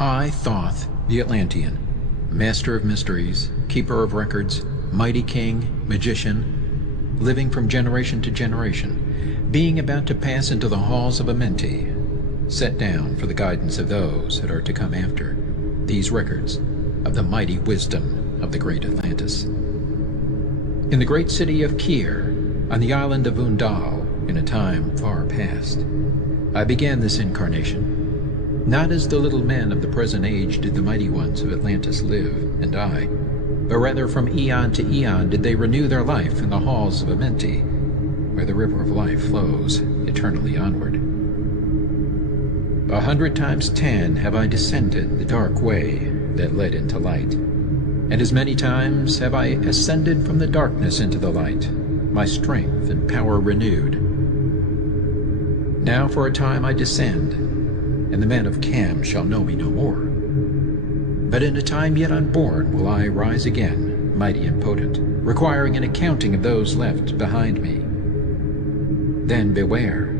I, Thoth the Atlantean, master of mysteries, keeper of records, mighty king, magician, living from generation to generation, being about to pass into the Halls of Amenti, set down for the guidance of those that are to come after, these records of the mighty wisdom of the great Atlantis. In the great city of Kir, on the island of Undal, in a time far past, I began this incarnation. Not as the little men of the present age did the mighty ones of Atlantis live and die, but rather from eon to eon did they renew their life in the halls of Amenti, where the river of life flows eternally onward. 100 times 10 have I descended the dark way that led into light, and as many times have I ascended from the darkness into the light, my strength and power renewed. Now for a time I descend, and the men of Khem shall know me no more. But in a time yet unborn will I rise again, mighty and potent, requiring an accounting of those left behind me. Then beware,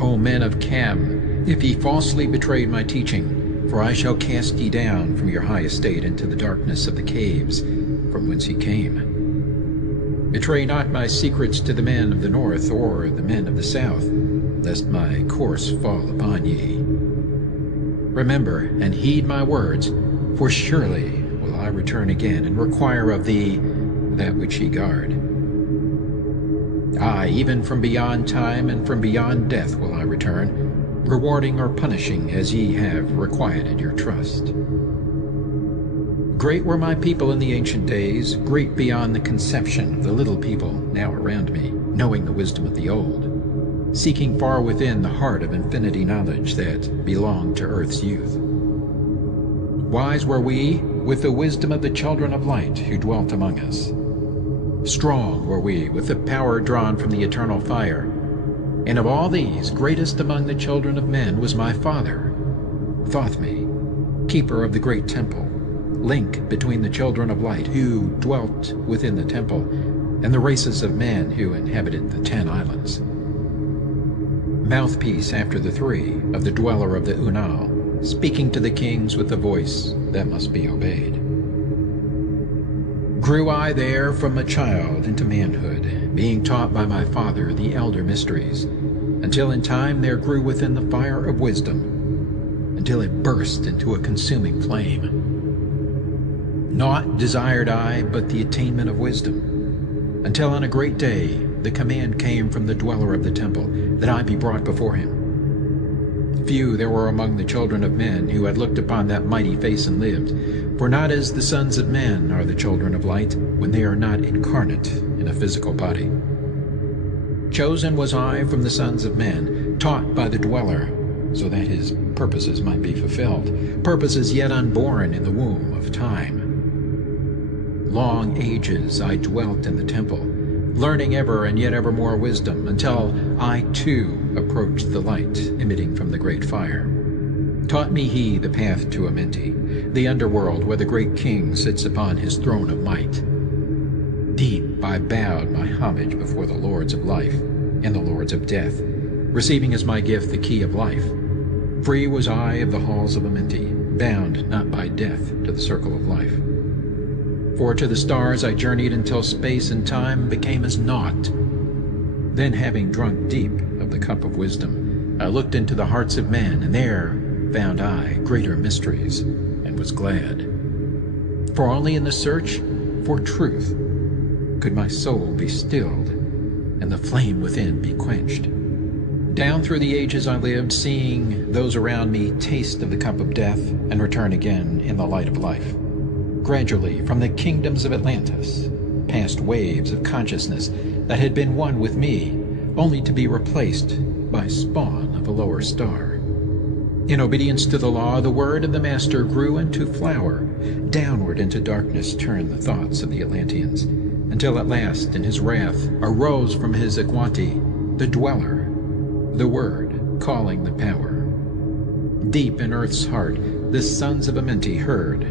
O men of Khem, if ye falsely betrayed my teaching, for I shall cast ye down from your high estate into the darkness of the caves from whence ye came. Betray not my secrets to the men of the north or the men of the south, lest my course fall upon ye. Remember and heed my words, for surely will I return again and require of thee that which ye guard. Aye, even from beyond time and from beyond death will I return, rewarding or punishing as ye have requited your trust. Great were my people in the ancient days, great beyond the conception of the little people now around me, knowing the wisdom of the old, seeking far within the heart of infinity knowledge that belonged to earth's youth. Wise were we with the wisdom of the children of light who dwelt among us. Strong were we with the power drawn from the eternal fire, and of all these, greatest among the children of men was my father, Thoth, keeper of the great temple, link between the children of light who dwelt within the temple and the races of men who inhabited the 10 islands. Mouthpiece after the 3 of the dweller of the Unal, speaking to the kings with a voice that must be obeyed. Grew I there from a child into manhood, being taught by my father the elder mysteries, until in time there grew within the fire of wisdom, until it burst into a consuming flame. Naught desired I but the attainment of wisdom, until on a great day the command came from the dweller of the temple that I be brought before him. Few there were among the children of men who had looked upon that mighty face and lived, for not as the sons of men are the children of light when they are not incarnate in a physical body. Chosen was I from the sons of men, taught by the dweller, so that his purposes might be fulfilled, purposes yet unborn in the womb of time. Long ages I dwelt in the temple, learning ever and yet ever more wisdom, until I too approached the light emitting from the great fire. Taught me he the path to Amenti, the underworld where the great king sits upon his throne of might. Deep I bowed my homage before the lords of life and the lords of death, receiving as my gift the key of life. Free was I of the halls of Amenti, bound not by death to the circle of life. For to the stars I journeyed until space and time became as naught. Then, having drunk deep of the cup of wisdom, I looked into the hearts of men, and there found I greater mysteries, and was glad. For only in the search for truth could my soul be stilled, and the flame within be quenched. Down through the ages I lived, seeing those around me taste of the cup of death, and return again in the light of life. Gradually, from the kingdoms of Atlantis, past waves of consciousness that had been one with me, only to be replaced by spawn of a lower star. In obedience to the law, the word of the Master grew into flower, downward into darkness turned the thoughts of the Atlanteans, until at last, in his wrath, arose from his equanti the dweller, the word calling the power. Deep in earth's heart, the sons of Amenti heard,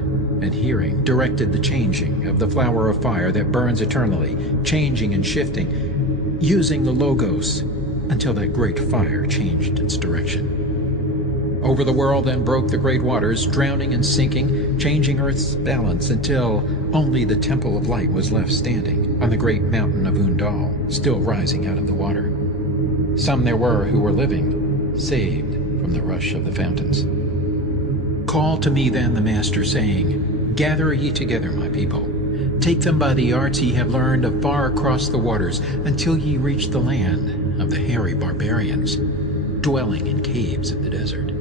and hearing, directed the changing of the flower of fire that burns eternally, changing and shifting, using the Logos until that great fire changed its direction. Over the world then broke the great waters, drowning and sinking, changing Earth's balance until only the Temple of Light was left standing on the great mountain of Undal, still rising out of the water. Some there were who were living, saved from the rush of the fountains. Called to me then the Master, saying, Gather ye together, my people. Take them by the arts ye have learned afar across the waters, until ye reach the land of the hairy barbarians, dwelling in caves of the desert.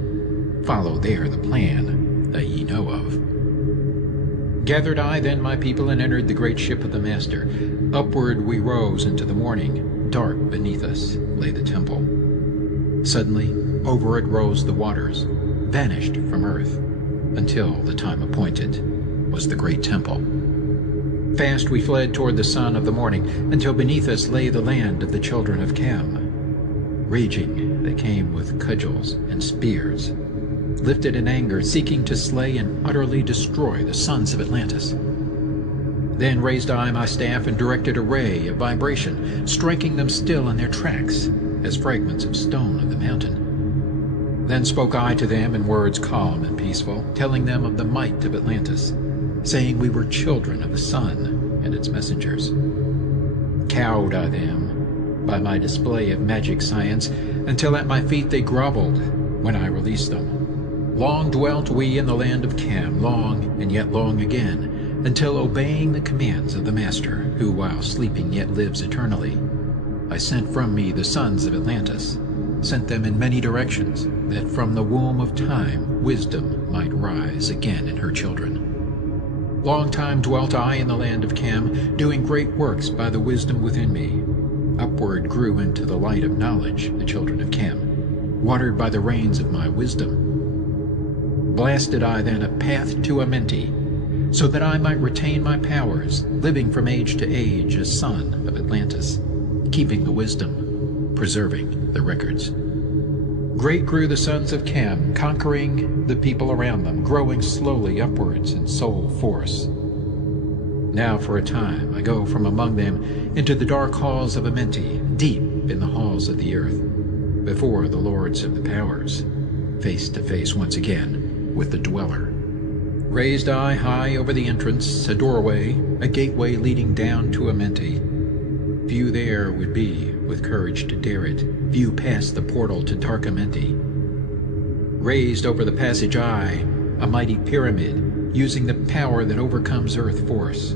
Follow there the plan that ye know of. Gathered I then my people, and entered the great ship of the Master. Upward we rose into the morning. Dark beneath us lay the temple. Suddenly over it rose the waters, vanished from earth, until the time appointed was the great temple. Fast we fled toward the sun of the morning, until beneath us lay the land of the children of Khem. Raging they came with cudgels and spears, lifted in anger, seeking to slay and utterly destroy the sons of Atlantis. Then raised I my staff and directed a ray of vibration, striking them still in their tracks, as fragments of stone of the mountain. Then spoke I to them in words calm and peaceful, telling them of the might of Atlantis, saying we were children of the sun and its messengers. Cowed I them by my display of magic science, until at my feet they groveled when I released them. Long dwelt we in the land of Khem, long and yet long again, until obeying the commands of the Master, who while sleeping yet lives eternally, I sent from me the sons of Atlantis, sent them in many directions, that from the womb of time wisdom might rise again in her children. Long time dwelt I in the land of Khem, doing great works by the wisdom within me. Upward grew into the light of knowledge the children of Khem, watered by the rains of my wisdom. Blasted I then a path to Amenti, so that I might retain my powers, living from age to age a son of Atlantis, keeping the wisdom, preserving the records. Great grew the sons of Khem, conquering the people around them, growing slowly upwards in soul force. Now for a time I go from among them into the dark halls of Amenti, deep in the halls of the earth, before the lords of the powers, face to face once again with the dweller. Raised I high over the entrance, a doorway, a gateway leading down to Amenti. Few there would be with courage to dare it, few past the portal to dark Amenti. Raised over the passage I, a mighty pyramid, using the power that overcomes earth force.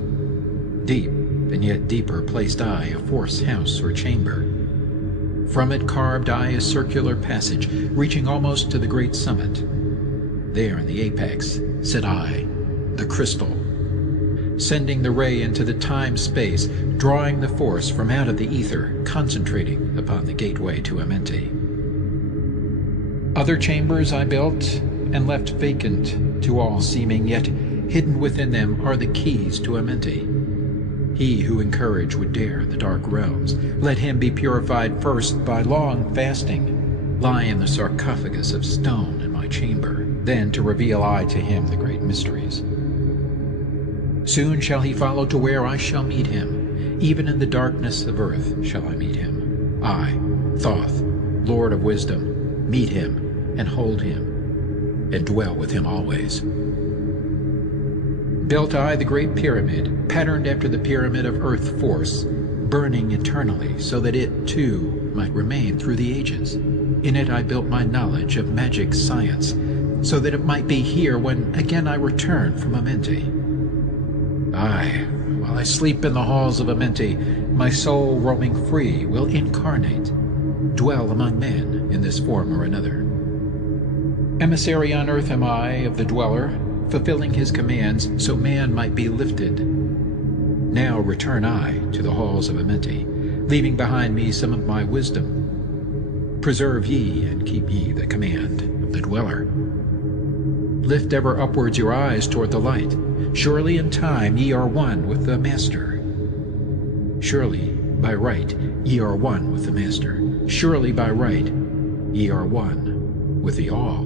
Deep and yet deeper placed I a force house or chamber. From it carved I a circular passage, reaching almost to the great summit. There in the apex sit I, the crystal, sending the ray into the time-space, drawing the force from out of the ether, concentrating upon the gateway to Amenti. Other chambers I built and left vacant to all seeming, yet hidden within them are the keys to Amenti. He who in courage would dare the dark realms, let him be purified first by long fasting, lie in the sarcophagus of stone in my chamber, then to reveal I to him the great mysteries. Soon shall he follow to where I shall meet him, even in the darkness of earth shall I meet him. I, Thoth, Lord of Wisdom, meet him and hold him, and dwell with him always. Built I the great pyramid, patterned after the pyramid of earth force, burning eternally, so that it, too, might remain through the ages. In it I built my knowledge of magic science, so that it might be here when again I return from Amenti. Aye, while I sleep in the halls of Amenti, my soul roaming free will incarnate, dwell among men in this form or another. Emissary on earth am I of the dweller, fulfilling his commands so man might be lifted. Now return I to the halls of Amenti, leaving behind me some of my wisdom. Preserve ye and keep ye the command of the dweller. Lift ever upwards your eyes toward the light. Surely in time ye are one with the Master. Surely by right ye are one with the Master. Surely by right ye are one with the All.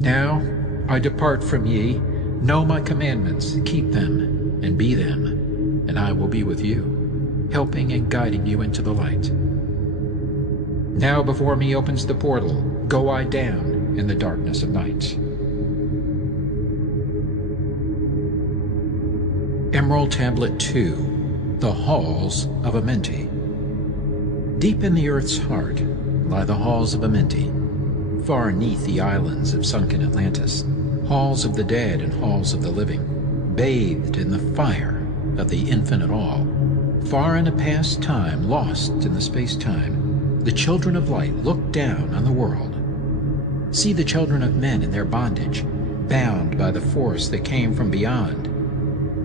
Now I depart from ye. Know my commandments, keep them, and be them, and I will be with you, helping and guiding you into the light. Now before me opens the portal, go I down in the darkness of night. Emerald Tablet 2, The Halls of Amenti. Deep in the earth's heart lie the Halls of Amenti, far neath the islands of sunken Atlantis, halls of the dead and halls of the living, bathed in the fire of the infinite all. Far in a past time, lost in the space-time, the children of light look down on the world. See the children of men in their bondage, bound by the force that came from beyond.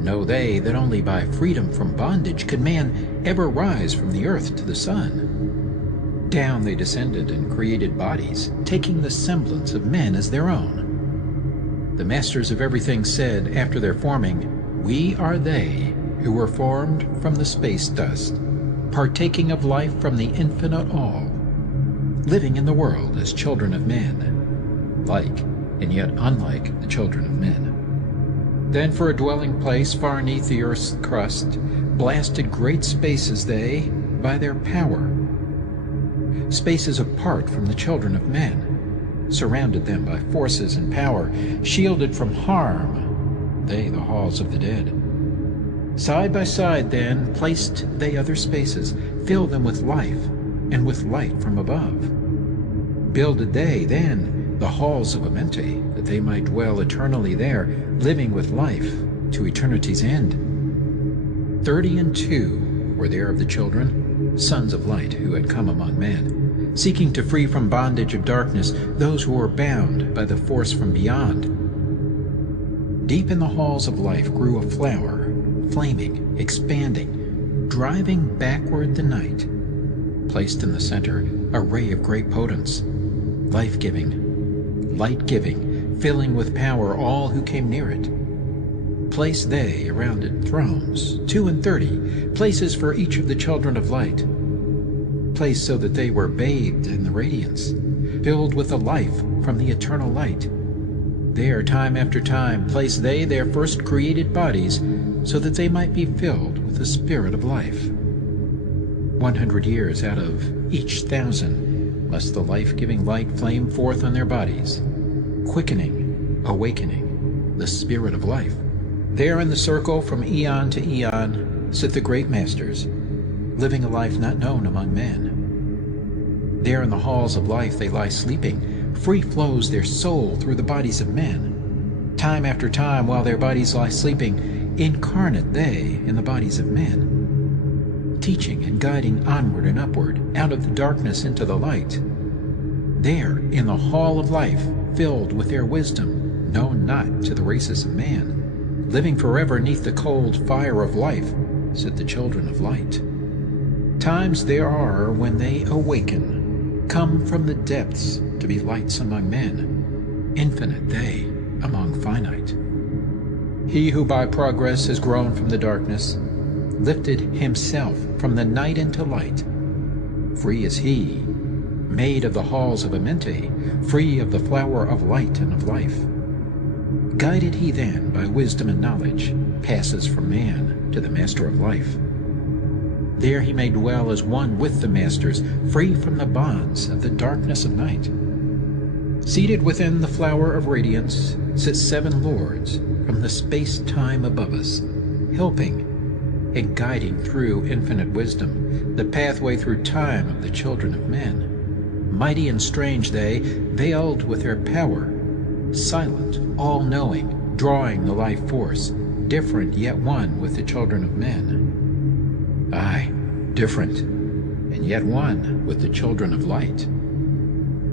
Know they that only by freedom from bondage could man ever rise from the earth to the sun. Down they descended and created bodies, taking the semblance of men as their own. The masters of everything said after their forming, "We are they who were formed from the space dust, partaking of life from the infinite all, living in the world as children of men, like and yet unlike the children of men." Then for a dwelling place far neath the earth's crust, blasted great spaces they by their power. Spaces apart from the children of men, surrounded them by forces and power, shielded from harm, they the halls of the dead. Side by side then placed they other spaces, filled them with life and with light from above. Builded they then the halls of Amenti, that they might dwell eternally there, living with life to eternity's end. 32 were there of the children, sons of light, who had come among men, seeking to free from bondage of darkness those who were bound by the force from beyond. Deep in the halls of life grew a flower, flaming, expanding, driving backward the night. Placed in the center, a ray of great potence, life-giving, light-giving, filling with power all who came near it. Placed they around it thrones, 32, places for each of the children of light, placed so that they were bathed in the radiance, filled with the life from the eternal light. There, time after time, placed they their first created bodies, so that they might be filled with the spirit of life. 100 years out of each 1,000 must the life-giving light flame forth on their bodies, quickening, awakening the spirit of life. There in the circle from eon to eon sit the great masters, living a life not known among men. There in the halls of life they lie sleeping, free flows their soul through the bodies of men. Time after time, while their bodies lie sleeping, incarnate they in the bodies of men, teaching and guiding onward and upward, out of the darkness into the light. There in the hall of life, filled with their wisdom, known not to the races of man, living forever neath the cold fire of life, sit the children of light. Times there are when they awaken, come from the depths to be lights among men, infinite they among finite. He who by progress has grown from the darkness, lifted himself from the night into light. Free is he, made of the halls of Amenti, free of the flower of light and of life. Guided he then by wisdom and knowledge, passes from man to the master of life. There he may dwell as one with the masters, free from the bonds of the darkness of night. Seated within the flower of radiance sit 7 lords from the space-time above us, helping and guiding through infinite wisdom the pathway through time of the children of men. Mighty and strange they, veiled with their power, silent, all-knowing, drawing the life force, different yet one with the children of men. Aye, different, and yet one with the children of light.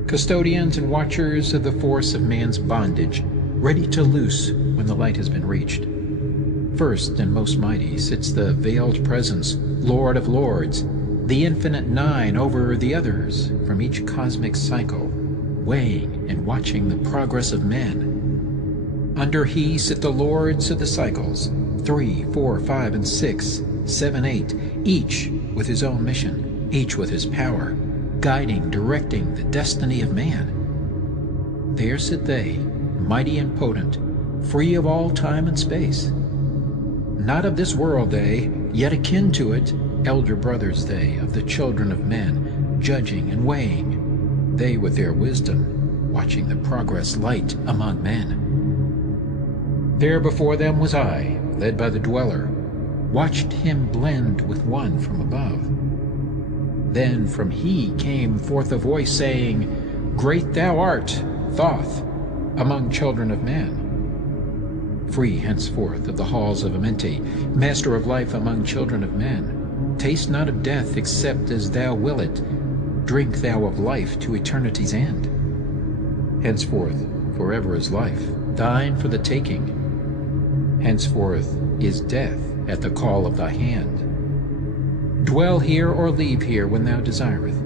Custodians and watchers of the force of man's bondage, ready to loose when the light has been reached. First and most mighty sits the veiled presence, Lord of Lords, the infinite 9 over the others from each cosmic cycle, weighing and watching the progress of men. Under he sit the lords of the cycles, 3, 4, 5, and 6, 7, 8, each with his own mission, each with his power, guiding, directing the destiny of man. There sit they, mighty and potent, free of all time and space. Not of this world they, yet akin to it, elder brothers they of the children of men, judging and weighing, they with their wisdom, watching the progress light among men. There before them was I, led by the dweller, watched him blend with one from above. Then from he came forth a voice saying, Great thou art, Thoth, among children of men. Free henceforth of the halls of Amenti, master of life among children of men. Taste not of death except as thou will it. Drink thou of life to eternity's end. Henceforth forever is life, thine for the taking. Henceforth is death at the call of thy hand. Dwell here or leave here when thou desireth.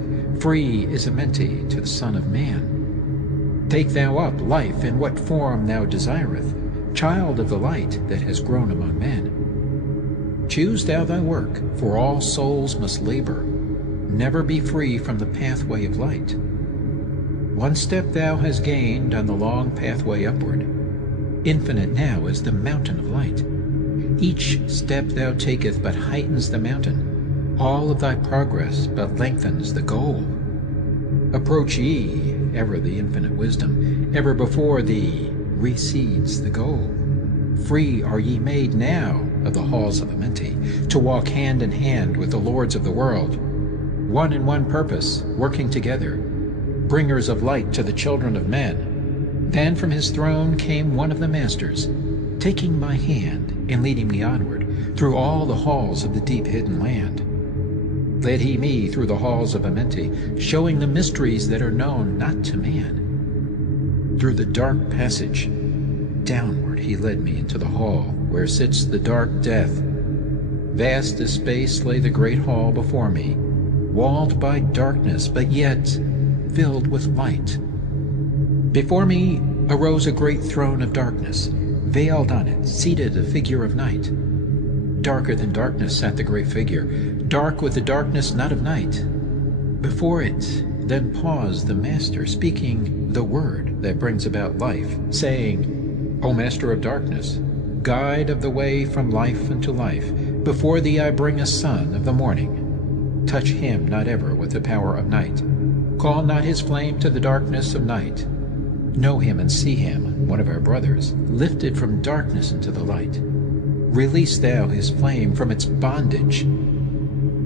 Free is Amenti to the Son of Man. Take thou up life in what form thou desireth, child of the light that has grown among men. Choose thou thy work, for all souls must labor. Never be free from the pathway of light. One step thou hast gained on the long pathway upward. Infinite now is the mountain of light. Each step thou taketh but heightens the mountain. All of thy progress but lengthens the goal. Approach ye, ever the infinite wisdom, ever before thee recedes the goal. Free are ye made now of the halls of Amenti, to walk hand in hand with the lords of the world, one in one purpose, working together, bringers of light to the children of men. Then from his throne came one of the masters, taking my hand and leading me onward through all the halls of the deep hidden land. Led he me through the halls of Amenti, showing the mysteries that are known not to man. Through the dark passage, downward he led me into the hall where sits the dark death. Vast as space lay the great hall before me, walled by darkness, but yet filled with light. Before me arose a great throne of darkness. Veiled on it, seated a figure of night. Darker than darkness sat the great figure, dark with the darkness not of night. Before it then paused the Master, speaking the word that brings about life, saying, O Master of darkness, guide of the way from life unto life, before thee I bring a son of the morning. Touch him not ever with the power of night. Call not his flame to the darkness of night. Know him and see him, one of our brothers, lifted from darkness into the light. Release thou his flame from its bondage.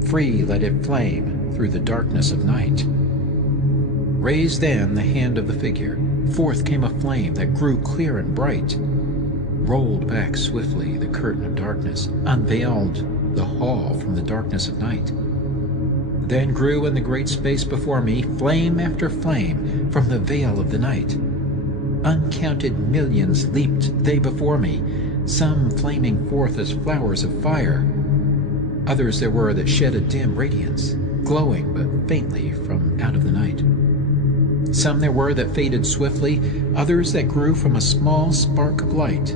Free let it flame through the darkness of night. Raised then the hand of the figure. Forth came a flame that grew clear and bright. Rolled back swiftly the curtain of darkness, unveiled the hall from the darkness of night. Then grew in the great space before me flame after flame from the veil of the night. Uncounted millions leaped they before me, some flaming forth as flowers of fire. Others there were that shed a dim radiance, glowing but faintly from out of the night. Some there were that faded swiftly, others that grew from a small spark of light,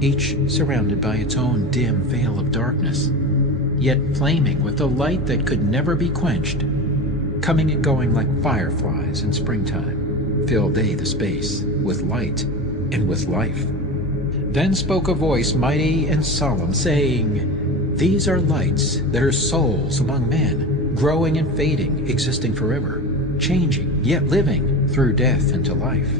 each surrounded by its own dim veil of darkness, yet flaming with a light that could never be quenched. Coming and going like fireflies in springtime, filled they the space with light and with life. Then spoke a voice mighty and solemn, saying, These are lights that are souls among men, growing and fading, existing forever, changing, yet living through death into life.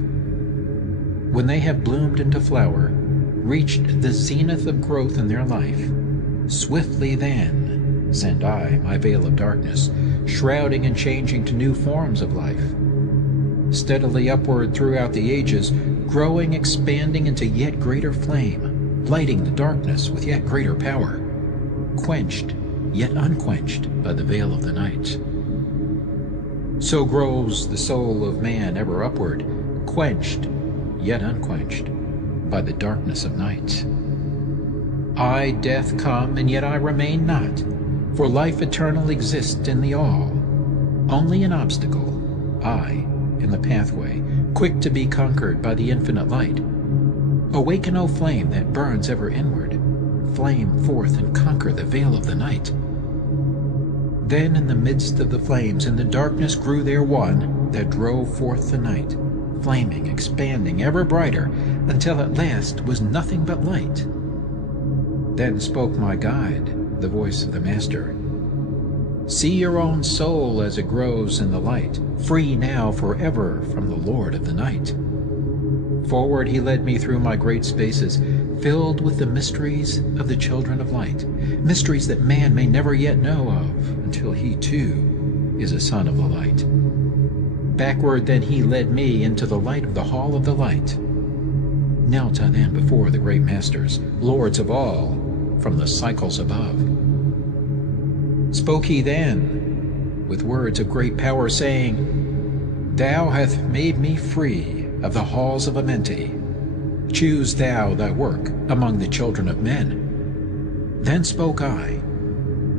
When they have bloomed into flower, reached the zenith of growth in their life, swiftly then send I my veil of darkness, shrouding and changing to new forms of life. Steadily upward throughout the ages, growing, expanding into yet greater flame, lighting the darkness with yet greater power, quenched yet unquenched by the veil of the night. So grows the soul of man ever upward, quenched yet unquenched by the darkness of night. I, death, come, and yet I remain not, for life eternal exists in the all. Only an obstacle, I, in the pathway, quick to be conquered by the infinite light. Awaken, O flame that burns ever inward, flame forth and conquer the veil of the night. Then in the midst of the flames in the darkness grew there one that drove forth the night, flaming, expanding, ever brighter, until at last was nothing but light. Then spoke my guide, the voice of the Master. See your own soul as it grows in the light, free now forever from the Lord of the night. Forward he led me through my great spaces, filled with the mysteries of the children of light, mysteries that man may never yet know of until he too is a son of the light. Backward then he led me into the light of the Hall of the Light. Knelt I then before the great masters, lords of all, from the cycles above. Spoke he then with words of great power, saying, Thou hast made me free of the halls of Amenti. Choose thou thy work among the children of men. Then spoke I,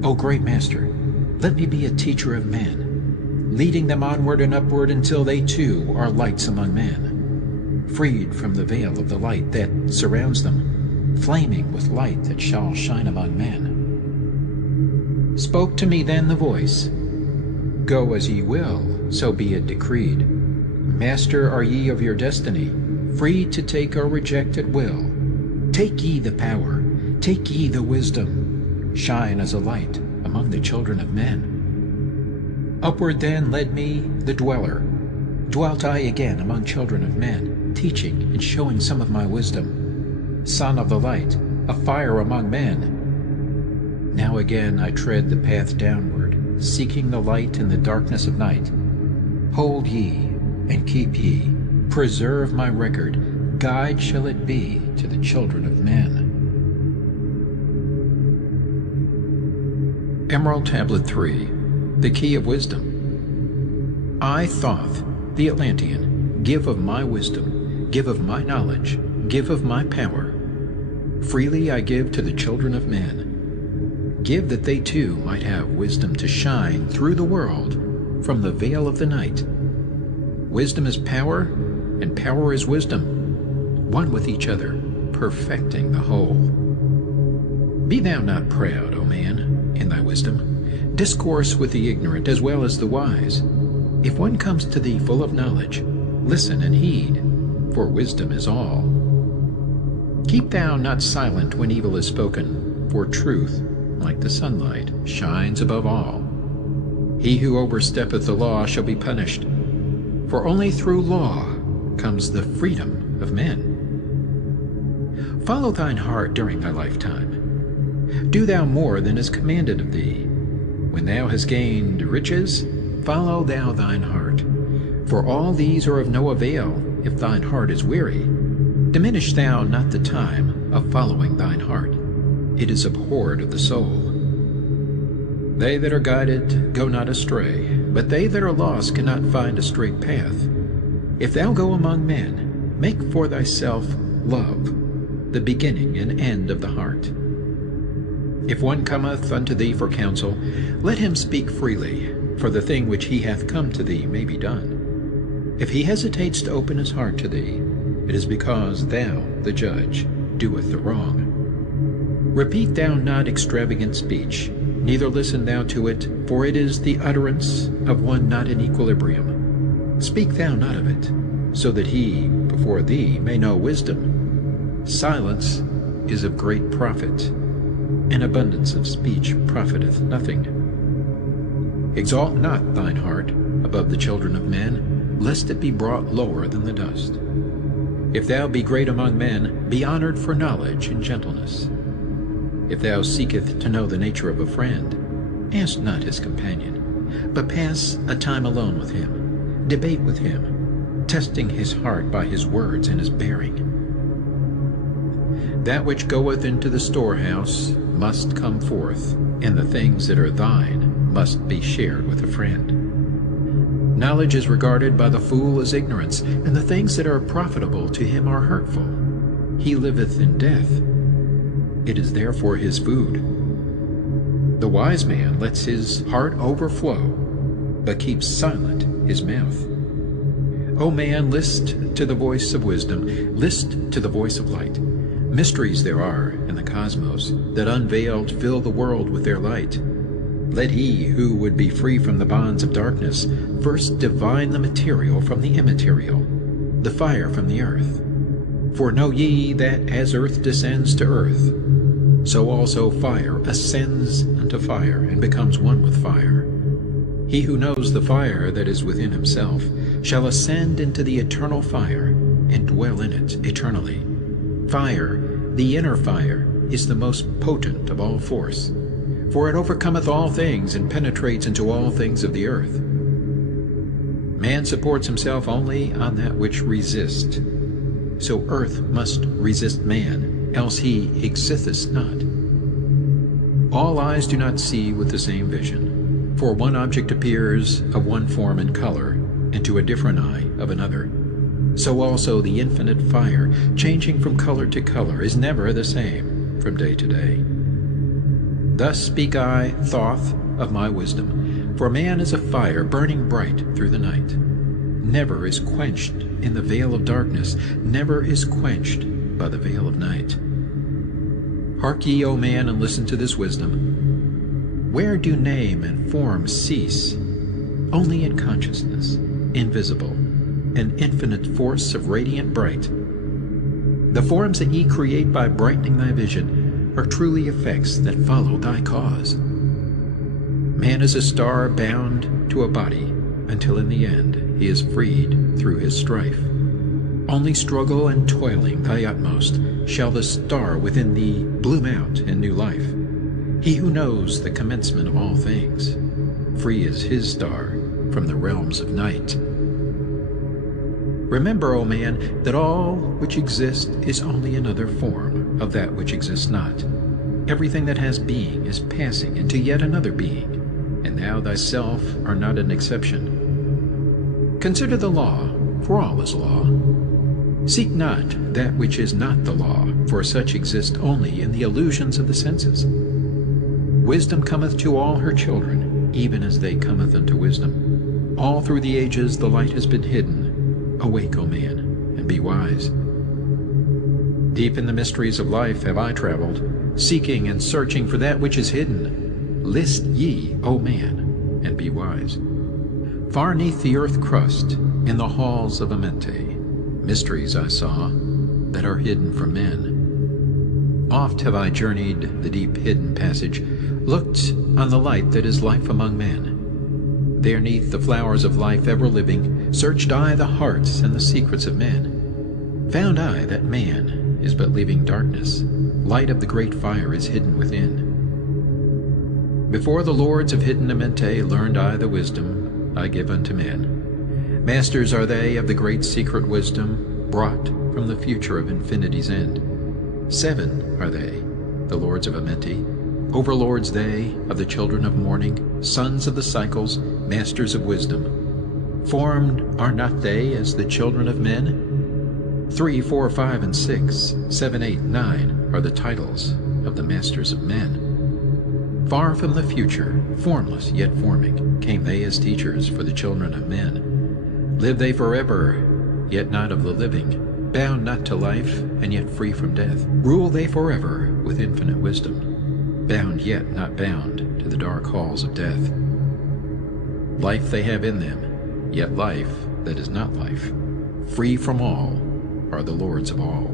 O great master, let me be a teacher of men, leading them onward and upward until they too are lights among men, freed from the veil of the light that surrounds them, flaming with light that shall shine among men. Spoke to me then the voice, Go as ye will, so be it decreed. Master are ye of your destiny, free to take or reject at will. Take ye the power, take ye the wisdom, shine as a light among the children of men. Upward then led me the dweller. Dwelt I again among children of men, teaching and showing some of my wisdom. Son of the light, a fire among men. Now again I tread the path downward, seeking the light in the darkness of night. Hold ye, and keep ye, preserve my record, guide shall it be to the children of men. Emerald Tablet 3, The Key of Wisdom. I, Thoth the Atlantean, give of my wisdom, give of my knowledge, give of my power. Freely I give to the children of men. Give that they too might have wisdom to shine through the world from the veil of the night. Wisdom is power, and power is wisdom, one with each other, perfecting the whole. Be thou not proud, O man, in thy wisdom. Discourse with the ignorant as well as the wise. If one comes to thee full of knowledge, listen and heed, for wisdom is all. Keep thou not silent when evil is spoken, for truth, like the sunlight, shines above all. He who oversteppeth the law shall be punished, for only through law comes the freedom of men. Follow thine heart during thy lifetime. Do thou more than is commanded of thee. When thou hast gained riches, follow thou thine heart. For all these are of no avail if thine heart is weary. Diminish thou not the time of following thine heart. It is abhorred of the soul. They that are guided go not astray, but they that are lost cannot find a straight path. If thou go among men, make for thyself love, the beginning and end of the heart. If one cometh unto thee for counsel, let him speak freely, for the thing which he hath come to thee may be done. If he hesitates to open his heart to thee, it is because thou, the judge, doeth the wrong. Repeat thou not extravagant speech, neither listen thou to it, for it is the utterance of one not in equilibrium. Speak thou not of it, so that he before thee may know wisdom. Silence is of great profit, and abundance of speech profiteth nothing. Exalt not thine heart above the children of men, lest it be brought lower than the dust. If thou be great among men, be honored for knowledge and gentleness. If thou seeketh to know the nature of a friend, ask not his companion, but pass a time alone with him, debate with him, testing his heart by his words and his bearing. That which goeth into the storehouse must come forth, and the things that are thine must be shared with a friend. Knowledge is regarded by the fool as ignorance, and the things that are profitable to him are hurtful. He liveth in death. It is therefore his food. The wise man lets his heart overflow, but keeps silent his mouth. O man, list to the voice of wisdom, list to the voice of light. Mysteries there are in the cosmos that unveiled fill the world with their light. Let he who would be free from the bonds of darkness first divine the material from the immaterial, the fire from the earth. For know ye that as earth descends to earth, so also fire ascends unto fire, and becomes one with fire. He who knows the fire that is within himself shall ascend into the eternal fire, and dwell in it eternally. Fire, the inner fire, is the most potent of all force, for it overcometh all things, and penetrates into all things of the earth. Man supports himself only on that which resists, so earth must resist man, else he existeth not. All eyes do not see with the same vision, for one object appears of one form and color, and to a different eye of another. So also the infinite fire, changing from color to color, is never the same from day to day. Thus speak I, Thoth, of my wisdom, for man is a fire burning bright through the night. Never is quenched in the veil of darkness, never is quenched by the veil of night. Hark ye, O man, and listen to this wisdom. Where do name and form cease? Only in consciousness, invisible, an infinite force of radiant bright. The forms that ye create by brightening thy vision are truly effects that follow thy cause. Man is a star bound to a body, until in the end he is freed through his strife. Only struggle and toiling thy utmost shall the star within thee bloom out in new life. He who knows the commencement of all things, free is his star from the realms of night. Remember, O man, that all which exists is only another form of that which exists not. Everything that has being is passing into yet another being, and thou thyself art not an exception. Consider the law, for all is law. Seek not that which is not the law, for such exist only in the illusions of the senses. Wisdom cometh to all her children, even as they cometh unto wisdom. All through the ages the light has been hidden. Awake, O man, and be wise. Deep in the mysteries of life have I traveled, seeking and searching for that which is hidden. List ye, O man, and be wise. Far neath the earth crust, in the halls of Amenti, mysteries I saw that are hidden from men. Oft have I journeyed the deep hidden passage, looked on the light that is life among men. There neath the flowers of life ever living, searched I the hearts and the secrets of men. Found I that man is but leaving darkness, light of the great fire is hidden within. Before the lords of hidden Amenti learned I the wisdom I give unto men. Masters are they of the great secret wisdom, brought from the future of infinity's end. 7 are they, the lords of Amenti, overlords they of the children of morning, sons of the cycles, masters of wisdom. Formed are not they as the children of men? 3, 4, 5, and 6, 7, 8, 9 are the titles of the masters of men. Far from the future, formless yet forming, came they as teachers for the children of men. Live they forever, yet not of the living, bound not to life, and yet free from death. Rule they forever with infinite wisdom, bound yet not bound to the dark halls of death. Life they have in them, yet life that is not life. Free from all are the lords of all.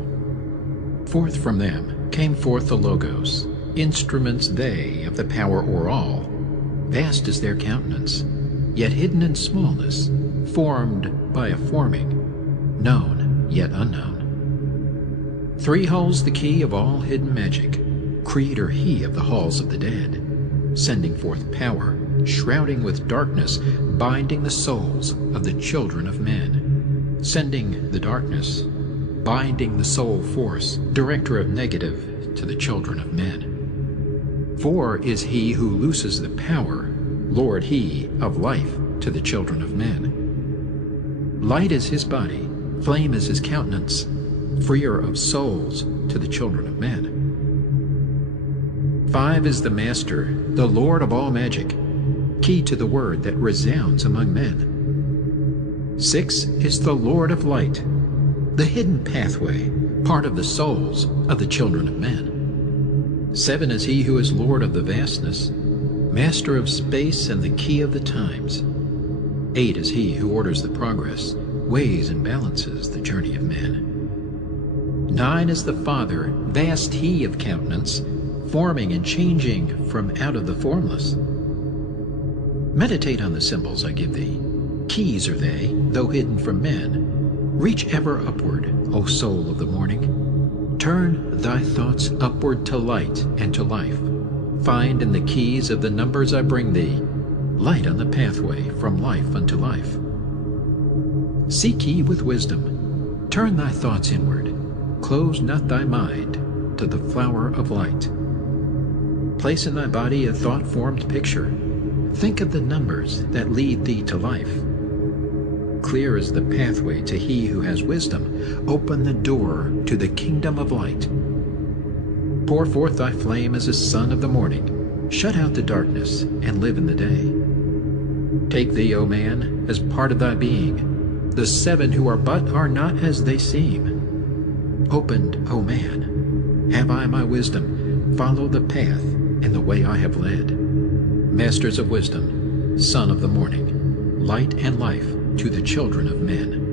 Forth from them came forth the Logos, instruments they of the power o'er all. Vast is their countenance, yet hidden in smallness, formed by a forming, known yet unknown. 3 holds the key of all hidden magic, creator he of the halls of the dead, sending forth power, shrouding with darkness, binding the souls of the children of men. Sending the darkness, binding the soul force, director of negative to the children of men. 4 is he who looses the power, lord he of life to the children of men. Light is his body, flame is his countenance, freer of souls to the children of men. 5 is the master, the lord of all magic, key to the word that resounds among men. 6 is the lord of light, the hidden pathway, part of the souls of the children of men. 7 is he who is lord of the vastness, master of space and the key of the times. 8 is he who orders the progress, weighs and balances the journey of men. 9 is the Father, vast he of countenance, forming and changing from out of the formless. Meditate on the symbols I give thee. Keys are they, though hidden from men. Reach ever upward, O soul of the morning. Turn thy thoughts upward to light and to life. Find in the keys of the numbers I bring thee, light on the pathway from life unto life. Seek ye with wisdom. Turn thy thoughts inward. Close not thy mind to the flower of light. Place in thy body a thought-formed picture. Think of the numbers that lead thee to life. Clear is the pathway to he who has wisdom. Open the door to the kingdom of light. Pour forth thy flame as a sun of the morning. Shut out the darkness and live in the day. Take thee, O man, as part of thy being. The seven who are but are not as they seem. Opened, O man, have I my wisdom. Follow the path and the way I have led. Masters of wisdom, son of the morning, light and life to the children of men.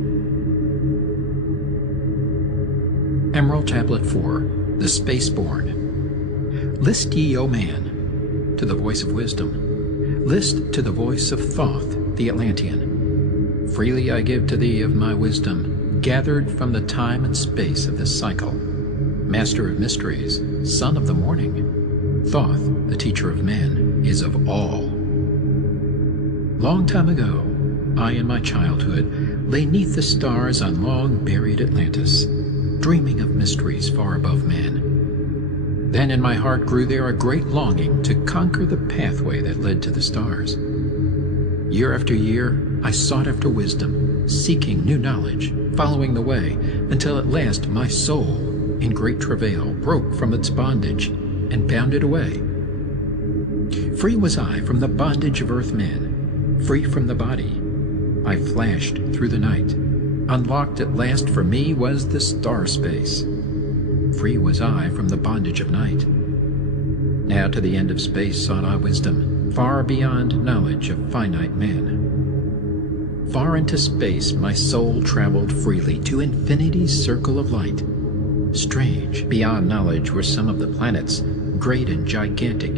Emerald Tablet 4, The Spaceborn. List ye, O man, to the voice of wisdom. List to the voice of Thoth the Atlantean. Freely I give to thee of my wisdom, gathered from the time and space of this cycle. Master of mysteries, son of the morning, Thoth, the teacher of men, is of all. Long time ago, I in my childhood lay 'neath the stars on long-buried Atlantis, dreaming of mysteries far above man. Then in my heart grew there a great longing to conquer the pathway that led to the stars. Year after year, I sought after wisdom, seeking new knowledge, following the way, until at last my soul, in great travail, broke from its bondage and bounded away. Free was I from the bondage of earth men, free from the body. I flashed through the night. Unlocked at last for me was the star space. Free was I from the bondage of night. Now to the end of space sought I wisdom, far beyond knowledge of finite man. Far into space my soul traveled freely to infinity's circle of light. Strange, beyond knowledge were some of the planets, great and gigantic,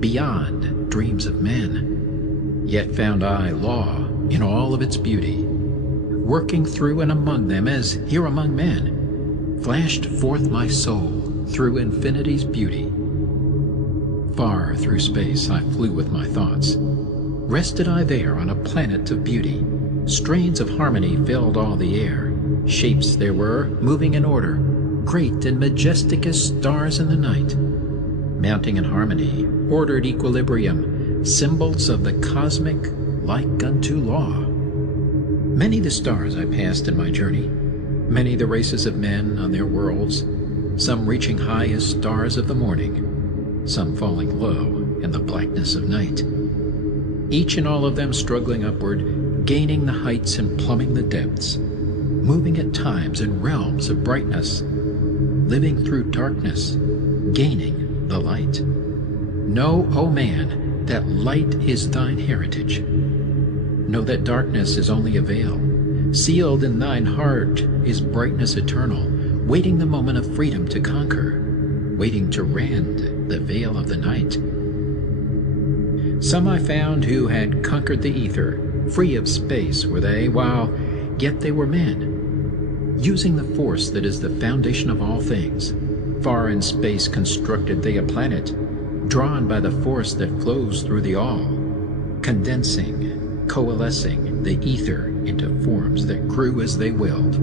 beyond dreams of men. Yet found I law in all of its beauty, working through and among them as here among men, flashed forth my soul through infinity's beauty. Far through space I flew with my thoughts. Rested I there on a planet of beauty. Strains of harmony filled all the air. Shapes there were, moving in order, great and majestic as stars in the night. Mounting in harmony, ordered equilibrium, symbols of the cosmic, like unto law. Many the stars I passed in my journey, many the races of men on their worlds, some reaching high as stars of the morning, some falling low in the blackness of night. Each and all of them struggling upward, gaining the heights and plumbing the depths, moving at times in realms of brightness, living through darkness, gaining the light. Know, O man, that light is thine heritage. Know that darkness is only a veil. Sealed in thine heart is brightness eternal, waiting the moment of freedom to conquer, waiting to rend the veil of the night. Some I found who had conquered the ether, free of space were they, while yet they were men. Using the force that is the foundation of all things, far in space constructed they a planet, drawn by the force that flows through the all, condensing, coalescing the ether into forms that grew as they willed.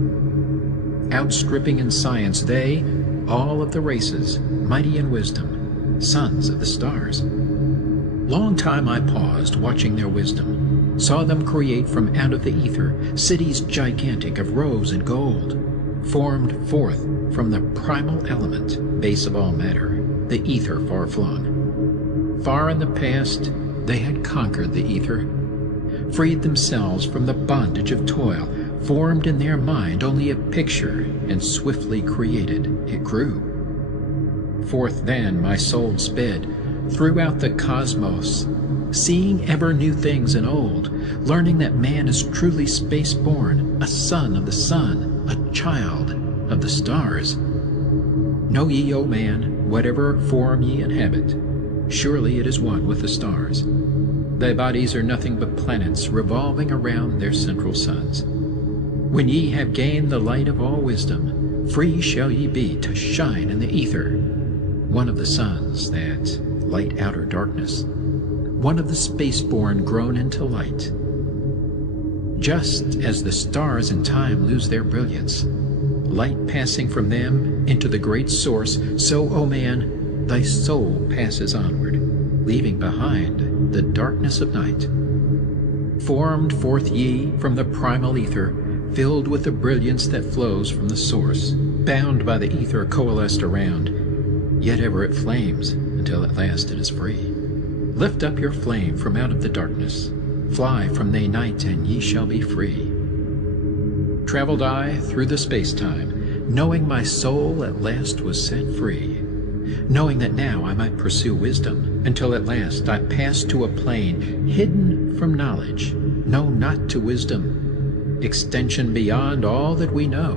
Outstripping in science they, all of the races, mighty in wisdom, sons of the stars. Long time I paused, watching their wisdom, saw them create from out of the ether cities gigantic of rose and gold, formed forth from the primal element, base of all matter, the ether far-flung. Far in the past, they had conquered the ether, freed themselves from the bondage of toil, formed in their mind only a picture, and swiftly created it grew. Forth then my soul sped, throughout the cosmos, seeing ever new things and old, learning that man is truly space-born, a son of the sun, a child of the stars. Know ye, O man, whatever form ye inhabit, surely it is one with the stars. Thy bodies are nothing but planets revolving around their central suns. When ye have gained the light of all wisdom, free shall ye be to shine in the ether, one of the suns that light outer darkness, one of the spaceborn grown into light. Just as the stars in time lose their brilliance, light passing from them into the great source, so, O man, thy soul passes onward, leaving behind the darkness of night. Formed forth ye from the primal ether, filled with the brilliance that flows from the source, bound by the ether coalesced around, yet ever it flames until at last it is free. Lift up your flame from out of the darkness, fly from the night, and ye shall be free. Traveled I through the space-time, knowing my soul at last was set free, knowing that now I might pursue wisdom, until at last I passed to a plane hidden from knowledge, known not to wisdom, extension beyond all that we know.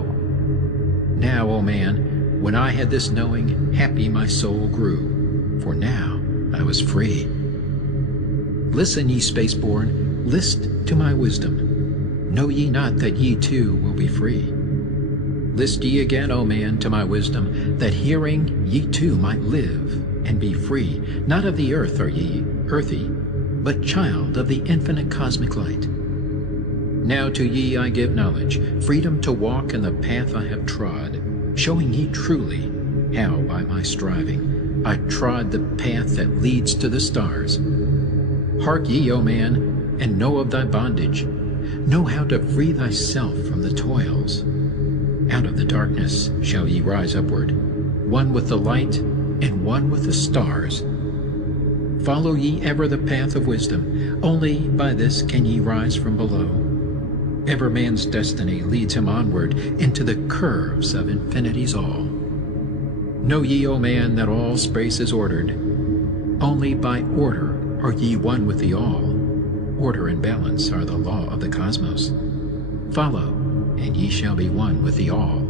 Now, O man, when I had this knowing, happy my soul grew, for now I was free. Listen, ye spaceborn, list to my wisdom. Know ye not that ye too will be free? List ye again, O man, to my wisdom, that hearing ye too might live and be free. Not of the earth are ye, earthy, but child of the infinite cosmic light. Now to ye I give knowledge, freedom to walk in the path I have trod, showing ye truly how by my striving I trod the path that leads to the stars. Hark ye, O man, and know of thy bondage. Know how to free thyself from the toils. Out of the darkness shall ye rise upward, one with the light and one with the stars. Follow ye ever the path of wisdom, only by this can ye rise from below. Ever man's destiny leads him onward into the curves of infinity's all. Know ye, O man, that all space is ordered. Only by order are ye one with the all. Order and balance are the law of the cosmos. Follow, and ye shall be one with the all.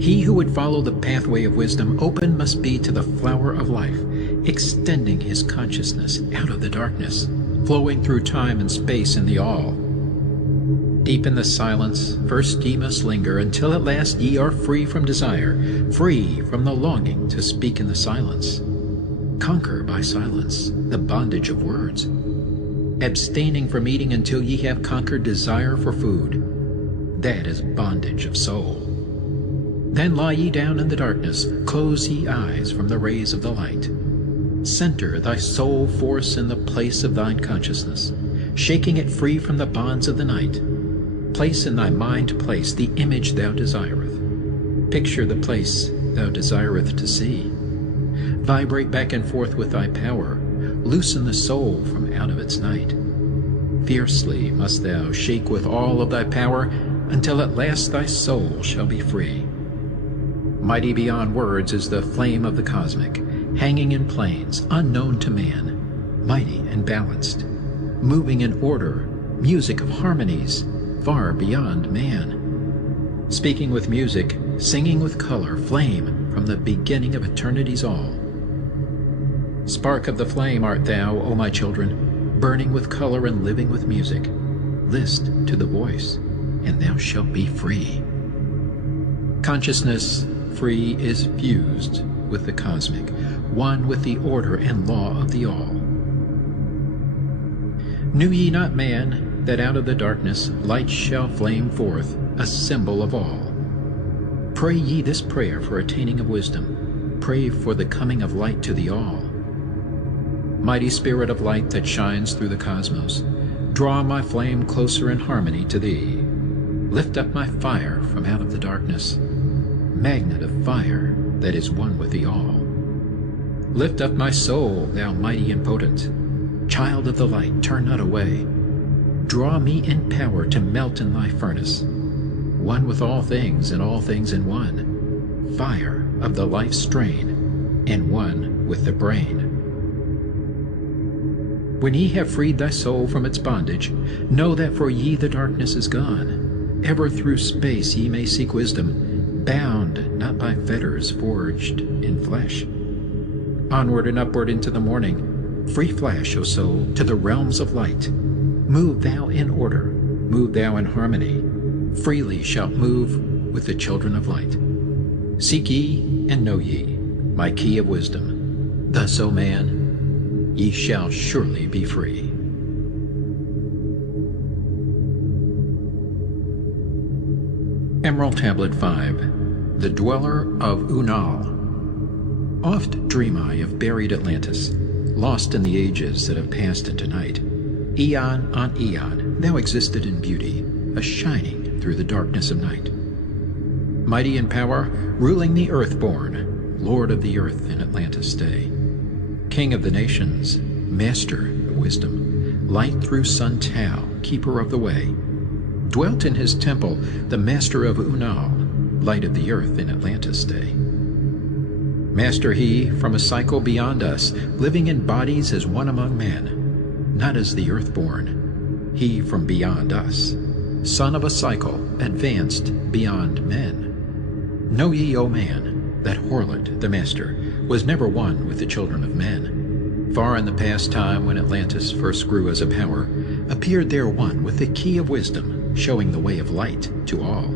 He who would follow the pathway of wisdom open must be to the flower of life, extending his consciousness out of the darkness, flowing through time and space in the all. Deep in the silence, first ye must linger, until at last ye are free from desire, free from the longing to speak in the silence. Conquer by silence the bondage of words, abstaining from eating until ye have conquered desire for food. That is bondage of soul. Then lie ye down in the darkness, close ye eyes from the rays of the light. Center thy soul force in the place of thine consciousness, shaking it free from the bonds of the night. Place in thy mind the image thou desireth. Picture the place thou desireth to see. Vibrate back and forth with thy power. Loosen the soul from out of its night. Fiercely must thou shake with all of thy power, until at last thy soul shall be free. Mighty beyond words is the flame of the cosmic, hanging in planes unknown to man, mighty and balanced, moving in order, music of harmonies, far beyond man. Speaking with music, singing with color, flame from the beginning of eternity's all. Spark of the flame art thou, O my children, burning with color and living with music. List to the voice, and thou shalt be free. Consciousness free is fused with the cosmic, one with the order and law of the all. Knew ye not, man, that out of the darkness light shall flame forth, a symbol of all? Pray ye this prayer for attaining of wisdom. Pray for the coming of light to the all. Mighty spirit of light that shines through the cosmos, draw my flame closer in harmony to thee. Lift up my fire from out of the darkness, magnet of fire that is one with the all. Lift up my soul, thou mighty and potent. Child of the light, turn not away. Draw me in power to melt in thy furnace, one with all things and all things in one. Fire of the life strain, and one with the brain. When ye have freed thy soul from its bondage, know that for ye the darkness is gone. Ever through space ye may seek wisdom. bound not by fetters forged in flesh. Onward and upward into the morning, free flash, O soul, to the realms of light. Move thou in order, move thou in harmony, freely shalt move with the children of light. Seek ye and know ye my key of wisdom. Thus, O man, ye shall surely be free. Emerald Tablet 5. The Dweller of Unal. Oft dream I of buried Atlantis, lost in the ages that have passed into night. Eon on eon thou existed in beauty, a shining through the darkness of night. Mighty in power, ruling the earth-born, Lord of the earth in Atlantis stay. King of the nations, master of wisdom, light through sun Tao, keeper of the way. Dwelt in his temple the master of Unal, light of the earth in Atlantis stay. Master he from a cycle beyond us, living in bodies as one among men, not as the earth-born, he from beyond us, son of a cycle, advanced beyond men. Know ye, O man, that Horlet, the master, was never one with the children of men. Far in the past time when Atlantis first grew as a power, appeared there one with the key of wisdom, showing the way of light to all.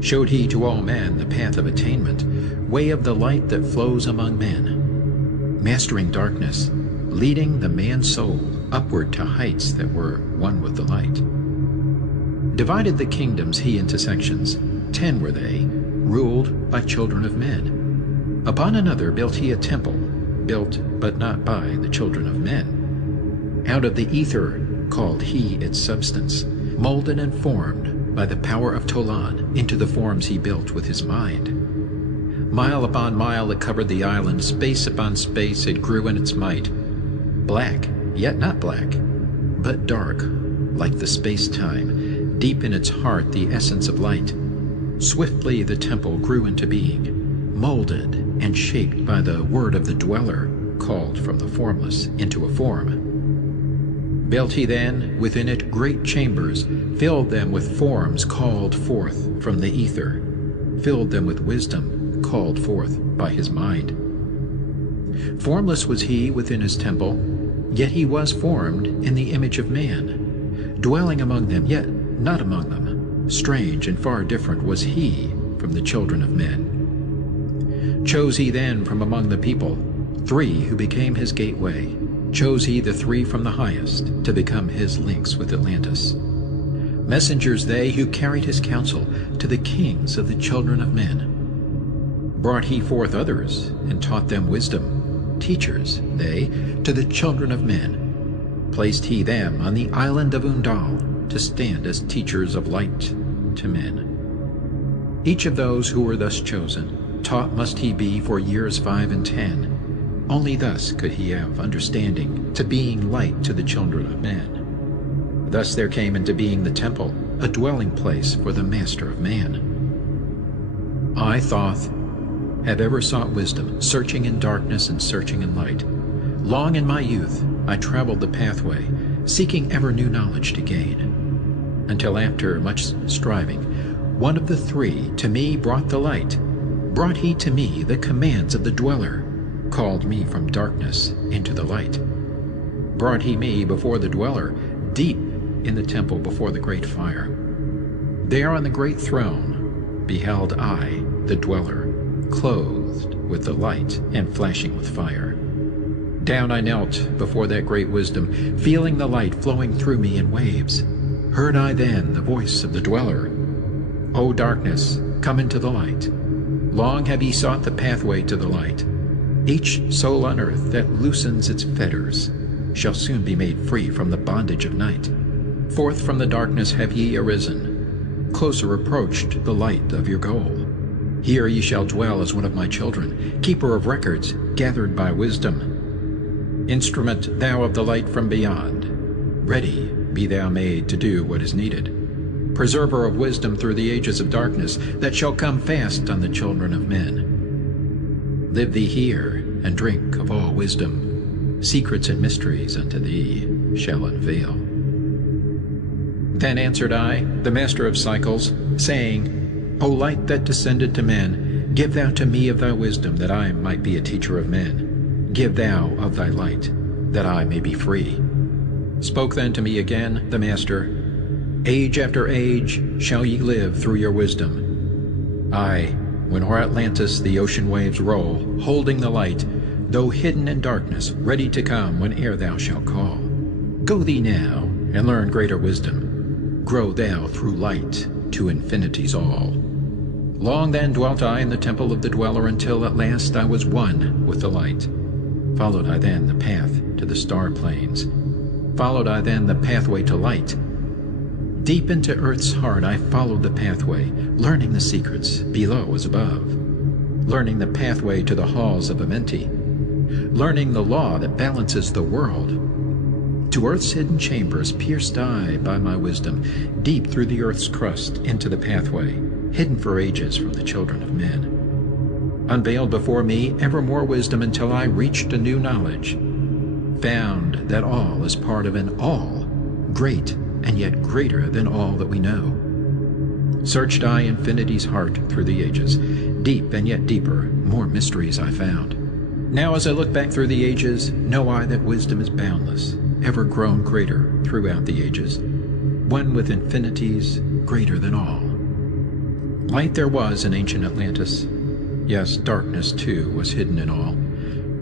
Showed he to all men the path of attainment, way of the light that flows among men, mastering darkness, leading the man's soul upward to heights that were one with the light. Divided the kingdoms he into sections, 10 were they, ruled by children of men. Upon another built he a temple, built but not by the children of men. Out of the ether called he its substance, molded and formed by the power of Tolan into the forms he built with his mind. Mile upon mile it covered the island, space upon space it grew in its might. Black, yet not black, but dark, like the space-time, deep in its heart the essence of light. Swiftly the temple grew into being, molded and shaped by the word of the dweller, called from the formless into a form. Built he then within it great chambers, filled them with forms called forth from the ether, filled them with wisdom called forth by his mind. Formless was he within his temple, yet he was formed in the image of man, dwelling among them, yet not among them. Strange and far different was he from the children of men. Chose he then from among the people 3 who became his gateway. Chose he the 3 from the highest to become his links with Atlantis. Messengers they who carried his counsel to the kings of the children of men. Brought he forth others and taught them wisdom. Teachers they to the children of men. Placed he them on the island of Undal to stand as teachers of light to men. Each of those who were thus chosen, taught must he be for years 5 and 10. Only thus could he have understanding to being light to the children of men. Thus there came into being the temple, a dwelling place for the master of man. I, Thoth, have ever sought wisdom, searching in darkness and searching in light. Long in my youth I traveled the pathway, seeking ever new knowledge to gain, until after much striving, one of the 3 to me brought the light. Brought he to me the commands of the dweller, called me from darkness into the light. Brought he me before the dweller, deep in the temple before the great fire. There on the great throne beheld I the dweller, clothed with the light and flashing with fire. Down I knelt before that great wisdom, feeling the light flowing through me in waves. Heard I then the voice of the dweller, O darkness, come into the light. Long have ye sought the pathway to the light. Each soul on earth that loosens its fetters shall soon be made free from the bondage of night. Forth from the darkness have ye arisen, closer approached the light of your goal. Here ye shall dwell as one of my children, keeper of records gathered by wisdom. Instrument thou of the light from beyond, ready be thou made to do what is needed. Preserver of wisdom through the ages of darkness that shall come fast on the children of men. Live thee here, and drink of all wisdom. Secrets and mysteries unto thee shall unveil. Then answered I, the master of cycles, saying, O light that descended to men, give thou to me of thy wisdom, that I might be a teacher of men. Give thou of thy light, that I may be free. Spoke then to me again the Master, Age after age shall ye live through your wisdom. Aye, when o'er Atlantis the ocean waves roll, holding the light, though hidden in darkness, ready to come whene'er thou shalt call. Go thee now, and learn greater wisdom. Grow thou through light to infinities all. Long then dwelt I in the temple of the Dweller, until at last I was one with the light. Followed I then the path to the star plains. Followed I then the pathway to light. Deep into earth's heart I followed the pathway, learning the secrets below as above. Learning the pathway to the halls of Amenti. Learning the law that balances the world. To earth's hidden chambers pierced I by my wisdom, deep through the earth's crust into the pathway, hidden for ages from the children of men. Unveiled before me ever more wisdom until I reached a new knowledge. Found that all is part of an all, great and yet greater than all that we know. Searched I infinity's heart through the ages, deep and yet deeper, more mysteries I found. Now as I look back through the ages, know I that wisdom is boundless, ever grown greater throughout the ages, one with infinities greater than all. Light there was in ancient Atlantis. Yes, darkness too was hidden in all.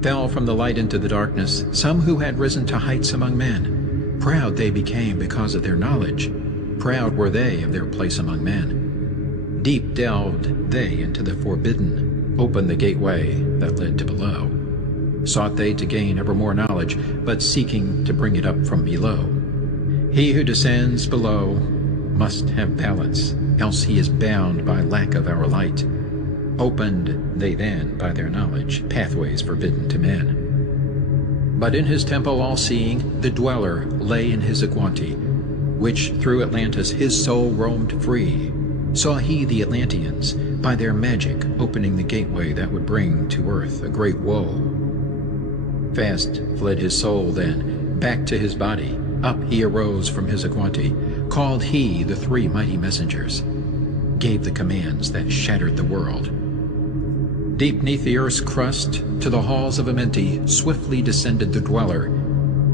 Fell from the light into the darkness, some who had risen to heights among men. Proud they became because of their knowledge. Proud were they of their place among men. Deep delved they into the forbidden, opened the gateway that led to below. Sought they to gain ever more knowledge, but seeking to bring it up from below. He who descends below must have balance, else he is bound by lack of our light. Opened they then by their knowledge pathways forbidden to men. But in his temple all-seeing, the Dweller lay in his Aquanti, which through Atlantis his soul roamed free. Saw he the Atlanteans, by their magic opening the gateway that would bring to earth a great woe. Fast fled his soul then, back to his body. Up he arose from his Aquanti, called he the three mighty messengers, gave the commands that shattered the world. Deep neath the earth's crust, to the halls of Amenti, swiftly descended the Dweller.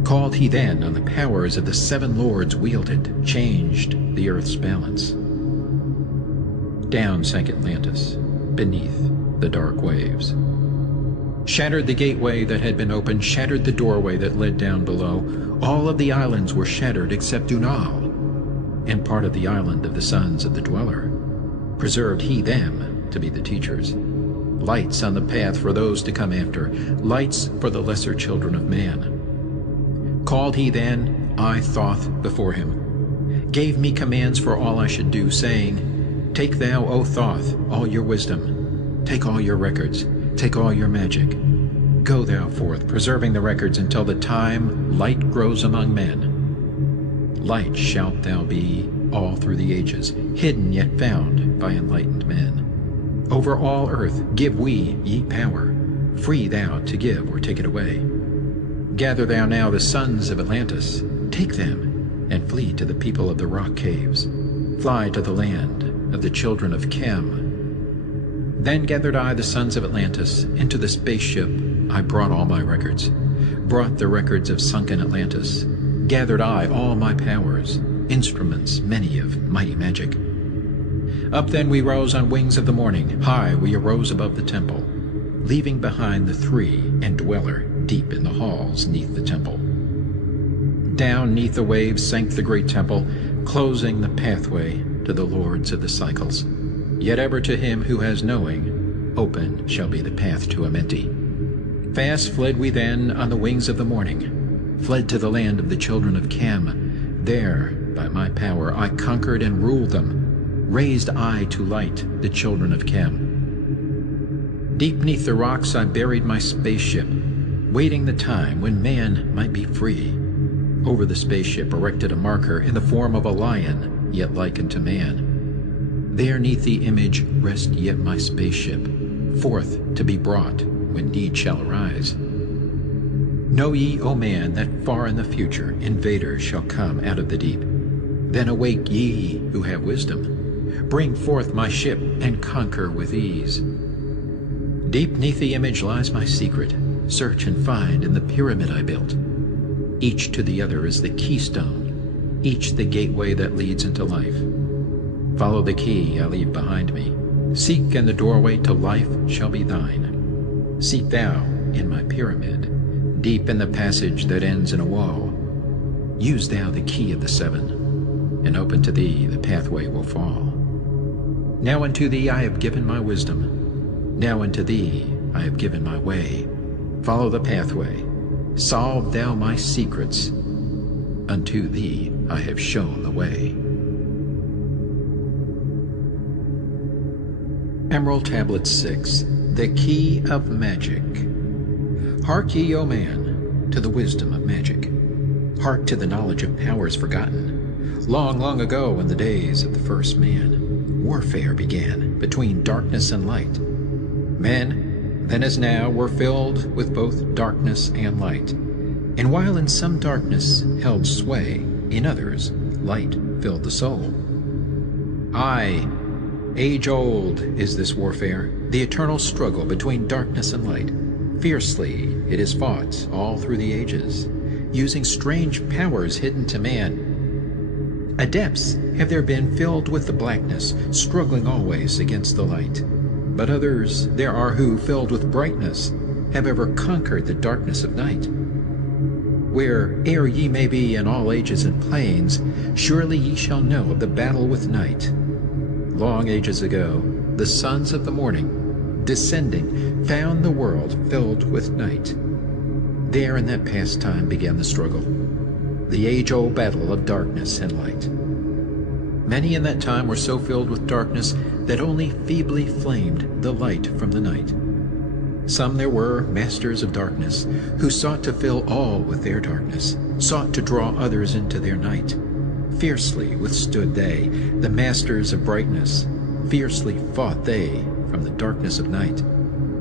Called he then on the powers of the seven lords wielded, changed the earth's balance. Down sank Atlantis, beneath the dark waves. Shattered the gateway that had been opened, shattered the doorway that led down below. All of the islands were shattered except Dunal, and part of the island of the sons of the Dweller. Preserved he them to be the teachers. Lights on the path for those to come after, lights for the lesser children of man. Called he then, I Thoth before him, gave me commands for all I should do, saying, Take thou, O Thoth, all your wisdom, take all your records, take all your magic. Go thou forth, preserving the records until the time light grows among men. Light shalt thou be all through the ages, hidden yet found by enlightened men. Over all earth give we ye power, free thou to give or take it away. Gather thou now the sons of Atlantis, take them, and flee to the people of the rock caves. Fly to the land of the children of Khem. Then gathered I the sons of Atlantis into the spaceship. I brought all my records, brought the records of sunken Atlantis. Gathered I all my powers, instruments many of mighty magic. Up then we rose on wings of the morning, high we arose above the temple, leaving behind the three and Dweller deep in the halls neath the temple. Down neath the waves sank the great temple, closing the pathway to the lords of the cycles. Yet ever to him who has knowing, open shall be the path to Amenti. Fast fled we then on the wings of the morning, fled to the land of the children of Khem. There, by my power, I conquered and ruled them. Raised I to light the children of Khem. Deep neath the rocks I buried my spaceship, waiting the time when man might be free. Over the spaceship erected a marker in the form of a lion, yet likened to man. There neath the image rest yet my spaceship, forth to be brought when need shall arise. Know ye, O man, that far in the future invaders shall come out of the deep. Then awake ye who have wisdom. Bring forth my ship and conquer with ease. Deep 'neath the image lies my secret. Search and find in the pyramid I built. Each to the other is the keystone, each the gateway that leads into life. Follow the key I leave behind me. Seek, and the doorway to life shall be thine. Seek thou in my pyramid, deep in the passage that ends in a wall. Use thou the key of the seven, and open to thee the pathway will fall. Now unto thee I have given my wisdom. Now unto thee I have given my way. Follow the pathway. Solve thou my secrets. Unto thee I have shown the way. Emerald Tablet 6, The Key of Magic. Hark ye, O man, to the wisdom of magic. Hark to the knowledge of powers forgotten. Long, long ago, in the days of the first man, warfare began between darkness and light. Men, then as now, were filled with both darkness and light. And while in some darkness held sway, in others light filled the soul. Aye, age-old is this warfare, the eternal struggle between darkness and light. Fiercely it is fought all through the ages, using strange powers hidden to man. Adepts have there been filled with the blackness, struggling always against the light. But others there are who, filled with brightness, have ever conquered the darkness of night. Where'er ye may be in all ages and planes, surely ye shall know of the battle with night. Long ages ago, the sons of the morning, descending, found the world filled with night. There in that past time began the struggle, the age-old battle of darkness and light. Many in that time were so filled with darkness that only feebly flamed the light from the night. Some there were, masters of darkness, who sought to fill all with their darkness, sought to draw others into their night. Fiercely withstood they, the masters of brightness. Fiercely fought they from the darkness of night.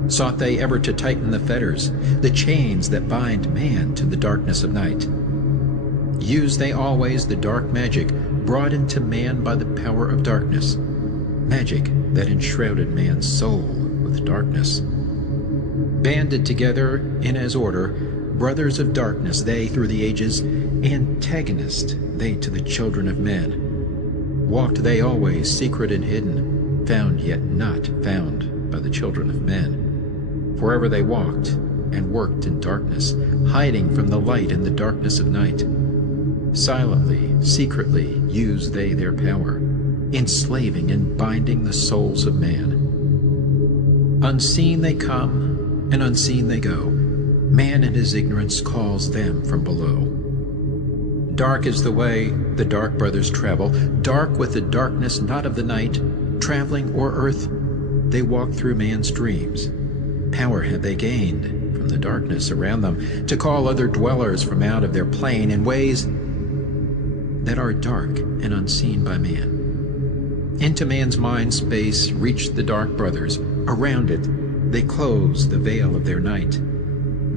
Sought they ever to tighten the fetters, the chains that bind man to the darkness of night. Used they always the dark magic brought into man by the power of darkness, magic that enshrouded man's soul with darkness. Banded together in as order, brothers of darkness they through the ages, antagonist they to the children of men. Walked they always secret and hidden, found yet not found by the children of men. Forever they walked and worked in darkness, hiding from the light in the darkness of night. Silently, secretly used they their power, enslaving and binding the souls of man. Unseen they come, and unseen they go. Man in his ignorance calls them from below. Dark is the way the dark brothers travel, dark with the darkness not of the night. Traveling o'er earth, they walk through man's dreams. Power have they gained from the darkness around them to call other dwellers from out of their plane in ways that are dark and unseen by man. Into man's mind space reach the dark brothers. Around it they close the veil of their night.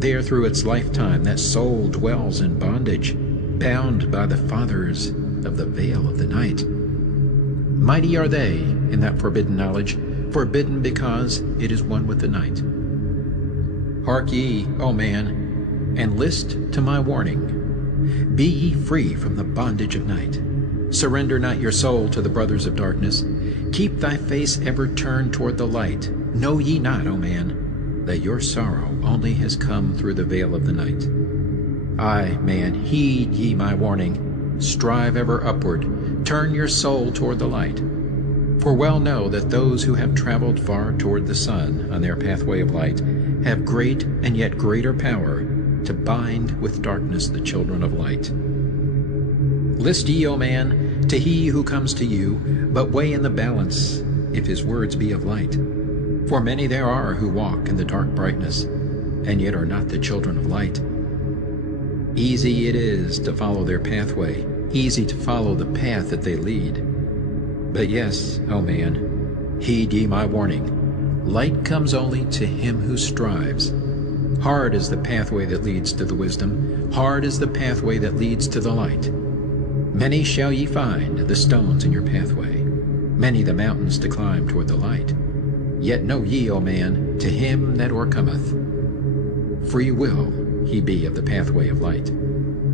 There through its lifetime that soul dwells in bondage, bound by the fathers of the veil of the night. Mighty are they in that forbidden knowledge, forbidden because it is one with the night. Hark ye, O man, and list to my warning. Be ye free from the bondage of night. Surrender not your soul to the brothers of darkness. Keep thy face ever turned toward the light. Know ye not, O man, that your sorrow only has come through the veil of the night. Aye, man, heed ye my warning. Strive ever upward. Turn your soul toward the light. For well know that those who have traveled far toward the sun on their pathway of light have great and yet greater power to bind with darkness the children of light. List ye, O man, to he who comes to you, but weigh in the balance if his words be of light. For many there are who walk in the dark brightness, and yet are not the children of light. Easy it is to follow their pathway, easy to follow the path that they lead. But yes, O man, heed ye my warning. Light comes only to him who strives. Hard is the pathway that leads to the wisdom, hard is the pathway that leads to the light. Many shall ye find the stones in your pathway, many the mountains to climb toward the light. Yet know ye, O man, to him that o'ercometh, free will he be of the pathway of light.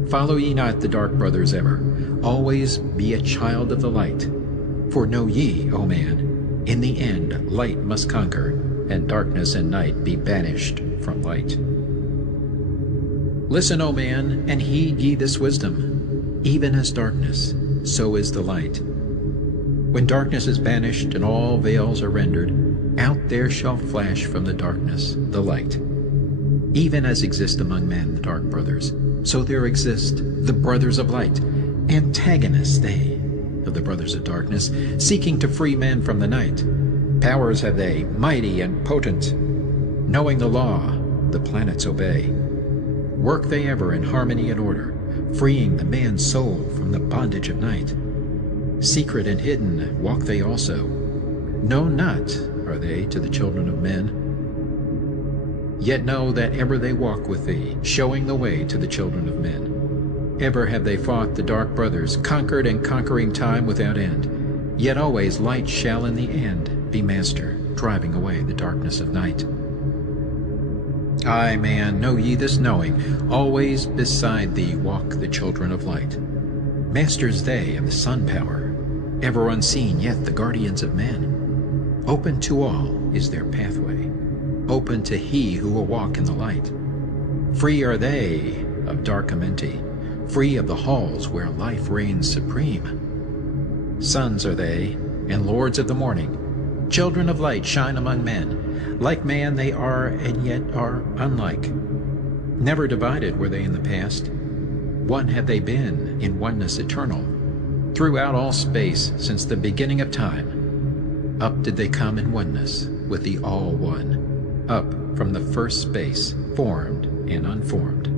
Follow ye not the dark brothers ever, always be a child of the light. For know ye, O man, in the end light must conquer, and darkness and night be banished from light. Listen, O man, and heed ye this wisdom. Even as darkness, so is the light. When darkness is banished and all veils are rendered, out there shall flash from the darkness the light. Even as exist among men the dark brothers, so there exist the brothers of light, antagonists they of the brothers of darkness, seeking to free men from the night. Powers have they, mighty and potent. Knowing the law, the planets obey. Work they ever in harmony and order, freeing the man's soul from the bondage of night. Secret and hidden walk they also. Known not are they to the children of men. Yet know that ever they walk with thee, showing the way to the children of men. Ever have they fought the dark brothers, conquered and conquering time without end. Yet always light shall in the end be master, driving away the darkness of night. Aye, man, know ye this knowing, always beside thee walk the children of light. Masters they of the sun power, ever unseen yet the guardians of men. Open to all is their pathway, open to he who will walk in the light. Free are they of dark Amenti, free of the halls where life reigns supreme. Sons are they, and lords of the morning, children of light shine among men. Like man they are, and yet are unlike. Never divided were they in the past. One have they been in oneness eternal. Throughout all space, since the beginning of time, up did they come in oneness with the All-One, up from the first space, formed and unformed.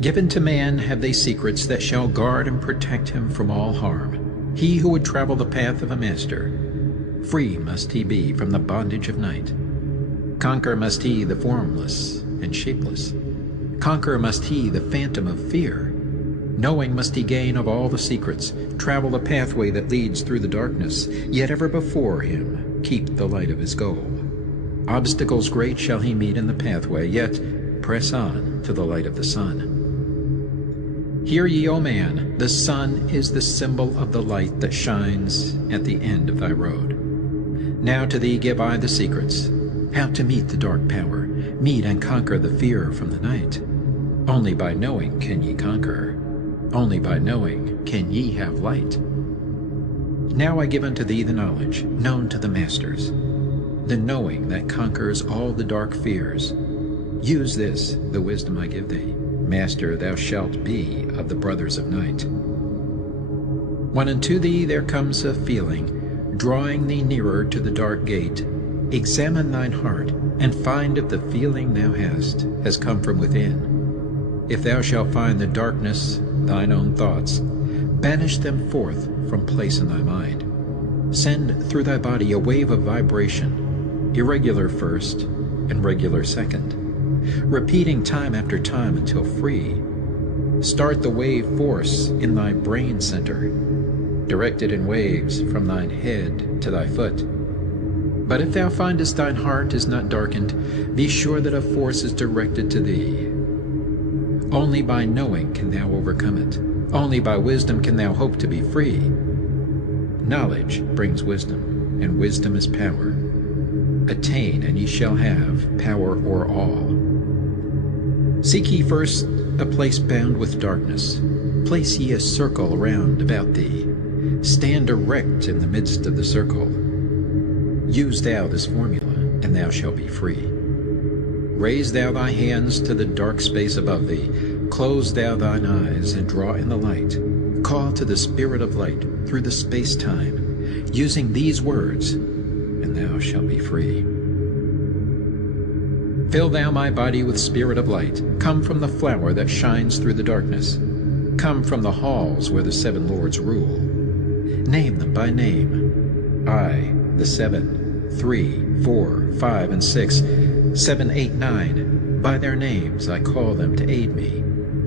Given to man have they secrets that shall guard and protect him from all harm. He who would travel the path of a master, free must he be from the bondage of night. Conquer must he the formless and shapeless. Conquer must he the phantom of fear. Knowing must he gain of all the secrets, travel the pathway that leads through the darkness, yet ever before him keep the light of his goal. Obstacles great shall he meet in the pathway, yet press on to the light of the sun. Hear ye, O man, the sun is the symbol of the light that shines at the end of thy road. Now to thee give I the secrets, how to meet the dark power, meet and conquer the fear from the night. Only by knowing can ye conquer, only by knowing can ye have light. Now I give unto thee the knowledge, known to the masters, the knowing that conquers all the dark fears. Use this, the wisdom I give thee. Master thou shalt be of the brothers of night. When unto thee there comes a feeling, drawing thee nearer to the dark gate, examine thine heart, and find if the feeling thou hast has come from within. If thou shalt find the darkness, thine own thoughts, banish them forth from place in thy mind. Send through thy body a wave of vibration, irregular first and regular second, repeating time after time until free. Start the wave force in thy brain center, directed in waves from thine head to thy foot. But if thou findest thine heart is not darkened, be sure that a force is directed to thee. Only by knowing can thou overcome it. Only by wisdom can thou hope to be free. Knowledge brings wisdom, and wisdom is power. Attain, and ye shall have power o'er all. Seek ye first a place bound with darkness. Place ye a circle round about thee. Stand erect in the midst of the circle. Use thou this formula, and thou shalt be free. Raise thou thy hands to the dark space above thee. Close thou thine eyes, and draw in the light. Call to the Spirit of light through the space-time, using these words, and thou shalt be free. Fill thou my body with spirit of light. Come from the flower that shines through the darkness. Come from the halls where the seven lords rule. Name them by name. I, the 7, 3, 4, 5, and 6, 7, 8, 9. By their names I call them to aid me,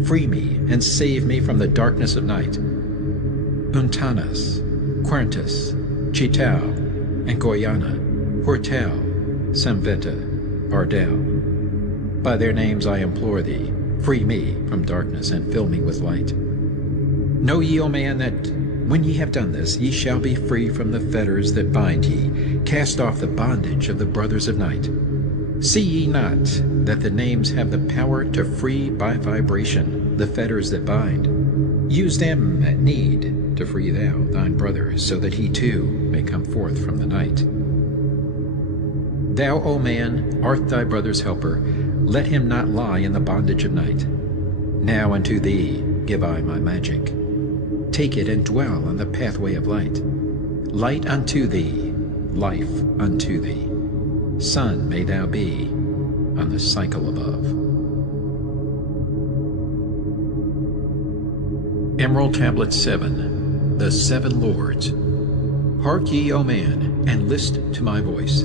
free me, and save me from the darkness of night. Untanas, Quertus, Chitao, and Goyana, Hortel, Samveta, Ardel. By their names I implore thee, free me from darkness and fill me with light. Know ye, O man, that when ye have done this, ye shall be free from the fetters that bind ye, cast off the bondage of the brothers of night. See ye not that the names have the power to free by vibration the fetters that bind? Use them at need to free thou thine brother, so that he too may come forth from the night. Thou, O man, art thy brother's helper. Let him not lie in the bondage of night. Now unto thee give I my magic. Take it and dwell on the pathway of light. Light unto thee, life unto thee. Sun may thou be on the cycle above. Emerald Tablet 7. The Seven Lords. Hark ye, O man, and list to my voice.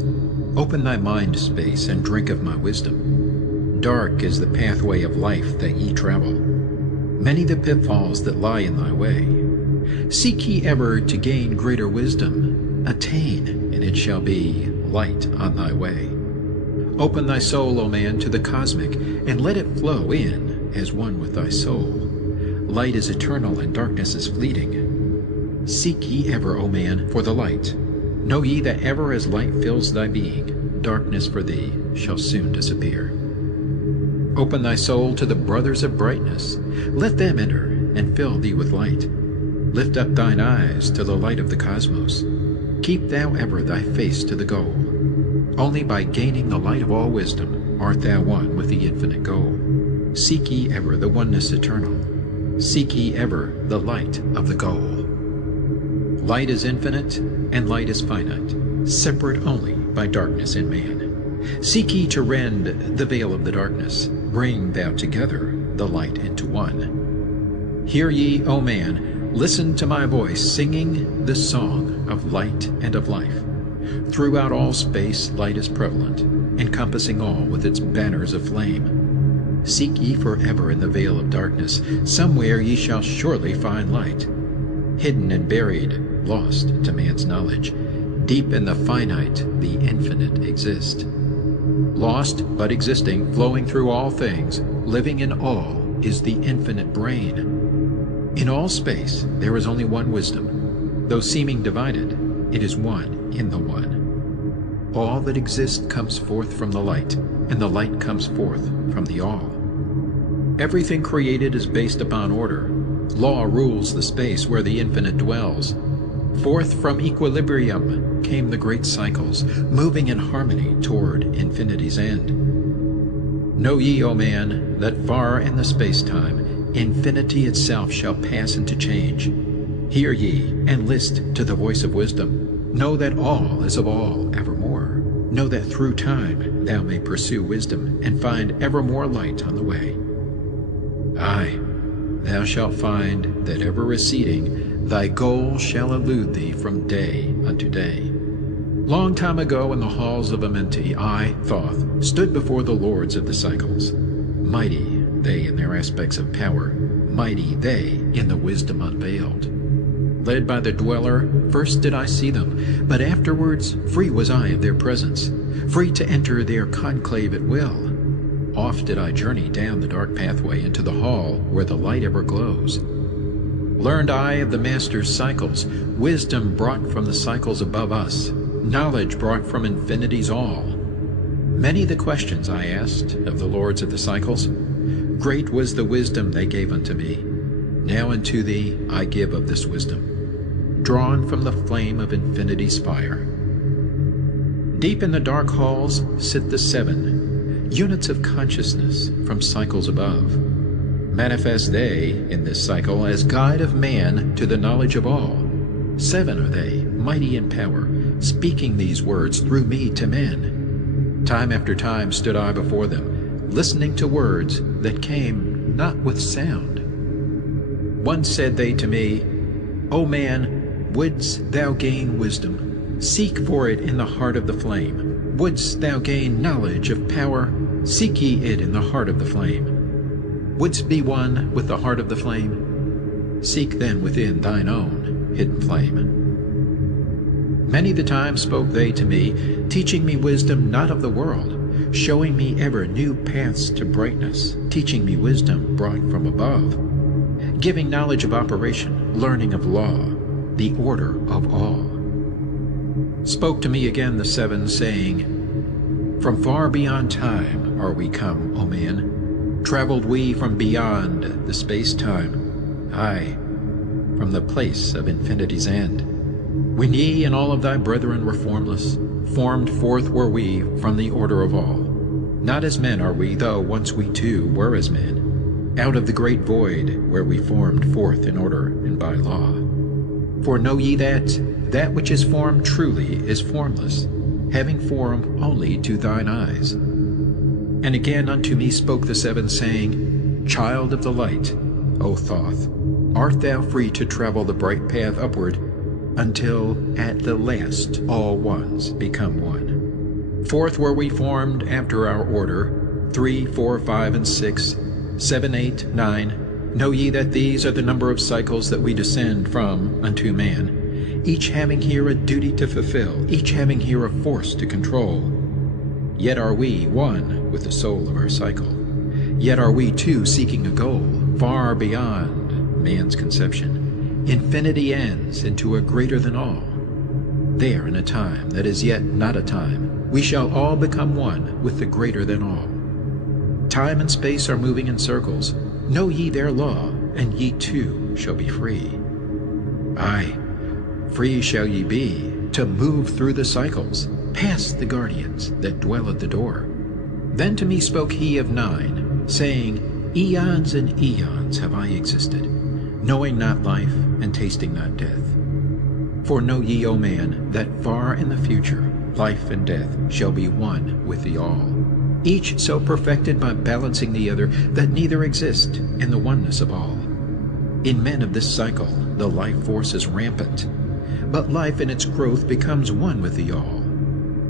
Open thy mind space and drink of my wisdom. Dark is the pathway of life that ye travel. Many the pitfalls that lie in thy way. Seek ye ever to gain greater wisdom. Attain, and it shall be light on thy way. Open thy soul, O man, to the cosmic, and let it flow in as one with thy soul. Light is eternal and darkness is fleeting. Seek ye ever, O man, for the light. Know ye that ever as light fills thy being, darkness for thee shall soon disappear. Open thy soul to the brothers of brightness. Let them enter and fill thee with light. Lift up thine eyes to the light of the cosmos. Keep thou ever thy face to the goal. Only by gaining the light of all wisdom art thou one with the infinite goal. Seek ye ever the oneness eternal. Seek ye ever the light of the goal. Light is infinite, and light is finite, separate only by darkness in man. Seek ye to rend the veil of the darkness. Bring thou together the light into one. Hear ye, O man, listen to my voice, singing the song of light and of life. Throughout all space light is prevalent, encompassing all with its banners of flame. Seek ye forever in the veil of darkness. Somewhere ye shall surely find light. Hidden and buried, lost to man's knowledge, deep in the finite, the infinite exist. Lost but existing, flowing through all things, living in all, is the infinite brain. In all space there is only one wisdom. Though seeming divided, it is one in the one. All that exists comes forth from the light, and the light comes forth from the all. Everything created is based upon order. Law rules the space where the infinite dwells. Forth from equilibrium came the great cycles, moving in harmony toward infinity's end. Know ye, O man, that far in the space-time, infinity itself shall pass into change. Hear ye, and list to the voice of wisdom. Know that all is of all evermore. Know that through time thou may pursue wisdom, and find ever more light on the way. Aye, thou shalt find that ever receding, thy goal shall elude thee from day unto day. Long time ago in the Halls of Amenti, I, Thoth, stood before the lords of the cycles. Mighty they in their aspects of power, mighty they in the wisdom unveiled. Led by the dweller, first did I see them, but afterwards free was I of their presence, free to enter their conclave at will. Oft did I journey down the dark pathway into the hall where the light ever glows. Learned I of the master's cycles, wisdom brought from the cycles above us, knowledge brought from infinity's all. Many the questions I asked of the lords of the cycles. Great was the wisdom they gave unto me. Now unto thee I give of this wisdom, drawn from the flame of infinity's fire. Deep in the dark halls sit the seven, units of consciousness from cycles above. Manifest they in this cycle as guide of man to the knowledge of all. Seven are they, mighty in power, speaking these words through me to men. Time after time stood I before them, listening to words that came not with sound. Once said they to me, O man, wouldst thou gain wisdom? Seek for it in the heart of the flame. Wouldst thou gain knowledge of power? Seek ye it in the heart of the flame. Wouldst be one with the heart of the flame? Seek then within thine own hidden flame. Many the time spoke they to me, teaching me wisdom not of the world, showing me ever new paths to brightness, teaching me wisdom brought from above, giving knowledge of operation, learning of law, the order of all. Spoke to me again the seven, saying, From far beyond time are we come, O man, traveled we from beyond the space-time, aye, from the place of infinity's end. When ye and all of thy brethren were formless, formed forth were we from the order of all. Not as men are we, though once we too were as men, out of the great void where we formed forth in order and by law. For know ye that which is formed truly is formless, having form only to thine eyes. And again unto me spoke the seven, saying, Child of the light, O Thoth, art thou free to travel the bright path upward, until at the last all ones become one. Forth were we formed after our order, 3, 4, 5, and 6, 7, 8, 9. Know ye that these are the number of cycles that we descend from unto man, each having here a duty to fulfill, each having here a force to control. Yet are we one with the soul of our cycle. Yet are we two seeking a goal far beyond man's conception. Infinity ends into a greater than all. There in a time that is yet not a time, we shall all become one with the greater than all. Time and space are moving in circles. Know ye their law, and ye too shall be free. Aye, free shall ye be to move through the cycles, past the guardians that dwell at the door. Then to me spoke he of 9, saying, Eons and eons have I existed, knowing not life and tasting not death. For know ye, O man, that far in the future life and death shall be one with the all, each so perfected by balancing the other that neither exist in the oneness of all. In men of this cycle the life force is rampant, but life in its growth becomes one with the all.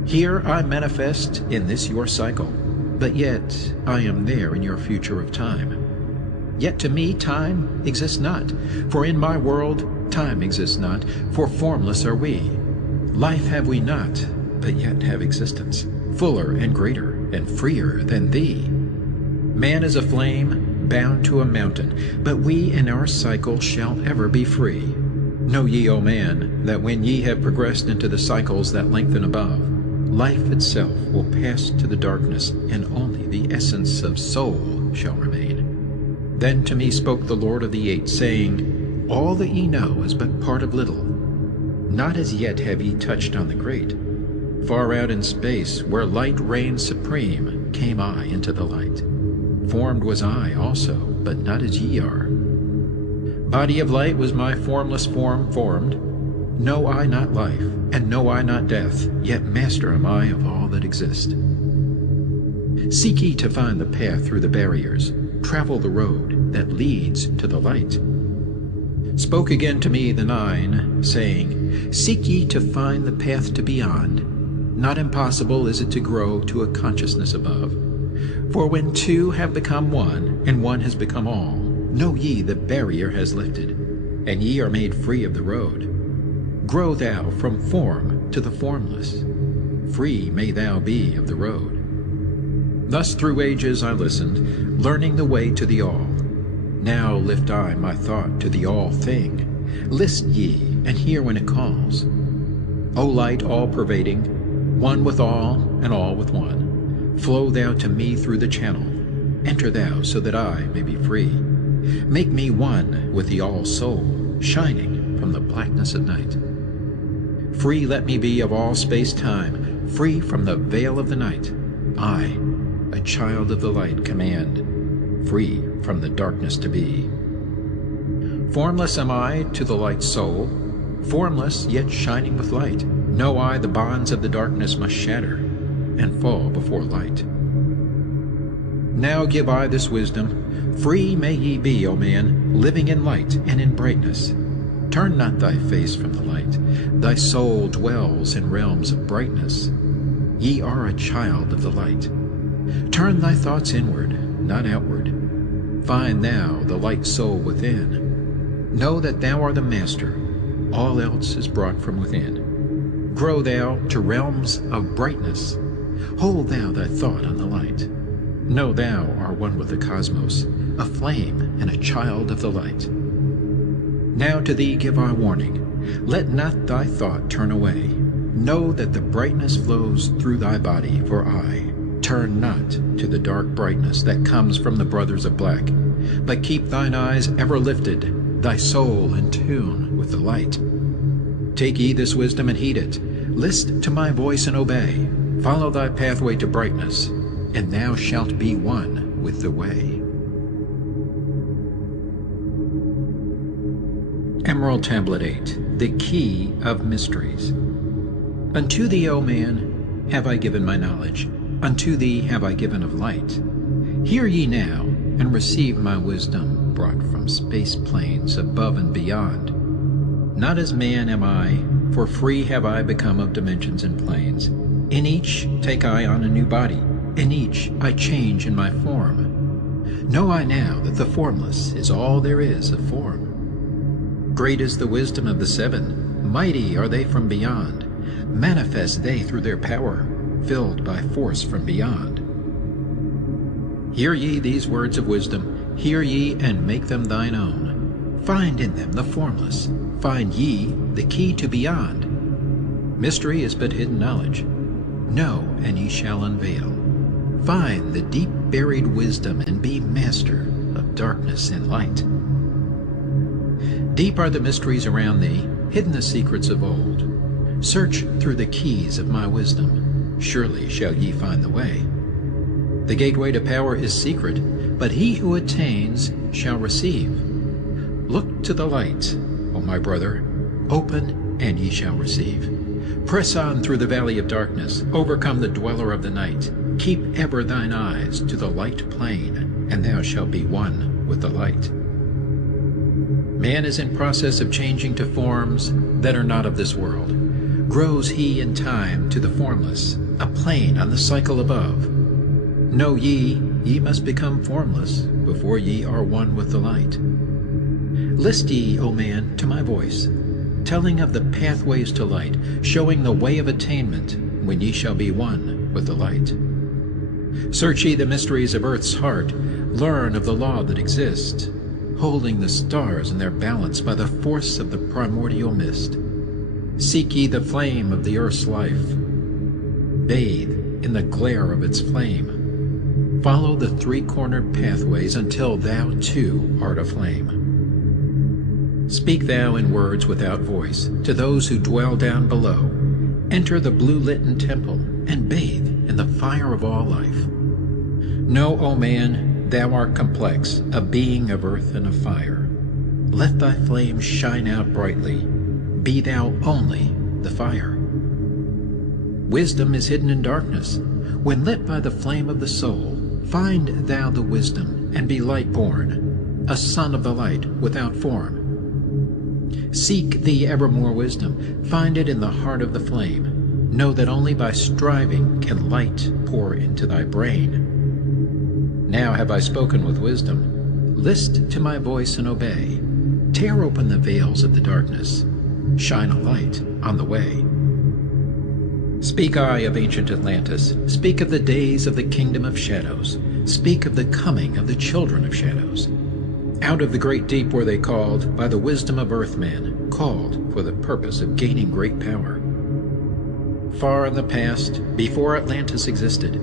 Here I manifest in this your cycle, but yet I am there in your future of time. Yet to me time exists not, for in my world time exists not, for formless are we. Life have we not, but yet have existence, fuller and greater and freer than thee. Man is a flame bound to a mountain, but we in our cycle shall ever be free. Know ye, O man, that when ye have progressed into the cycles that lengthen above, life itself will pass to the darkness, and only the essence of soul shall remain. Then to me spoke the Lord of the Eight, saying, All that ye know is but part of little. Not as yet have ye touched on the great. Far out in space, where light reigns supreme, came I into the light. Formed was I also, but not as ye are. Body of light was my formless form formed. Know I not life, and know I not death, yet master am I of all that exist. Seek ye to find the path through the barriers, travel the road that leads to the light. Spoke again to me the 9, saying, Seek ye to find the path to beyond. Not impossible is it to grow to a consciousness above. For when two have become one, and one has become all, know ye the barrier has lifted, and ye are made free of the road. Grow thou from form to the formless. Free may thou be of the road. Thus through ages I listened, learning the way to the all. Now lift I my thought to the all thing. List ye, and hear when it calls. O light all-pervading, one with all and all with one, flow thou to me through the channel. Enter thou so that I may be free. Make me one with the all-soul, shining from the blackness of night. Free let me be of all space-time, free from the veil of the night. I, a child of the light, command, free from the darkness to be. Formless am I to the light soul, formless yet shining with light. Know I the bonds of the darkness must shatter and fall before light. Now give I this wisdom, free may ye be, O man, living in light and in brightness. Turn not thy face from the light, thy soul dwells in realms of brightness. Ye are a child of the light. Turn thy thoughts inward, not outward. Find thou the light soul within. Know that thou art the master, all else is brought from within. grow thou to realms of brightness. Hold thou thy thought on the light. Know thou art one with the cosmos, a flame and a child of the light. Now to thee give our warning. Let not thy thought turn away. Know that the brightness flows through thy body, for I turn not to the dark brightness that comes from the brothers of black, but keep thine eyes ever lifted, thy soul in tune with the light. Take ye this wisdom and heed it. List to my voice and obey. Follow thy pathway to brightness, and thou shalt be one with the way. Emerald Tablet 8, the Key of Mysteries. Unto thee, O man, have I given my knowledge. Unto thee have I given of light. Hear ye now, and receive my wisdom, brought from space planes above and beyond. Not as man am I, for free have I become of dimensions and planes. In each take I on a new body, in each I change in my form. Know I now that the formless is all there is of form. Great is the wisdom of the seven, mighty are they from beyond. Manifest they through their power, filled by force from beyond. Hear ye these words of wisdom, hear ye and make them thine own. Find in them the formless, find ye the key to beyond. Mystery is but hidden knowledge. Know, and ye shall unveil. Find the deep buried wisdom, and be master of darkness and light. Deep are the mysteries around thee, hidden the secrets of old. Search through the keys of my wisdom, surely shall ye find the way. The gateway to power is secret, but he who attains shall receive. Look to the light, O my brother, open, and ye shall receive. Press on through the valley of darkness, overcome the dweller of the night. Keep ever thine eyes to the light plain, and thou shalt be one with the light. Man is in process of changing to forms that are not of this world. Grows he in time to the formless, a plane on the cycle above. Know ye, ye must become formless before ye are one with the light. List ye, O man, to my voice, telling of the pathways to light, showing the way of attainment when ye shall be one with the light. Search ye the mysteries of earth's heart, learn of the law that exists, holding the stars in their balance by the force of the primordial mist. Seek ye the flame of the earth's life. Bathe in the glare of its flame. Follow the three-cornered pathways until thou too art aflame. Speak thou in words without voice to those who dwell down below. Enter the blue-litten temple and bathe in the fire of all life. Know, O man, thou art complex, a being of earth and of fire. Let thy flame shine out brightly. Be thou only the fire. Wisdom is hidden in darkness. When lit by the flame of the soul, find thou the wisdom, and be light-born, a son of the light without form. Seek thee evermore wisdom, find it in the heart of the flame. Know that only by striving can light pour into thy brain. Now have I spoken with wisdom. List to my voice and obey. Tear open the veils of the darkness. Shine a light on the way. Speak I of ancient Atlantis. Speak of the days of the kingdom of shadows. Speak of the coming of the children of shadows. Out of the great deep were they called, by the wisdom of earthmen, called for the purpose of gaining great power. Far in the past, before Atlantis existed,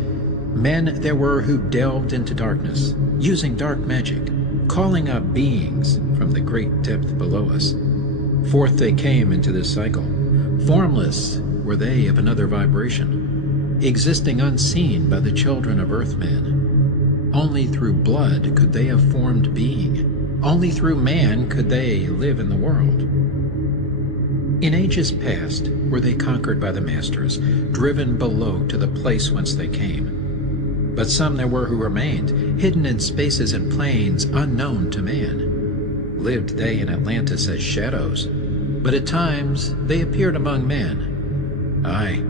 men there were who delved into darkness, using dark magic, calling up beings from the great depth below us. Forth they came into this cycle. Formless were they of another vibration, existing unseen by the children of earthmen. Only through blood could they have formed being. Only through man could they live in the world. In ages past were they conquered by the masters, driven below to the place whence they came. But some there were who remained, hidden in spaces and planes unknown to man. Lived they in Atlantis as shadows, but at times they appeared among men. Aye,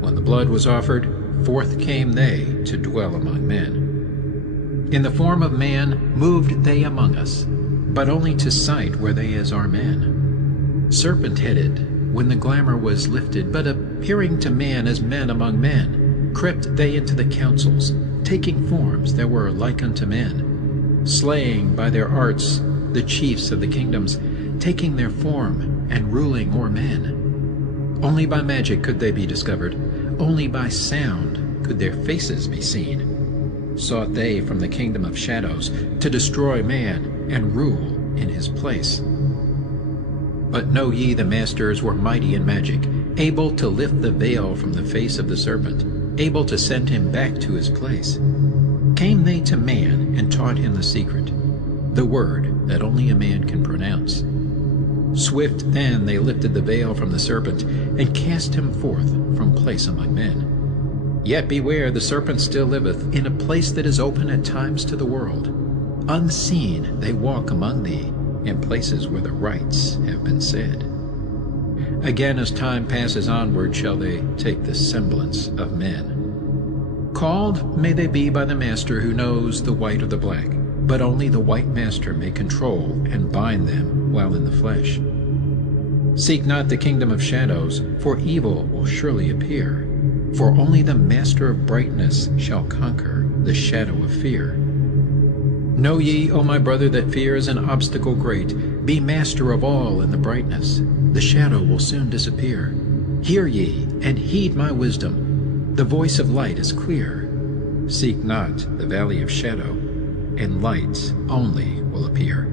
when the blood was offered, forth came they to dwell among men. In the form of man moved they among us, but only to sight were they as our men. Serpent-headed, when the glamour was lifted, but a peering to man as men among men, crept they into the councils, taking forms that were like unto men, slaying by their arts the chiefs of the kingdoms, taking their form and ruling o'er men. Only by magic could they be discovered, only by sound could their faces be seen. Sought they from the kingdom of shadows to destroy man and rule in his place. But know ye the masters were mighty in magic, able to lift the veil from the face of the serpent, able to send him back to his place. Came they to man and taught him the secret, the word that only a man can pronounce. Swift then they lifted the veil from the serpent and cast him forth from place among men. Yet beware, the serpent still liveth in a place that is open at times to the world. Unseen they walk among thee, in places where the rites have been said. Again, as time passes onward, shall they take the semblance of men. Called may they be by the master who knows the white or the black, but only the white master may control and bind them while in the flesh. Seek not the kingdom of shadows, for evil will surely appear, for only the master of brightness shall conquer the shadow of fear. Know ye, O my brother, that fear is an obstacle great. Be master of all in the brightness. The shadow will soon disappear. Hear ye, and heed my wisdom. The voice of light is clear. Seek not the valley of shadow, and light only will appear.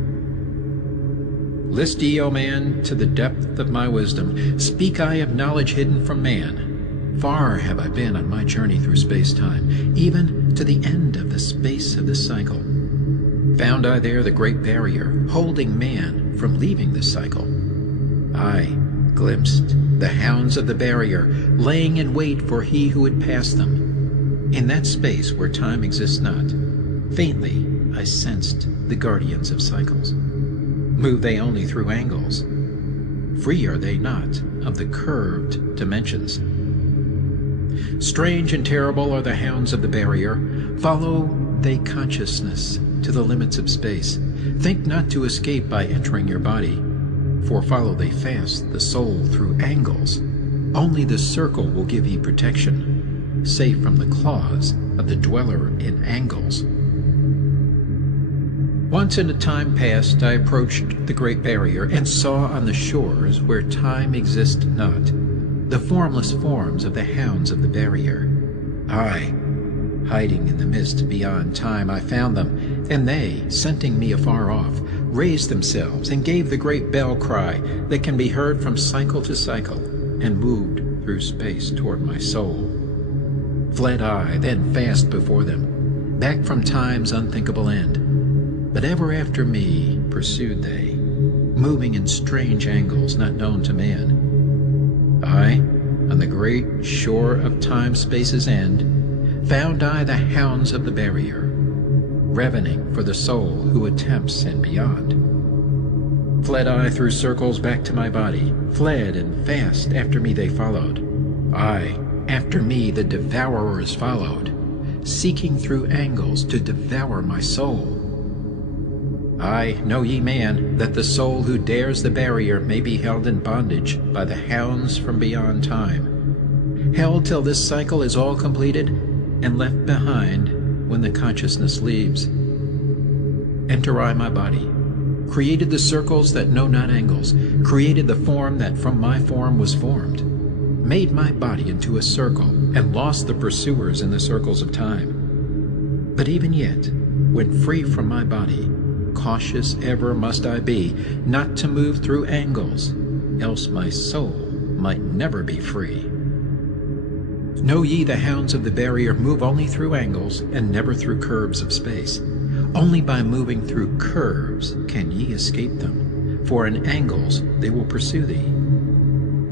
List ye, O man, to the depth of my wisdom. Speak I of knowledge hidden from man. Far have I been on my journey through space-time, even to the end of the space of this cycle. Found I there the great barrier, holding man from leaving this cycle. I glimpsed the hounds of the barrier, laying in wait for he who would pass them. In that space where time exists not, faintly I sensed the guardians of cycles. Move they only through angles? Free are they not of the curved dimensions. Strange and terrible are the hounds of the barrier. Follow they consciousness to the limits of space. Think not to escape by entering your body, for follow they fast the soul through angles. Only the circle will give ye protection, safe from the claws of the dweller in angles. Once in a time past I approached the great barrier, and saw on the shores where time exists not, the formless forms of the hounds of the barrier. Aye, hiding in the mist beyond time I found them, and they, scenting me afar off, raised themselves and gave the great bell cry that can be heard from cycle to cycle, and moved through space toward my soul. Fled I then fast before them, back from time's unthinkable end. But ever after me pursued they, moving in strange angles not known to man. I, on the great shore of time-space's end, found I the hounds of the barrier, ravening for the soul who attempts and beyond. Fled I through circles back to my body, fled and fast after me they followed. Aye, after me the devourers followed, seeking through angles to devour my soul. Aye, know ye, man, that the soul who dares the barrier may be held in bondage by the hounds from beyond time, held till this cycle is all completed, and left behind when the consciousness leaves. Enter I my body, created the circles that know not angles, created the form that from my form was formed, made my body into a circle, and lost the pursuers in the circles of time. But even yet, when free from my body, cautious ever must I be, not to move through angles, else my soul might never be free. Know ye the hounds of the barrier move only through angles, and never through curves of space. Only by moving through curves can ye escape them, for in angles they will pursue thee.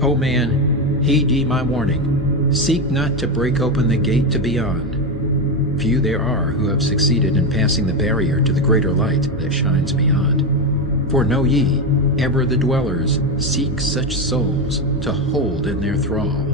O man, heed ye my warning, seek not to break open the gate to beyond. Few there are who have succeeded in passing the barrier to the greater light that shines beyond. For know ye, ever the dwellers seek such souls to hold in their thrall.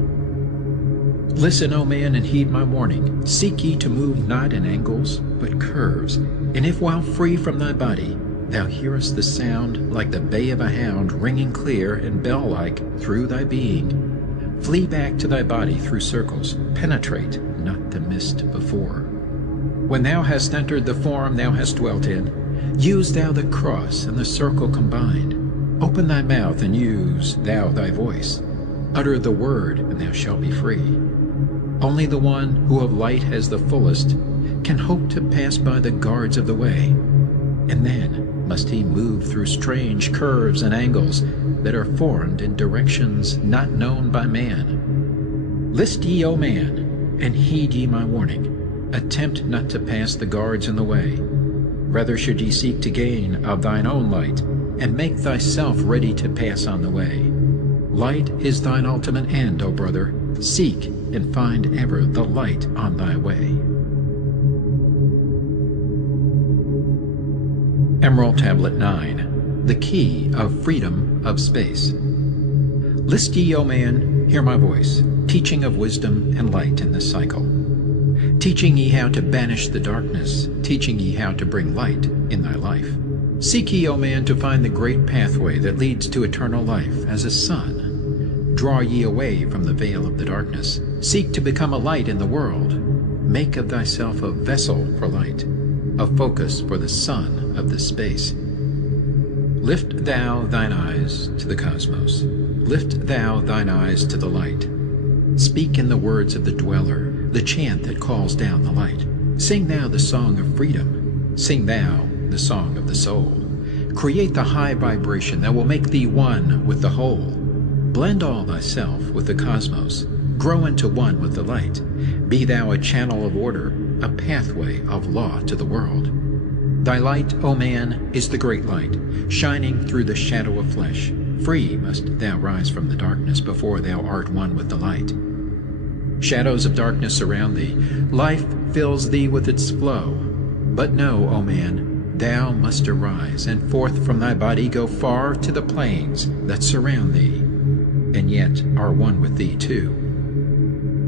Listen, O man, and heed my warning. Seek ye to move not in angles, but curves. And if while free from thy body, thou hearest the sound like the bay of a hound ringing clear and bell-like through thy being, Flee back to thy body through circles, penetrate not the mist before. When thou hast entered the form thou hast dwelt in, use thou the cross and the circle combined. Open thy mouth and use thou thy voice. Utter the word, and thou shalt be free. Only the one who of light has the fullest can hope to pass by the guards of the way, and then must he move through strange curves and angles that are formed in directions not known by man. List ye, O man, and heed ye my warning. Attempt not to pass the guards in the way. Rather should ye seek to gain of thine own light, and make thyself ready to pass on the way. Light is thine ultimate end, O brother. Seek and find ever the light on thy way. Emerald Tablet 9. The Key of Freedom of Space. List ye, O man, hear my voice, teaching of wisdom and light in this cycle. Teaching ye how to banish the darkness, teaching ye how to bring light in thy life. Seek ye, O man, to find the great pathway that leads to eternal life as a sun. Draw ye away from the veil of the darkness. Seek to become a light in the world. Make of thyself a vessel for light, a focus for the sun of this space. Lift thou thine eyes to the cosmos. Lift thou thine eyes to the light. Speak in the words of the dweller, the chant that calls down the light. Sing thou the song of freedom. Sing thou the song of the soul. Create the high vibration that will make thee one with the whole. Blend all thyself with the cosmos. Grow into one with the light. Be thou a channel of order, a pathway of law to the world. Thy light, O man, is the great light, shining through the shadow of flesh. Free must thou rise from the darkness before thou art one with the light. Shadows of darkness surround thee. Life fills thee with its flow. But know, O man, thou must arise, and forth from thy body go far to the plains that surround thee, and yet are one with thee too.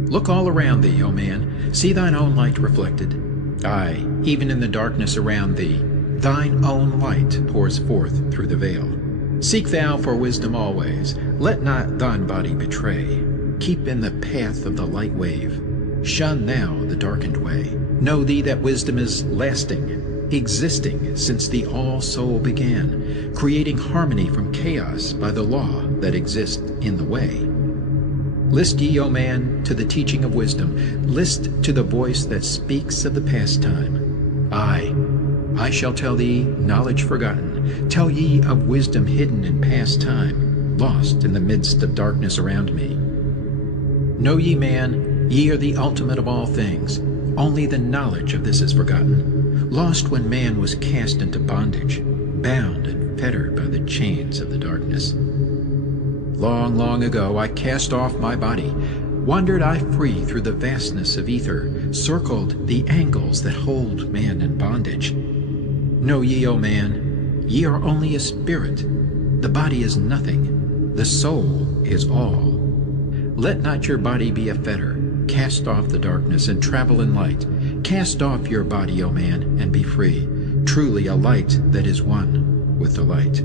Look all around thee, O man, see thine own light reflected. Aye, even in the darkness around thee, thine own light pours forth through the veil. Seek thou for wisdom always, let not thine body betray. Keep in the path of the light wave. Shun thou the darkened way. Know thee that wisdom is lasting, existing since the all-soul began, creating harmony from chaos by the law that exists in the way. List ye, O man, to the teaching of wisdom. List to the voice that speaks of the past time. I shall tell thee knowledge forgotten, tell ye of wisdom hidden in past time, lost in the midst of darkness around me. Know ye, man, ye are the ultimate of all things. Only the knowledge of this is forgotten, lost when man was cast into bondage, bound and fettered by the chains of the darkness. Long, long ago I cast off my body, wandered I free through the vastness of ether, circled the angles that hold man in bondage. Know ye, O man, ye are only a spirit. The body is nothing, the soul is all. Let not your body be a fetter. Cast off the darkness and travel in light. Cast off your body, O man, and be free, truly a light that is one with the light.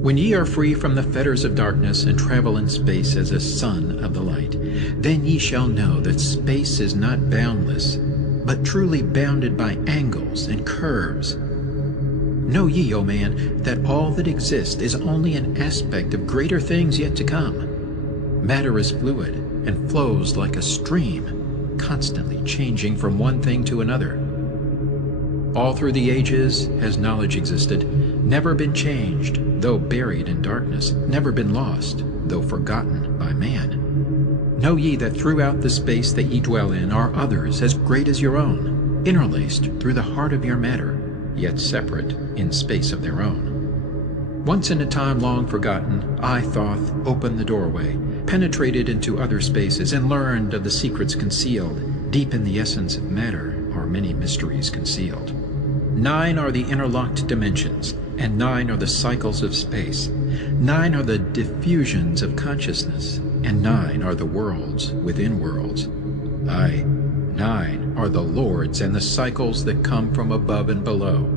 When ye are free from the fetters of darkness and travel in space as a son of the light, then ye shall know that space is not boundless, but truly bounded by angles and curves. Know ye, O man, that all that exists is only an aspect of greater things yet to come. Matter is fluid and flows like a stream, constantly changing from one thing to another. All through the ages has knowledge existed, never been changed, though buried in darkness, never been lost, though forgotten by man. Know ye that throughout the space that ye dwell in are others as great as your own, interlaced through the heart of your matter, yet separate in space of their own. Once in a time long forgotten, I, Thoth, opened the doorway, penetrated into other spaces, and learned of the secrets concealed. Deep in the essence of matter are many mysteries concealed. 9 are the interlocked dimensions, and 9 are the cycles of space. 9 are the diffusions of consciousness, and 9 are the worlds within worlds. Aye, 9 are the lords and the cycles that come from above and below.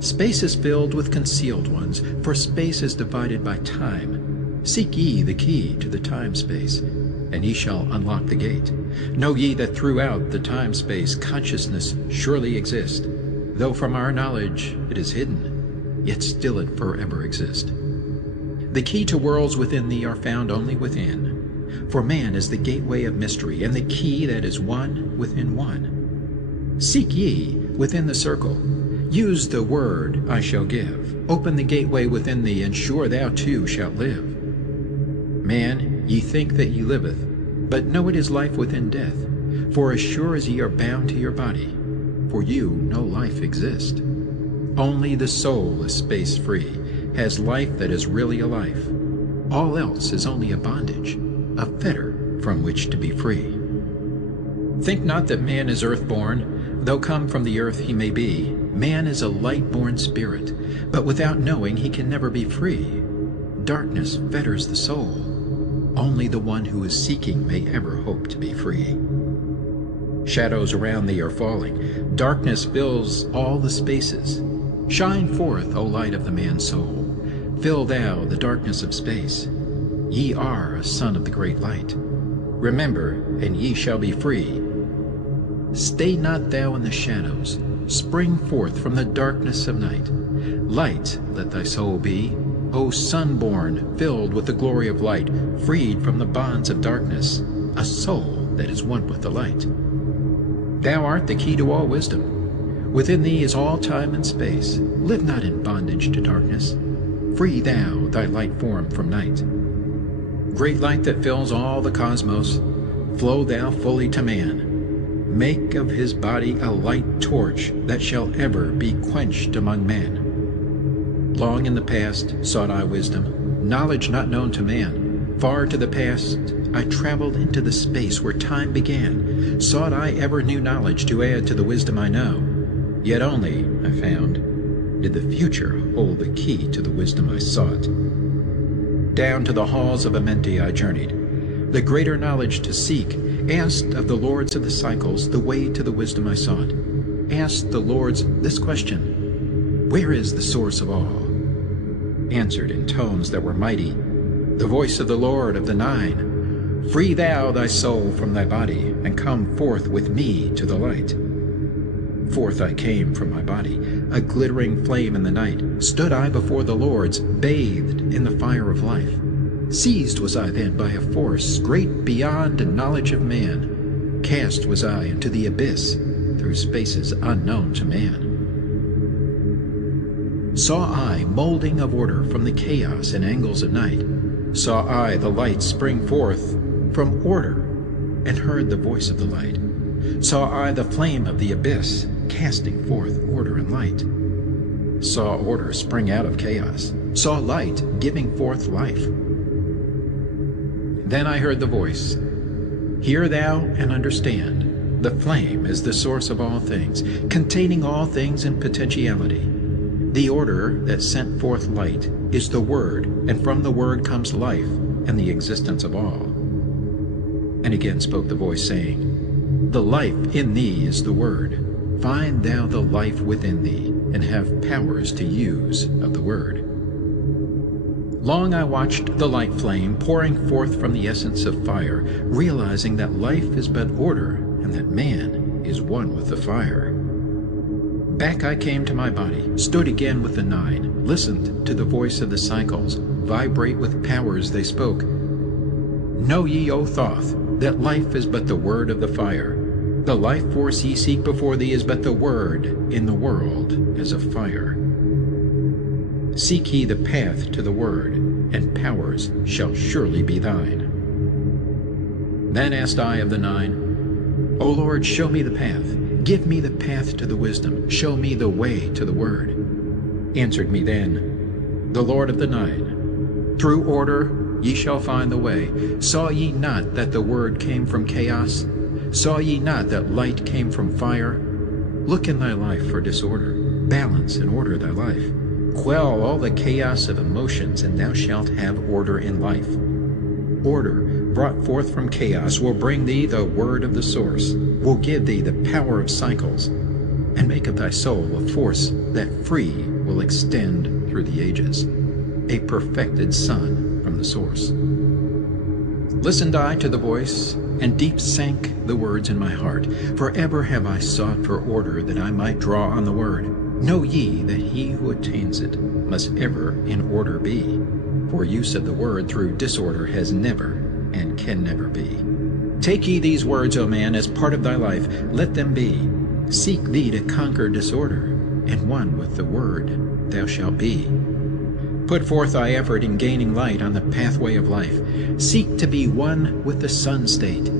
Space is filled with concealed ones, for space is divided by time. Seek ye the key to the time-space, and ye shall unlock the gate. Know ye that throughout the time-space consciousness surely exists, though from our knowledge it is hidden, yet still it forever exists. The key to worlds within thee are found only within, for man is the gateway of mystery, and the key that is one within one. Seek ye within the circle, use the word I shall give, open the gateway within thee, and sure thou too shalt live. Man, ye think that ye liveth, but know it is life within death, for as sure as ye are bound to your body, for you no life exists. Only the soul is space-free, has life that is really a life. All else is only a bondage, a fetter from which to be free. Think not that man is earth-born, though come from the earth he may be. Man is a light-born spirit, but without knowing he can never be free. Darkness fetters the soul. Only the one who is seeking may ever hope to be free. Shadows around thee are falling. Darkness fills all the spaces. Shine forth, O light of the man's soul. Fill thou the darkness of space. Ye are a son of the great light. Remember, and ye shall be free. Stay not thou in the shadows. Spring forth from the darkness of night. Light let thy soul be, O sun-born, filled with the glory of light, freed from the bonds of darkness, a soul that is one with the light. Thou art the key to all wisdom. Within thee is all time and space. Live not in bondage to darkness. Free thou thy light form from night. Great light that fills all the cosmos, flow thou fully to man. Make of his body a light torch that shall ever be quenched among men. Long in the past sought I wisdom, knowledge not known to man. Far to the past I traveled into the space where time began. Sought I ever new knowledge to add to the wisdom I know. Yet only, I found, did the future hold the key to the wisdom I sought. Down to the Halls of Amenti I journeyed, the greater knowledge to seek. Asked of the lords of the cycles the way to the wisdom I sought. Asked the lords this question: where is the source of all? Answered in tones that were mighty, the voice of the Lord of the Nine: free thou thy soul from thy body, and come forth with me to the light. Forth I came from my body, a glittering flame in the night. Stood I before the lords, bathed in the fire of life. Seized was I then by a force great beyond the knowledge of man. Cast was I into the abyss, through spaces unknown to man. Saw I molding of order from the chaos and angles of night. Saw I the light spring forth from order, and heard the voice of the light. Saw I the flame of the abyss, casting forth order and light. Saw order spring out of chaos. Saw light giving forth life. Then I heard the voice: hear thou and understand. The flame is the source of all things, containing all things in potentiality. The order that sent forth light is the Word, and from the Word comes life and the existence of all. And again spoke the voice, saying, the life in thee is the Word. Find thou the life within thee, and have powers to use of the Word. Long I watched the light flame pouring forth from the essence of fire, realizing that life is but order, and that man is one with the fire. Back I came to my body, stood again with the Nine, listened to the voice of the cycles, vibrate with powers they spoke. Know ye, O Thoth, that life is but the word of the fire. The life force ye seek before thee is but the word in the world as a fire. Seek ye the path to the word, and powers shall surely be thine. Then asked I of the Nine, O Lord, show me the path. Give me the path to the wisdom. Show me the way to the word. Answered me then the Lord of the Nine, through order ye shall find the way. Saw ye not that the word came from chaos? Saw ye not that light came from fire? Look in thy life for disorder. Balance and order thy life. Quell all the chaos of emotions, and thou shalt have order in life. Order brought forth from chaos will bring thee the word of the source, will give thee the power of cycles, and make of thy soul a force that free will extend through the ages. a perfected sun from the source. Listened I to the voice, and deep sank the words in my heart. Forever have I sought for order, that I might draw on the word. Know ye that he who attains it must ever in order be, for use of the word through disorder has never and can never be. Take ye these words, O man, as part of thy life, let them be. Seek thee to conquer disorder, and one with the word thou shalt be. Put forth thy effort in gaining light on the pathway of life. Seek to be one with the sun state.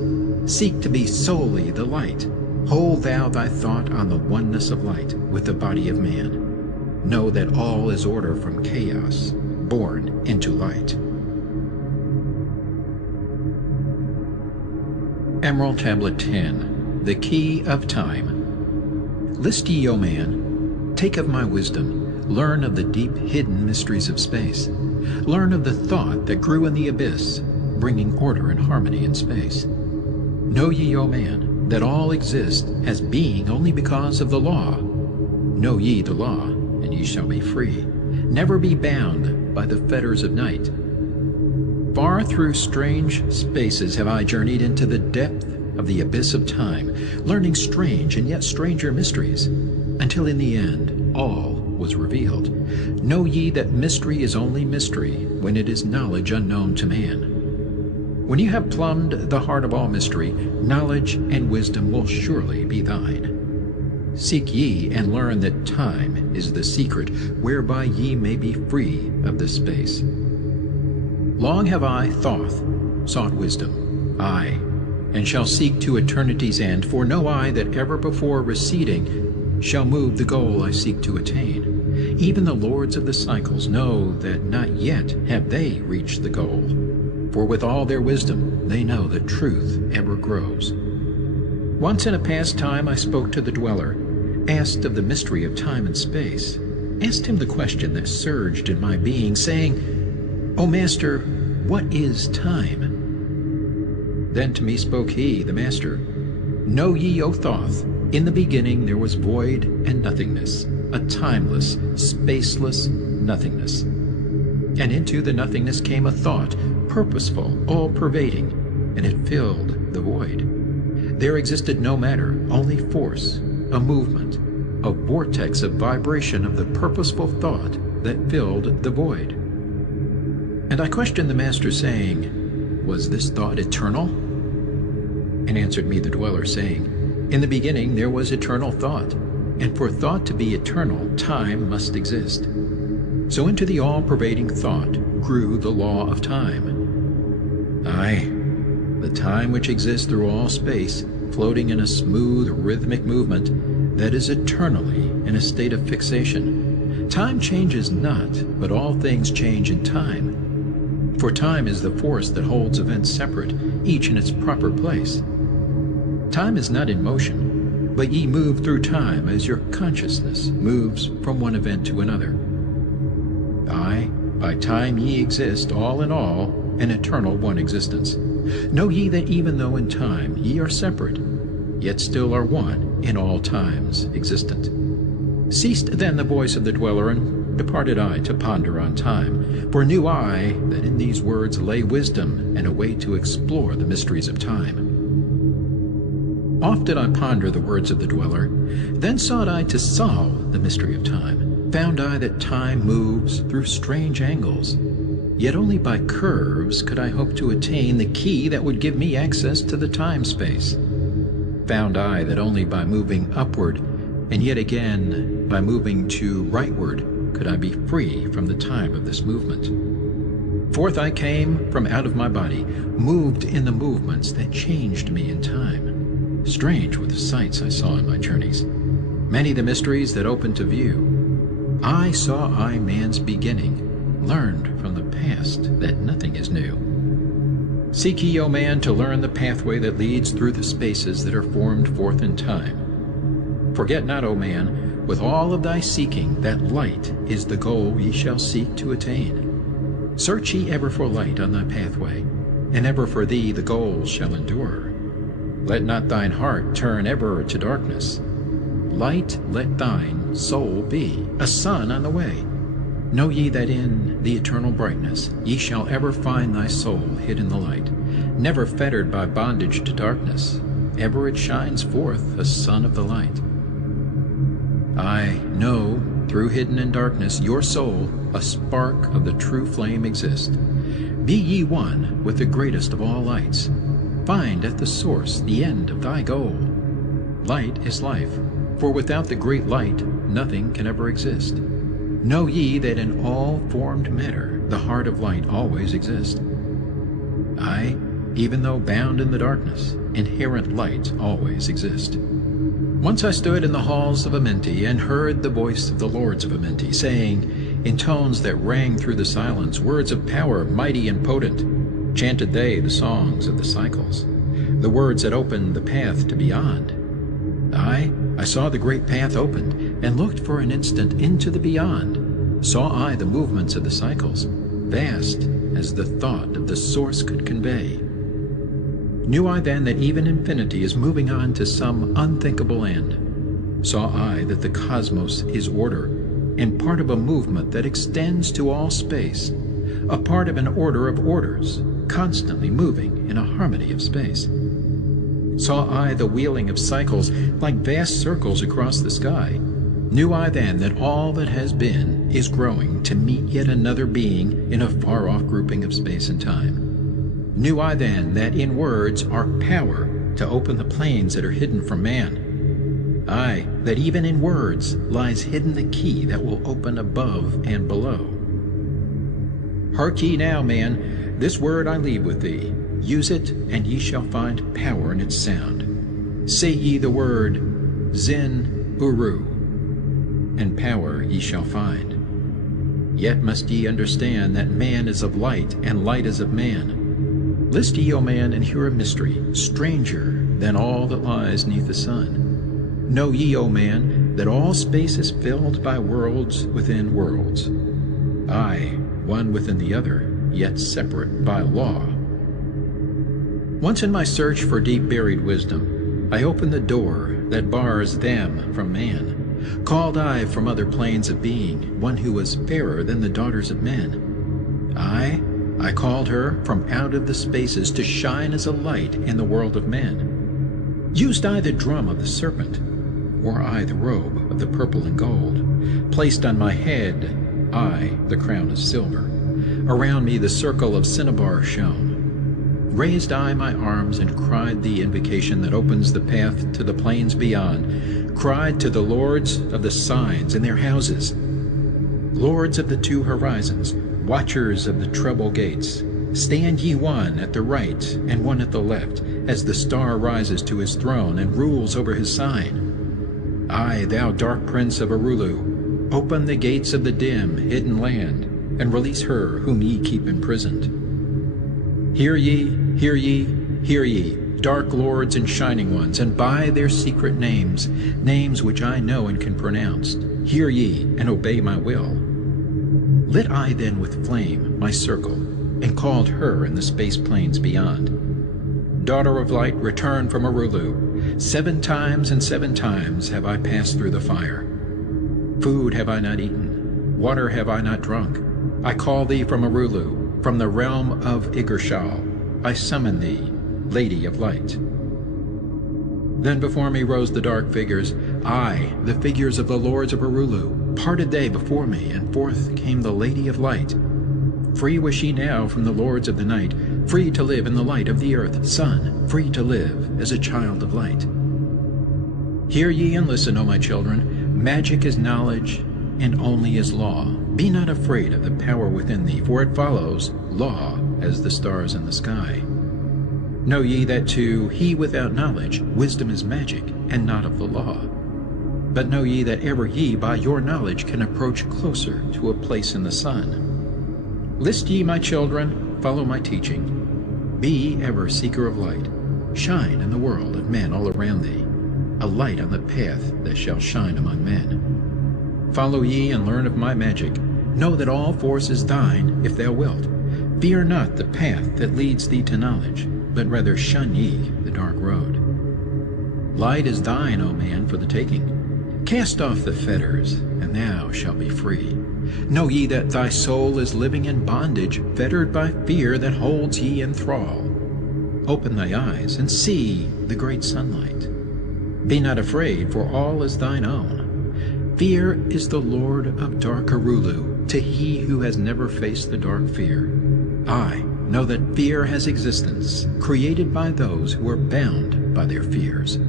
Seek to be solely the light. Hold thou thy thought on the oneness of light with the body of man. Know that all is order from chaos, born into light. Emerald Tablet 10, The Key of Time. List ye, O man, take of my wisdom. Learn of the deep hidden mysteries of space. Learn of the thought that grew in the abyss, bringing order and harmony in space. Know ye, O man, that all exists as being only because of the law. Know ye the law, and ye shall be free. Never be bound by the fetters of night. Far through strange spaces have I journeyed into the depth of the abyss of time, learning strange and yet stranger mysteries, until in the end all was revealed. Know ye that mystery is only mystery when it is knowledge unknown to man. When you have plumbed the heart of all mystery, knowledge and wisdom will surely be thine. Seek ye and learn that time is the secret whereby ye may be free of this space. Long have I, Thoth, sought wisdom, aye, and shall seek to eternity's end, for no eye that ever before receding shall move the goal I seek to attain. Even the lords of the cycles know that not yet have they reached the goal, for with all their wisdom they know that truth ever grows. Once in a past time I spoke to the dweller, asked of the mystery of time and space, asked him the question that surged in my being, saying, O Master, what is time? Then to me spoke he, the Master, Know ye, O Thoth, in the beginning there was void and nothingness, a timeless, spaceless nothingness. And into the nothingness came a thought, purposeful, all-pervading, and it filled the void. There existed no matter, only force, a movement, a vortex of vibration of the purposeful thought that filled the void. And I questioned the Master, saying, Was this thought eternal? And answered me the dweller, saying, In the beginning there was eternal thought, and for thought to be eternal, time must exist. So into the all-pervading thought grew the law of time. Aye, the time which exists through all space, floating in a smooth, rhythmic movement that is eternally in a state of fixation. Time changes not, but all things change in time. For time is the force that holds events separate, each in its proper place. Time is not in motion, but ye move through time as your consciousness moves from one event to another. Aye, by time ye exist, all in all, an eternal one existence. Know ye that even though in time ye are separate, yet still are one in all times existent. Ceased then the voice of the dweller, and departed I to ponder on time, for knew I that in these words lay wisdom and a way to explore the mysteries of time. Oft did I ponder the words of the dweller, then sought I to solve the mystery of time. Found I that time moves through strange angles, yet only by curves could I hope to attain the key that would give me access to the time-space. Found I that only by moving upward, and yet again by moving to rightward, could I be free from the time of this movement. Forth I came from out of my body, moved in the movements that changed me in time. Strange were the sights I saw in my journeys, many the mysteries that opened to view. I saw man's beginning, learned from the past that nothing is new. Seek ye, O man, to learn the pathway that leads through the spaces that are formed forth in time. Forget not, O man, with all of thy seeking, that light is the goal ye shall seek to attain. Search ye ever for light on thy pathway, and ever for thee the goal shall endure. Let not thine heart turn ever to darkness. Light let thine soul be, a sun on the way. Know ye that in the eternal brightness ye shall ever find thy soul hid in the light, never fettered by bondage to darkness, ever it shines forth a sun of the light. I know, through hidden in darkness, your soul, a spark of the true flame exists. Be ye one with the greatest of all lights. Find at the source the end of thy goal. Light is life, for without the great light nothing can ever exist. Know ye that in all formed matter the heart of light always exists. Aye, even though bound in the darkness, inherent light always exists. Once I stood in the Halls of Amenti and heard the voice of the Lords of Amenti, saying, in tones that rang through the silence, words of power mighty and potent, chanted they the songs of the cycles, the words that opened the path to beyond. Aye, I saw the great path opened, and looked for an instant into the beyond. Saw I the movements of the cycles, vast as the thought of the source could convey. Knew I then that even infinity is moving on to some unthinkable end. Saw I that the cosmos is order, and part of a movement that extends to all space, a part of an order of orders, constantly moving in a harmony of space. Saw I the wheeling of cycles like vast circles across the sky. Knew I then that all that has been is growing to meet yet another being in a far-off grouping of space and time. Knew I then that in words are power to open the planes that are hidden from man. Aye, that even in words lies hidden the key that will open above and below. Hark ye now, man, this word I leave with thee. Use it, and ye shall find power in its sound. Say ye the word Zin Uru, and power ye shall find. Yet must ye understand that man is of light, and light is of man. List ye, O man, and hear a mystery, stranger than all that lies neath the sun. Know ye, O man, that all space is filled by worlds within worlds. Aye, one within the other, yet separate by law. Once in my search for deep-buried wisdom, I opened the door that bars them from man. Called I from other planes of being one who was fairer than the daughters of men. Aye, I called her from out of the spaces to shine as a light in the world of men. Used I the drum of the serpent? Wore I the robe of the purple and gold? Placed on my head, I, the crown of silver. Around me the circle of cinnabar shone. Raised I my arms and cried the invocation that opens the path to the plains beyond, cried to the lords of the signs in their houses, lords of the two horizons, watchers of the treble gates, stand ye one at the right and one at the left, as the star rises to his throne and rules over his sign. Aye, thou dark prince of Arulu, open the gates of the dim, hidden land, and release her whom ye keep imprisoned. Hear ye, hear ye, hear ye, dark lords and shining ones, and by their secret names, names which I know and can pronounce, hear ye and obey my will. Lit I then with flame my circle, and called her in the space plains beyond. Daughter of light, return from Arulu. 7 times and 7 times have I passed through the fire. Food have I not eaten, water have I not drunk. I call thee from Arulu, from the realm of Igirshal. I summon thee, Lady of Light. Then before me rose the dark figures, aye, the figures of the lords of Arulu. Parted they before me, and forth came the Lady of Light. Free was she now from the lords of the night, free to live in the light of the earth, sun, free to live as a child of light. Hear ye and listen, O my children, magic is knowledge, and only is law. Be not afraid of the power within thee, for it follows law as the stars in the sky. Know ye that to he without knowledge, wisdom is magic, and not of the law. But know ye that ever ye by your knowledge can approach closer to a place in the sun. List ye, my children, follow my teaching. Be ever seeker of light. Shine in the world of men all around thee, a light on the path that shall shine among men. Follow ye and learn of my magic. Know that all force is thine, if thou wilt. Fear not the path that leads thee to knowledge, but rather shun ye the dark road. Light is thine, O man, for the taking. Cast off the fetters, and thou shalt be free. Know ye that thy soul is living in bondage, fettered by fear that holds ye in thrall? Open thy eyes and see the great sunlight. Be not afraid, for all is thine own. Fear is the lord of dark Arulu, to he who has never faced the dark fear. I know that fear has existence, created by those who are bound by their fears.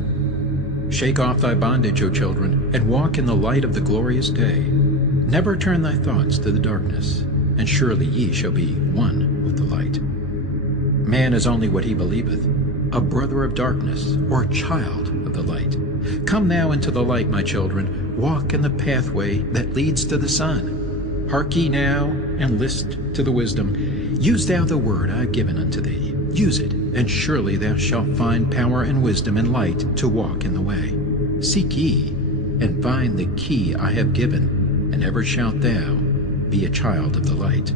Shake off thy bondage, O children, and walk in the light of the glorious day. Never turn thy thoughts to the darkness, and surely ye shall be one with the light. Man is only what he believeth, a brother of darkness, or a child of the light. Come now into the light, my children, walk in the pathway that leads to the sun. Hark ye now, and list to the wisdom. Use thou the word I have given unto thee. Use it, and surely thou shalt find power and wisdom and light to walk in the way. Seek ye, and find the key I have given, and ever shalt thou be a child of the light.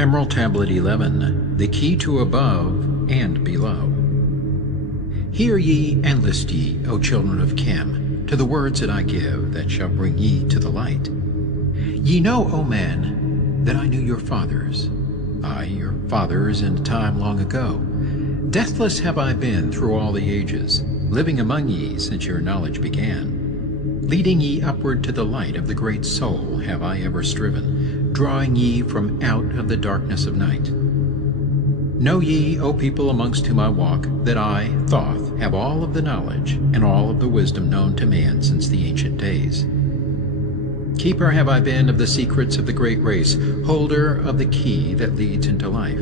Emerald Tablet 11, the key to above and below. Hear ye and list ye, O children of Khem, to the words that I give, that shall bring ye to the light. Ye know, O man, that I knew your fathers, I your fathers in a time long ago. Deathless have I been through all the ages, living among ye since your knowledge began. Leading ye upward to the light of the great soul have I ever striven, drawing ye from out of the darkness of night. Know ye, O people amongst whom I walk, that I, Thoth, have all of the knowledge and all of the wisdom known to man since the ancient days. Keeper have I been of the secrets of the great race, holder of the key that leads into life.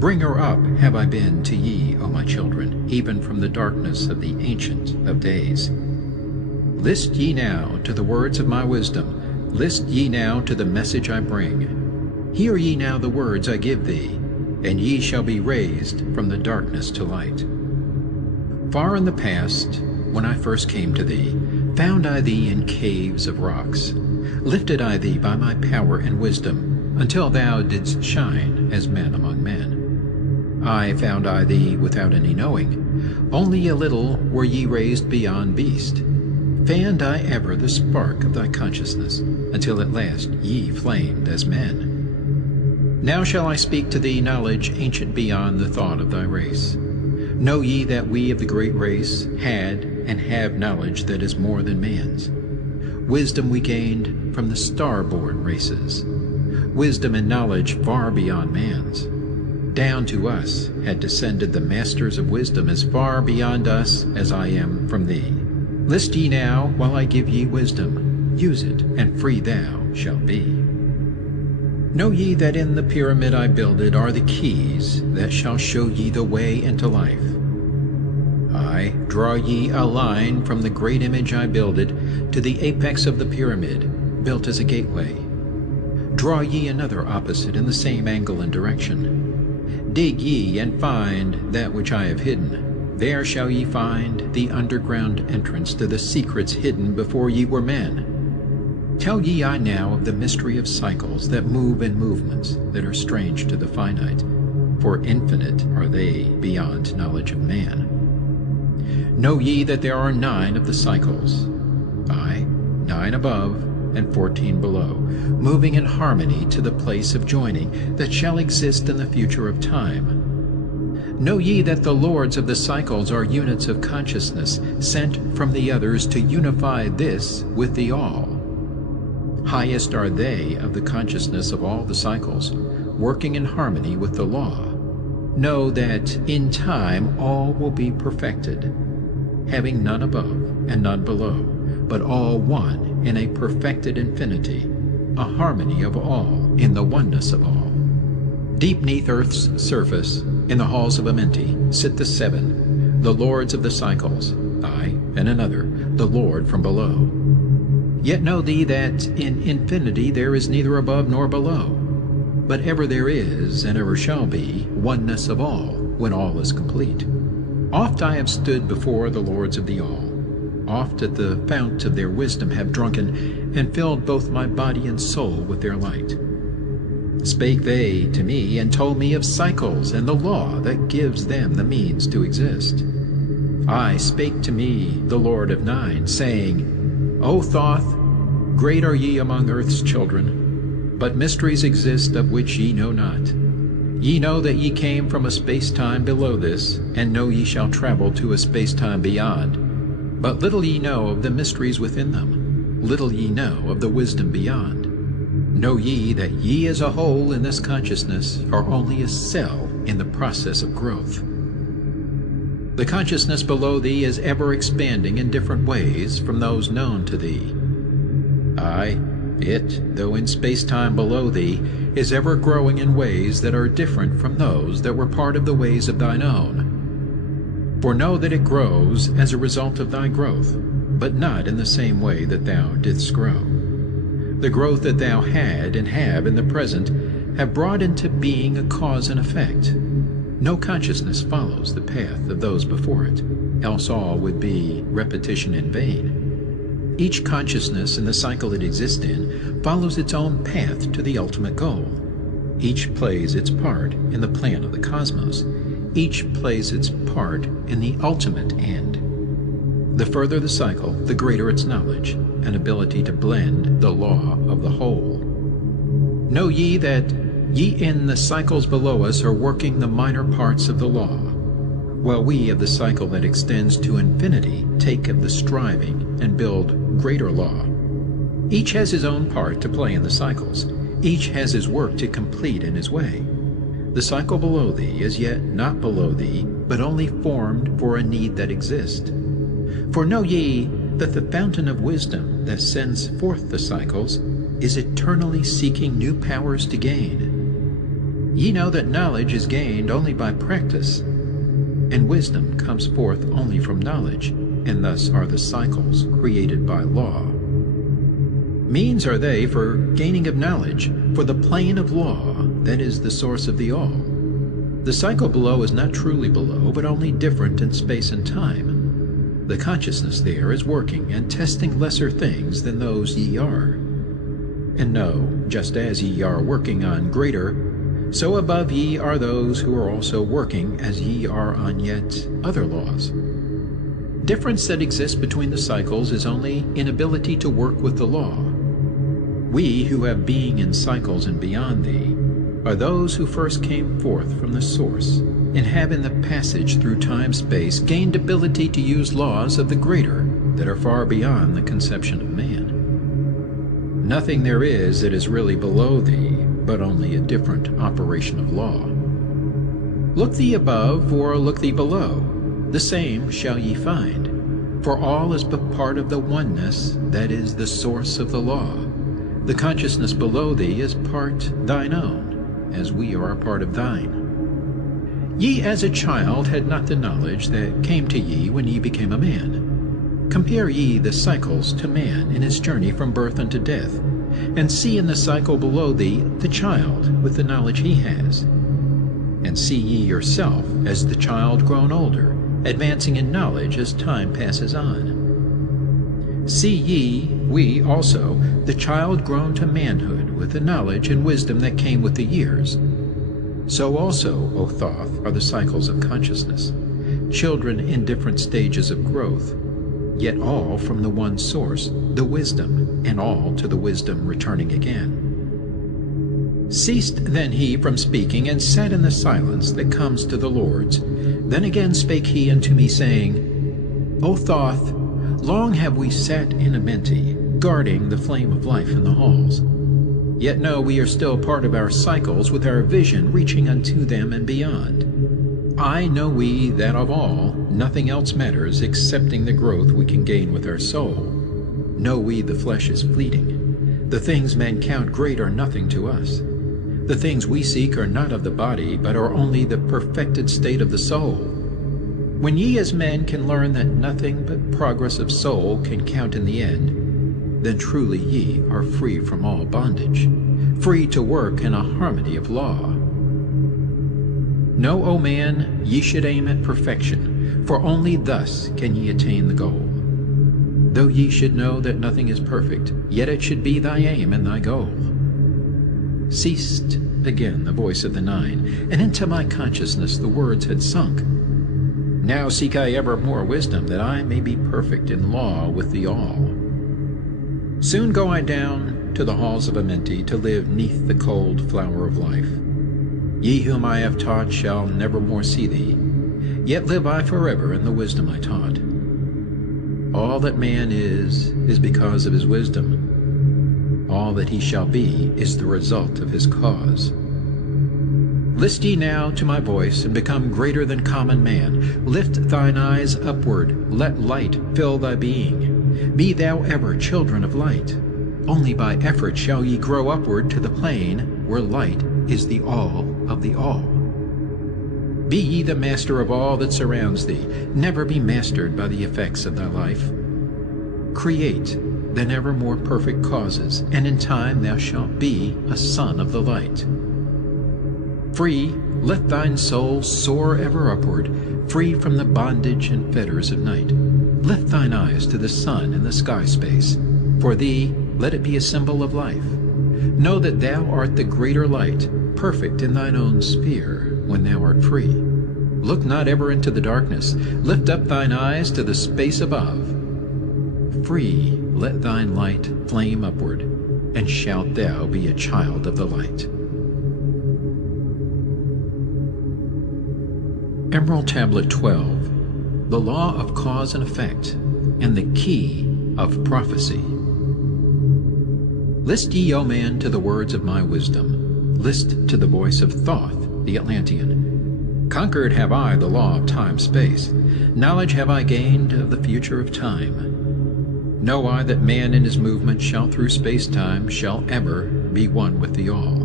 Bringer up have I been to ye, O my children, even from the darkness of the Ancient of Days. List ye now to the words of my wisdom, list ye now to the message I bring. Hear ye now the words I give thee, and ye shall be raised from the darkness to light. Far in the past, when I first came to thee, found I thee in caves of rocks. Lifted I thee by my power and wisdom, until thou didst shine as man among men. I found I thee without any knowing. Only a little were ye raised beyond beast. Fanned I ever the spark of thy consciousness, until at last ye flamed as men. Now shall I speak to thee knowledge ancient beyond the thought of thy race. Know ye that we of the great race had and have knowledge that is more than man's. Wisdom we gained from the star-born races, wisdom and knowledge far beyond man's. Down to us had descended the masters of wisdom as far beyond us as I am from thee. List ye now while I give ye wisdom, use it, and free thou shalt be. Know ye that in the pyramid I builded are the keys that shall show ye the way into life. I draw ye a line from the great image I builded to the apex of the pyramid, built as a gateway. Draw ye another opposite in the same angle and direction. Dig ye and find that which I have hidden. There shall ye find the underground entrance to the secrets hidden before ye were men. Tell ye I now of the mystery of cycles that move in movements that are strange to the finite, for infinite are they beyond knowledge of man. Know ye that there are 9 of the cycles, aye, 9 above and 14 below, moving in harmony to the place of joining that shall exist in the future of time. Know ye that the lords of the cycles are units of consciousness sent from the others to unify this with the all. Highest are they of the consciousness of all the cycles, working in harmony with the law. Know that in time all will be perfected, having none above and none below, but all one in a perfected infinity, a harmony of all in the oneness of all. Deep neath earth's surface, in the halls of Amenti, sit the 7, the lords of the cycles, I, and another, the Lord from below. Yet know thee that in infinity there is neither above nor below, but ever there is, and ever shall be, oneness of all, when all is complete. Oft I have stood before the lords of the all, oft at the fount of their wisdom have drunken, and filled both my body and soul with their light. Spake they to me, and told me of cycles and the law that gives them the means to exist. I spake to me, the Lord of Nine, saying, O Thoth, great are ye among earth's children, but mysteries exist of which ye know not. Ye know that ye came from a space-time below this, and know ye shall travel to a space-time beyond. But little ye know of the mysteries within them, little ye know of the wisdom beyond. Know ye that ye as a whole in this consciousness are only a cell in the process of growth. The consciousness below thee is ever expanding in different ways from those known to thee. Aye, it, though in space-time below thee, is ever growing in ways that are different from those that were part of the ways of thine own. For know that it grows as a result of thy growth, but not in the same way that thou didst grow. The growth that thou had and have in the present have brought into being a cause and effect. No consciousness follows the path of those before it, else all would be repetition in vain. Each consciousness in the cycle it exists in follows its own path to the ultimate goal. Each plays its part in the plan of the cosmos. Each plays its part in the ultimate end. The further the cycle, the greater its knowledge and ability to blend the law of the whole. Know ye that ye in the cycles below us are working the minor parts of the law, while we of the cycle that extends to infinity take of the striving and build greater law. Each has his own part to play in the cycles. Each has his work to complete in his way. The cycle below thee is yet not below thee, but only formed for a need that exists. For know ye that the fountain of wisdom that sends forth the cycles is eternally seeking new powers to gain. Ye know that knowledge is gained only by practice, and wisdom comes forth only from knowledge, and thus are the cycles created by law. Means are they for gaining of knowledge, for the plane of law that is the source of the all. The cycle below is not truly below, but only different in space and time. The consciousness there is working and testing lesser things than those ye are. And know, just as ye are working on greater, so above ye are those who are also working as ye are on yet other laws. Difference that exists between the cycles is only inability to work with the law. We who have being in cycles and beyond thee are those who first came forth from the source, and have in the passage through time-space gained ability to use laws of the greater that are far beyond the conception of man. Nothing there is that is really below thee, but only a different operation of law. Look thee above, or look thee below, the same shall ye find, for all is but part of the oneness that is the source of the law. The consciousness below thee is part thine own, as we are a part of thine. Ye as a child had not the knowledge that came to ye when ye became a man. Compare ye the cycles to man in his journey from birth unto death, and see in the cycle below thee the child with the knowledge he has. And see ye yourself as the child grown older, advancing in knowledge as time passes on. See ye, we also, the child grown to manhood with the knowledge and wisdom that came with the years. So also, O Thoth, are the cycles of consciousness, children in different stages of growth, yet all from the one source, the wisdom, and all to the wisdom returning again. Ceased then he from speaking, and sat in the silence that comes to the Lord's. Then again spake he unto me, saying, O Thoth, long have we sat in Amenti, guarding the flame of life in the halls. Yet know we are still part of our cycles, with our vision reaching unto them and beyond. I know we that of all, nothing else matters excepting the growth we can gain with our soul. Know we the flesh is fleeting. The things men count great are nothing to us. The things we seek are not of the body, but are only the perfected state of the soul. When ye as men can learn that nothing but progress of soul can count in the end, then truly ye are free from all bondage, free to work in a harmony of law. Know, O man, ye should aim at perfection, for only thus can ye attain the goal. Though ye should know that nothing is perfect, yet it should be thy aim and thy goal. Ceased again the voice of the Nine, and into my consciousness the words had sunk. Now seek I ever more wisdom, that I may be perfect in law with the all. Soon go I down to the halls of Amenti, to live neath the cold flower of life. Ye whom I have taught shall never more see thee, yet live I forever in the wisdom I taught. All that man is because of his wisdom. All that he shall be is the result of his cause. List ye now to my voice, and become greater than common man. Lift thine eyes upward, let light fill thy being. Be thou ever children of light. Only by effort shall ye grow upward to the plane where light is the all of the all. Be ye the master of all that surrounds thee. Never be mastered by the effects of thy life. Create then ever more perfect causes, and in time thou shalt be a son of the light. Free, let thine soul soar ever upward, free from the bondage and fetters of night. Lift thine eyes to the sun and the sky space. For thee, let it be a symbol of life. Know that thou art the greater light, perfect in thine own sphere, when thou art free. Look not ever into the darkness. Lift up thine eyes to the space above. Free, let thine light flame upward, and shalt thou be a child of the light. Emerald Tablet 12, the law of cause and effect, and the key of prophecy. List ye, O man, to the words of my wisdom. List to the voice of Thoth the Atlantean. Conquered have I the law of time-space. Knowledge have I gained of the future of time. Know I that man in his movement shall through space-time shall ever be one with the all.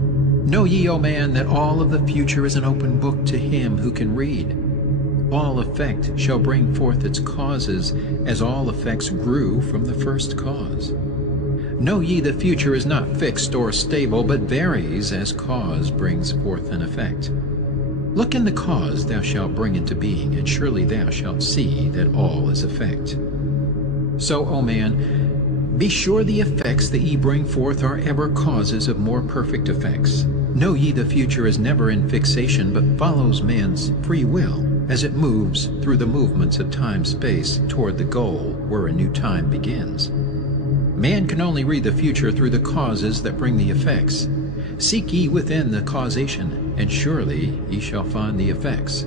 Know ye, O man, that all of the future is an open book to him who can read. All effect shall bring forth its causes, as all effects grew from the first cause. Know ye the future is not fixed or stable, but varies as cause brings forth an effect. Look in the cause thou shalt bring into being, and surely thou shalt see that all is effect. So, O man, be sure the effects that ye bring forth are ever causes of more perfect effects. Know ye the future is never in fixation, but follows man's free will, as it moves through the movements of time-space toward the goal where a new time begins. Man can only read the future through the causes that bring the effects. Seek ye within the causation, and surely ye shall find the effects.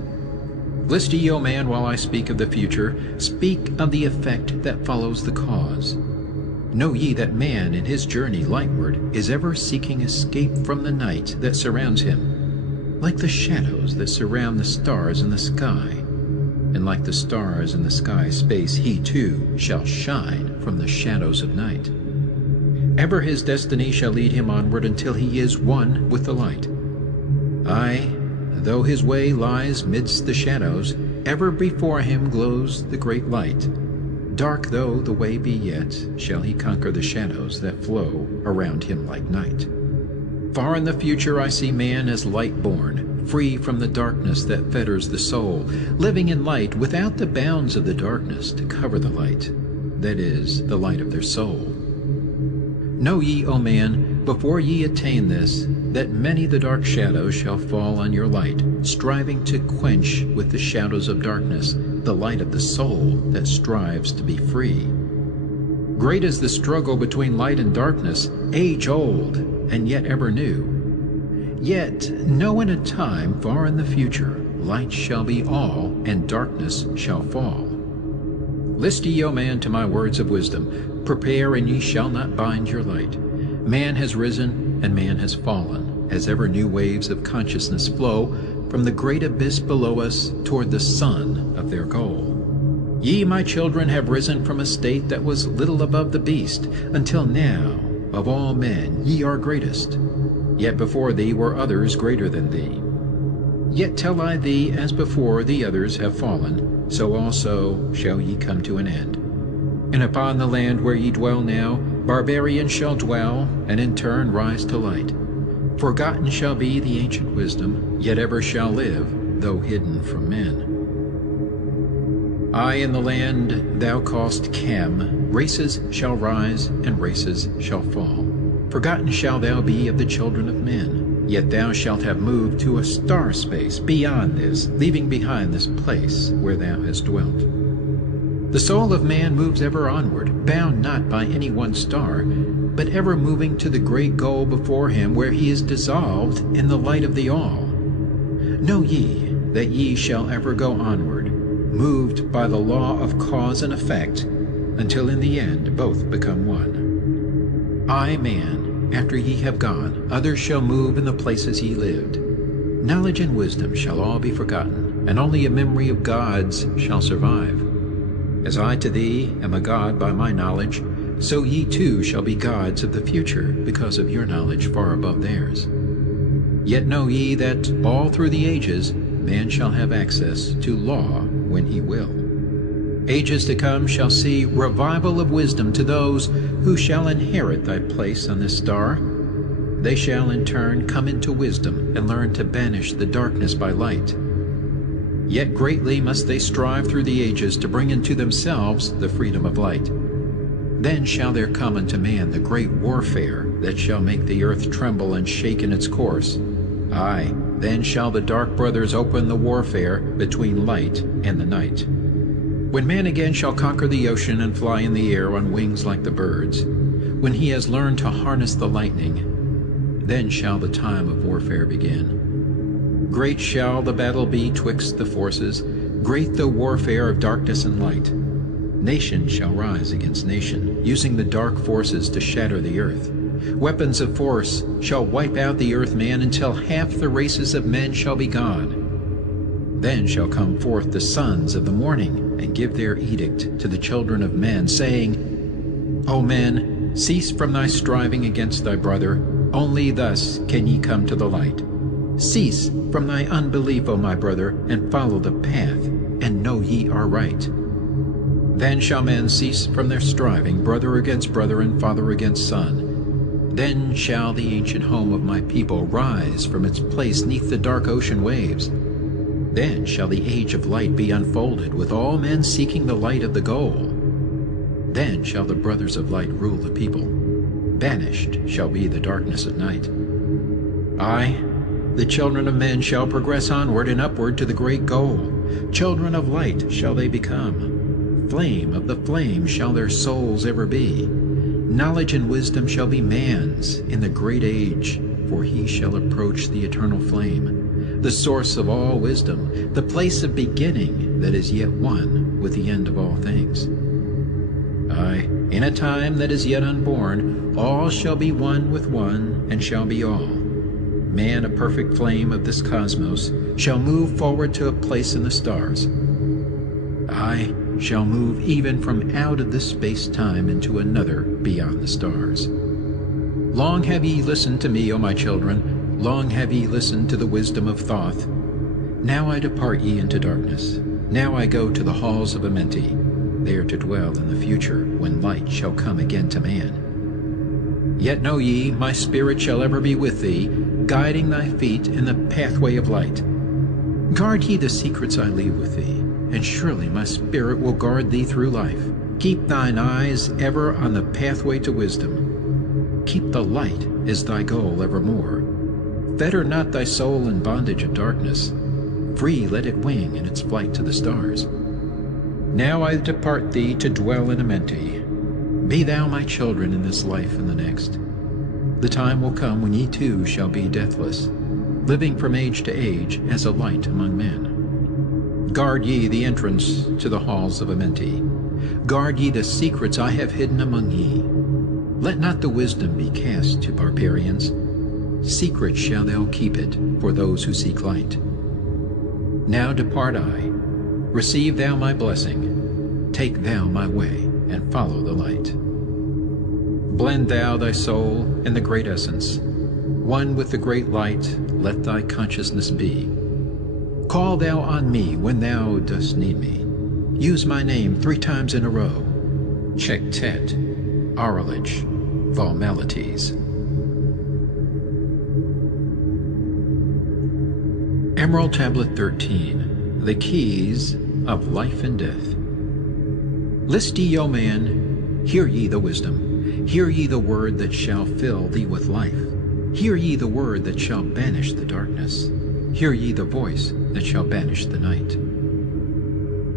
List ye, O man, while I speak of the future, speak of the effect that follows the cause. Know ye that man in his journey lightward is ever seeking escape from the night that surrounds him, like the shadows that surround the stars in the sky. And like the stars in the sky space, he too shall shine from the shadows of night. Ever his destiny shall lead him onward until he is one with the light. Aye, though his way lies midst the shadows, ever before him glows the great light. Dark though the way be yet, shall he conquer the shadows that flow around him like night. Far in the future I see man as light-born, free from the darkness that fetters the soul, living in light without the bounds of the darkness to cover the light, that is, the light of their soul. Know ye, O man, before ye attain this, that many the dark shadows shall fall on your light, striving to quench with the shadows of darkness the light of the soul that strives to be free. Great is the struggle between light and darkness, age-old and yet ever new. Yet know in a time far in the future, light shall be all, and darkness shall fall. List ye, O man, to my words of wisdom. Prepare, and ye shall not bind your light. Man has risen, and man has fallen, as ever new waves of consciousness flow from the great abyss below us toward the sun of their goal. Ye, my children, have risen from a state that was little above the beast, until now, of all men, ye are greatest. Yet before thee were others greater than thee. Yet tell I thee, as before the others have fallen, so also shall ye come to an end. And upon the land where ye dwell now, barbarians shall dwell, and in turn rise to light. Forgotten shall be the ancient wisdom, yet ever shall live, though hidden from men. I in the land thou callest Khem, races shall rise, and races shall fall. Forgotten shall thou be of the children of men. yet thou shalt have moved to a star space beyond this, leaving behind this place where thou hast dwelt. The soul of man moves ever onward, bound not by any one star, but ever moving to the great goal before him, where he is dissolved in the light of the all. Know ye that ye shall ever go onward, moved by the law of cause and effect, until in the end both become one. I, man, after ye have gone, others shall move in the places ye lived. Knowledge and wisdom shall all be forgotten, and only a memory of gods shall survive. As I to thee am a god by my knowledge, so ye too shall be gods of the future, because of your knowledge far above theirs. Yet know ye that all through the ages man shall have access to law when he will. Ages to come shall see revival of wisdom to those who shall inherit thy place on this star. They shall in turn come into wisdom and learn to banish the darkness by light. Yet greatly must they strive through the ages to bring into themselves the freedom of light. Then shall there come unto man the great warfare that shall make the earth tremble and shake in its course. Aye, then shall the dark brothers open the warfare between light and the night. When man again shall conquer the ocean and fly in the air on wings like the birds, when he has learned to harness the lightning, then shall the time of warfare begin. Great shall the battle be twixt the forces, great the warfare of darkness and light. Nation shall rise against nation, using the dark forces to shatter the earth. Weapons of force shall wipe out the earth man until half the races of men shall be gone. Then shall come forth the sons of the morning, and give their edict to the children of men, saying, O men, cease from thy striving against thy brother, only thus can ye come to the light. Cease from thy unbelief, O my brother, and follow the path, and know ye are right. Then shall men cease from their striving, brother against brother, and father against son. Then shall the ancient home of my people rise from its place neath the dark ocean waves. Then shall the age of light be unfolded, with all men seeking the light of the goal. Then shall the brothers of light rule the people. Banished shall be the darkness of night. Aye, the children of men shall progress onward and upward to the great goal. Children of light shall they become. Flame of the flame shall their souls ever be. Knowledge and wisdom shall be man's in the great age, for he shall approach the eternal flame, the source of all wisdom, the place of beginning that is yet one with the end of all things. Aye, in a time that is yet unborn, all shall be one with one, and shall be all. Man, a perfect flame of this cosmos, shall move forward to a place in the stars. I shall move even from out of this space-time into another beyond the stars. Long have ye listened to me, O my children, long have ye listened to the wisdom of Thoth. Now I depart ye into darkness. Now I go to the halls of Amenti, there to dwell in the future, when light shall come again to man. Yet know ye, my spirit shall ever be with thee, guiding thy feet in the pathway of light. Guard ye the secrets I leave with thee, and surely my spirit will guard thee through life. Keep thine eyes ever on the pathway to wisdom. Keep the light as thy goal evermore. Fetter not thy soul in bondage of darkness. Free let it wing in its flight to the stars. Now I depart thee to dwell in Amenti. Be thou my children in this life and the next. The time will come when ye too shall be deathless, living from age to age as a light among men. Guard ye the entrance to the halls of Amenti. Guard ye the secrets I have hidden among ye. Let not the wisdom be cast to barbarians. Secret shall thou keep it for those who seek light. Now depart I. Receive thou my blessing. Take thou my way, and follow the light. Blend thou thy soul in the great essence. One with the great light, let thy consciousness be. Call thou on me when thou dost need me. Use my name 3 times in a row. Chektet, Aralich, Formalities. Emerald Tablet 13, The Keys of Life and Death. List ye, O man, hear ye the wisdom, hear ye the word that shall fill thee with life. Hear ye the word that shall banish the darkness. Hear ye the voice that shall banish the night.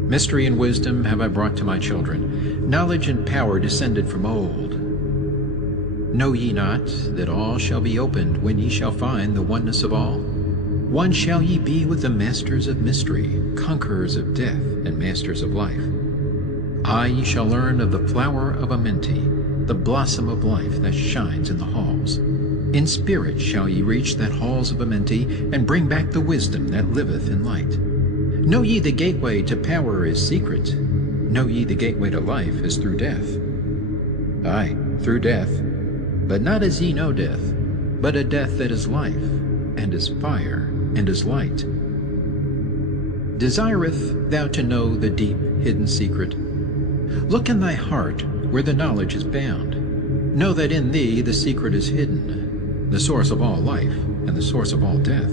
Mystery and wisdom have I brought to my children, knowledge and power descended from old. Know ye not that all shall be opened when ye shall find the oneness of all? One shall ye be with the masters of mystery, conquerors of death, and masters of life. Aye, ye shall learn of the flower of Amenti, the blossom of life that shines in the halls. In spirit shall ye reach that halls of Amenti, and bring back the wisdom that liveth in light. Know ye the gateway to power is secret. Know ye the gateway to life is through death. Aye, through death, but not as ye know death, but a death that is life, and is fire, and is light. Desireth thou to know the deep hidden secret? Look in thy heart where the knowledge is bound. Know that in thee the secret is hidden, the source of all life, and the source of all death.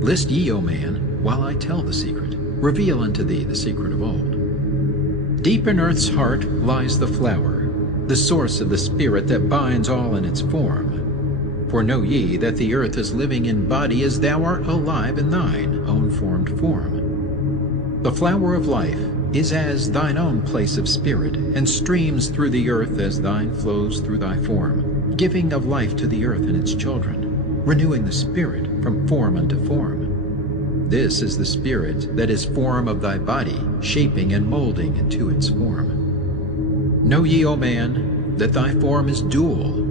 List ye, O man, while I tell the secret, reveal unto thee the secret of old. Deep in earth's heart lies the flower, the source of the spirit that binds all in its form. For know ye that the earth is living in body as thou art alive in thine own formed form. The flower of life is as thine own place of spirit, and streams through the earth as thine flows through thy form, giving of life to the earth and its children, renewing the spirit from form unto form. This is the spirit that is form of thy body, shaping and molding into its form. Know ye, O man, that thy form is dual,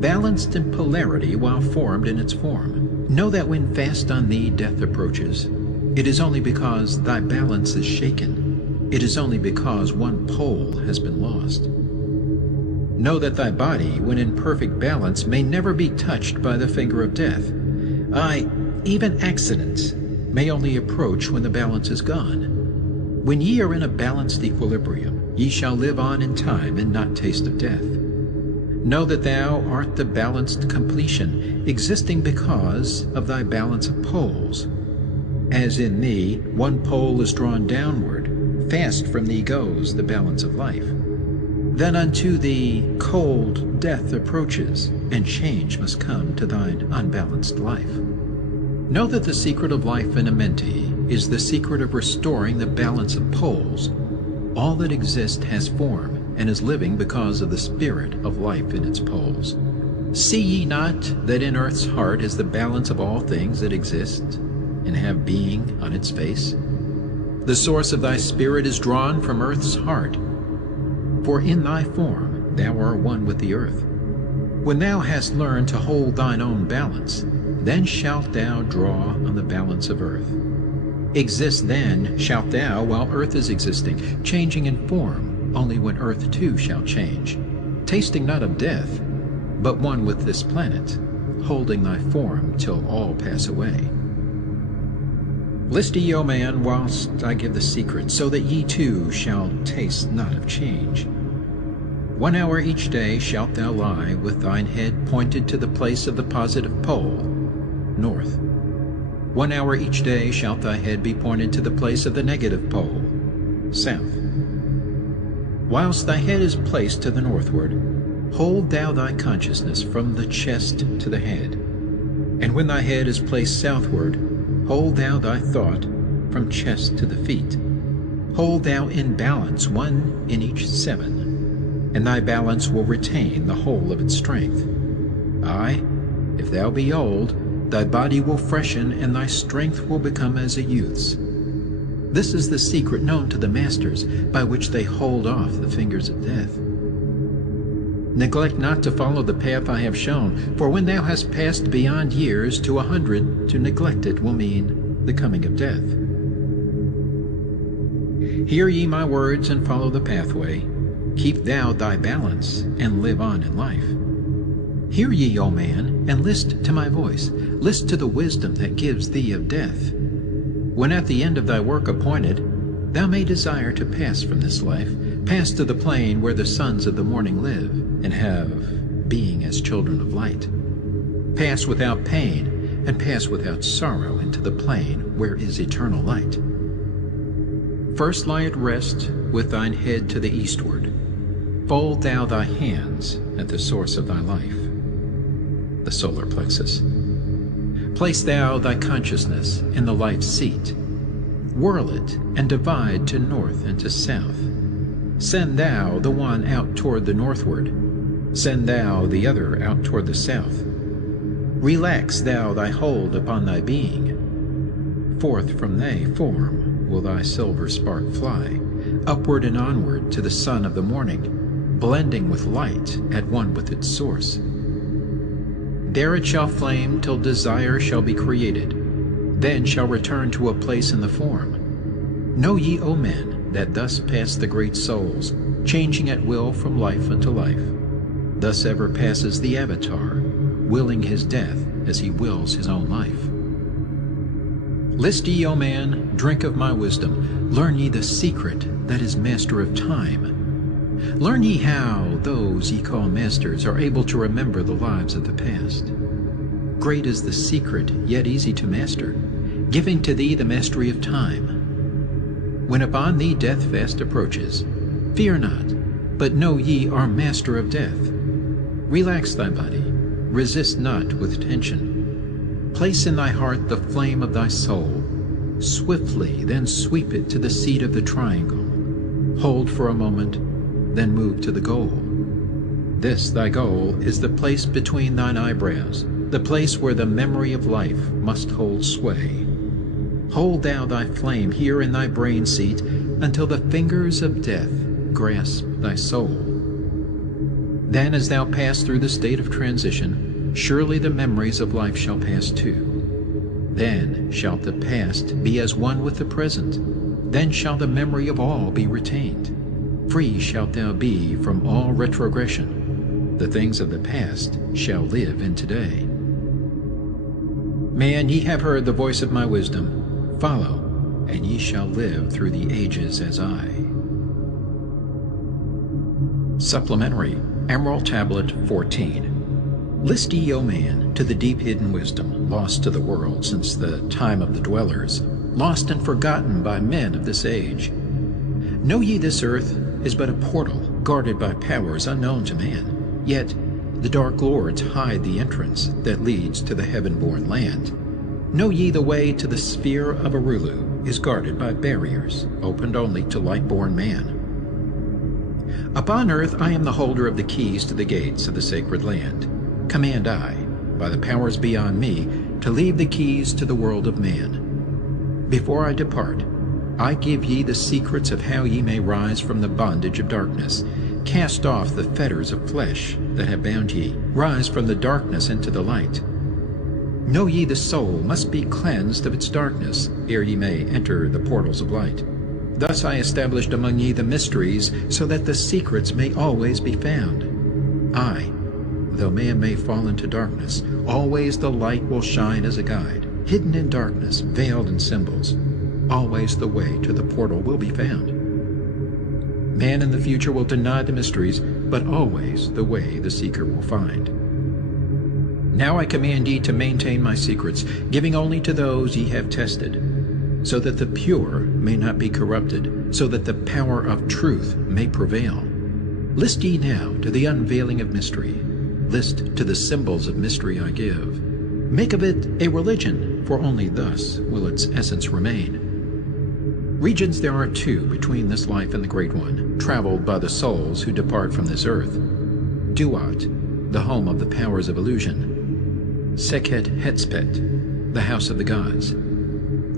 balanced in polarity while formed in its form. Know that when fast on thee death approaches, it is only because thy balance is shaken. It is only because one pole has been lost. Know that thy body, when in perfect balance, may never be touched by the finger of death. Aye, even accidents may only approach when the balance is gone. When ye are in a balanced equilibrium, ye shall live on in time and not taste of death. Know that thou art the balanced completion, existing because of thy balance of poles. As in thee one pole is drawn downward, fast from thee goes the balance of life. Then unto thee cold death approaches, and change must come to thine unbalanced life. Know that the secret of life in Amenti is the secret of restoring the balance of poles. All that exists has form, and is living because of the spirit of life in its poles. See ye not that in earth's heart is the balance of all things that exist, and have being on its face? The source of thy spirit is drawn from earth's heart, for in thy form thou art one with the earth. When thou hast learned to hold thine own balance, then shalt thou draw on the balance of earth. Exist then shalt thou while earth is existing, changing in form only when earth too shall change, tasting not of death, but one with this planet, holding thy form till all pass away. List ye, O man, whilst I give the secret, so that ye too shall taste not of change. 1 hour each day shalt thou lie with thine head pointed to the place of the positive pole, north. 1 hour each day shalt thy head be pointed to the place of the negative pole, south. Whilst thy head is placed to the northward, hold thou thy consciousness from the chest to the head. And when thy head is placed southward, hold thou thy thought from chest to the feet. Hold thou in balance 1 in each 7, and thy balance will retain the whole of its strength. Aye, if thou be old, thy body will freshen, and thy strength will become as a youth's. This is the secret known to the masters, by which they hold off the fingers of death. Neglect not to follow the path I have shown, for when thou hast passed beyond years to 100, to neglect it will mean the coming of death. Hear ye my words and follow the pathway. Keep thou thy balance, and live on in life. Hear ye, O man, and list to my voice. List to the wisdom that gives thee of death. When at the end of thy work appointed, thou may desire to pass from this life, pass to the plane where the sons of the morning live, and have being as children of light. Pass without pain, and pass without sorrow into the plane where is eternal light. First lie at rest with thine head to the eastward. Fold thou thy hands at the source of thy life. the solar plexus. Place thou thy consciousness in the life seat. Whirl it and divide to north and to south. Send thou the one out toward the northward. Send thou the other out toward the south. Relax thou thy hold upon thy being. Forth from thy form will thy silver spark fly, upward and onward to the sun of the morning, blending with light at one with its source. There it shall flame till desire shall be created, then shall return to a place in the form. Know ye, O men, that thus pass the great souls, changing at will from life unto life. Thus ever passes the Avatar, willing his death as he wills his own life. List ye, O man, drink of my wisdom, learn ye the secret that is master of time. Learn ye how those ye call masters are able to remember the lives of the past. Great is the secret, yet easy to master, giving to thee the mastery of time. When upon thee death fast approaches, fear not, but know ye are master of death. Relax thy body, resist not with tension. Place in thy heart the flame of thy soul. Swiftly then sweep it to the seat of the triangle. Hold for a moment, then move to the goal. This thy goal is the place between thine eyebrows, the place where the memory of life must hold sway. Hold thou thy flame here in thy brain seat until the fingers of death grasp thy soul. Then as thou pass through the state of transition, surely the memories of life shall pass too. Then shall the past be as one with the present. Then shall the memory of all be retained. Free shalt thou be from all retrogression. The things of the past shall live in today. Man, ye have heard the voice of my wisdom. Follow, and ye shall live through the ages as I. Supplementary Emerald Tablet 14. List ye, O man, to the deep hidden wisdom, lost to the world since the time of the dwellers, lost and forgotten by men of this age. Know ye this earth is but a portal guarded by powers unknown to man, yet the dark lords hide the entrance that leads to the heaven-born land. Know ye the way to the sphere of Arulu is guarded by barriers, opened only to light-born man. Upon earth I am the holder of the keys to the gates of the sacred land. Command I, by the powers beyond me, to leave the keys to the world of man. Before I depart, I give ye the secrets of how ye may rise from the bondage of darkness, cast off the fetters of flesh that have bound ye, rise from the darkness into the light. Know ye the soul must be cleansed of its darkness, ere ye may enter the portals of light. Thus I established among ye the mysteries, so that the secrets may always be found. I, though man may fall into darkness, always the light will shine as a guide, hidden in darkness, veiled in symbols. Always the way to the portal will be found. Man in the future will deny the mysteries, but always the way the seeker will find. Now I command ye to maintain my secrets, giving only to those ye have tested, so that the pure may not be corrupted, so that the power of truth may prevail. List ye now to the unveiling of mystery. List to the symbols of mystery I give. Make of it a religion, for only thus will its essence remain. Regions there are two between this life and the Great One, traveled by the souls who depart from this earth. Duat, the home of the powers of illusion. Sekhet Hetspet, the house of the gods.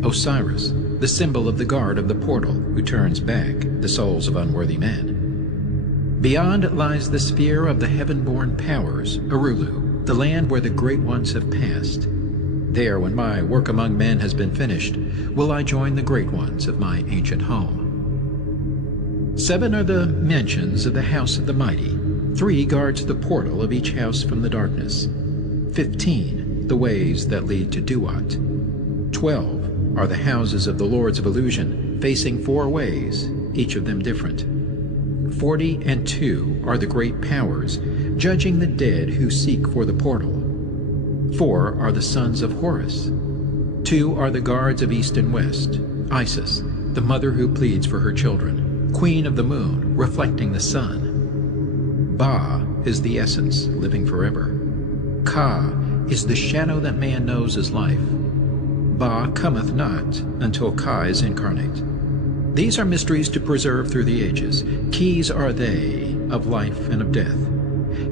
Osiris, the symbol of the guard of the portal who turns back the souls of unworthy men. Beyond lies the sphere of the heaven-born powers, Arulu, the land where the Great Ones have passed. There, when my work among men has been finished, will I join the Great Ones of my ancient home. 7 are the mansions of the House of the Mighty. 3 guards the portal of each house from the darkness. 15 the ways that lead to Duat. 12 are the houses of the Lords of Illusion, facing 4 ways, each of them different. 42 are the great powers, judging the dead who seek for the portal. 4 are the sons of Horus. 2 are the guards of East and West, Isis, the mother who pleads for her children, queen of the moon, reflecting the sun. Ba is the essence, living forever. Ka is the shadow that man knows as life. Ba cometh not until Ka is incarnate. These are mysteries to preserve through the ages. Keys are they of life and of death.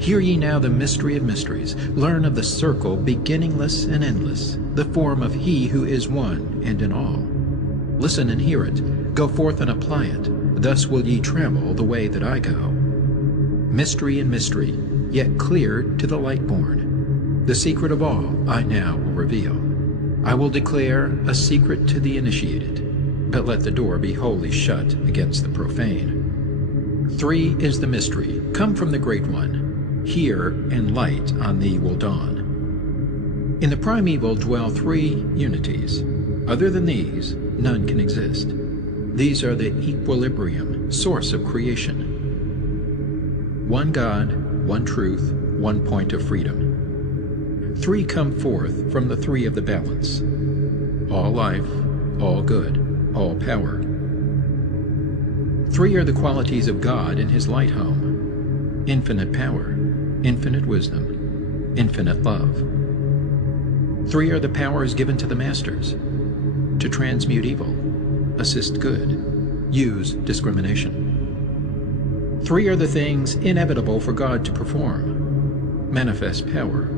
Hear ye now the mystery of mysteries. Learn of the circle beginningless and endless, the form of He who is one and in all. Listen and hear it. Go forth and apply it. Thus will ye travel the way that I go. Mystery and mystery, yet clear to the light-born. The secret of all I now will reveal. I will declare a secret to the initiated, but let the door be wholly shut against the profane. 3 is the mystery, come from the Great One. Hear, and light on thee will dawn. In the primeval dwell 3 unities. Other than these, none can exist. These are the equilibrium, source of creation. One God, one truth, one point of freedom. 3 come forth from the 3 of the balance. All life, all good, all power. 3 are the qualities of God in His light home. Infinite power, infinite wisdom, infinite love. 3 are the powers given to the masters. To transmute evil, assist good, use discrimination. 3 are the things inevitable for God to perform. Manifest power,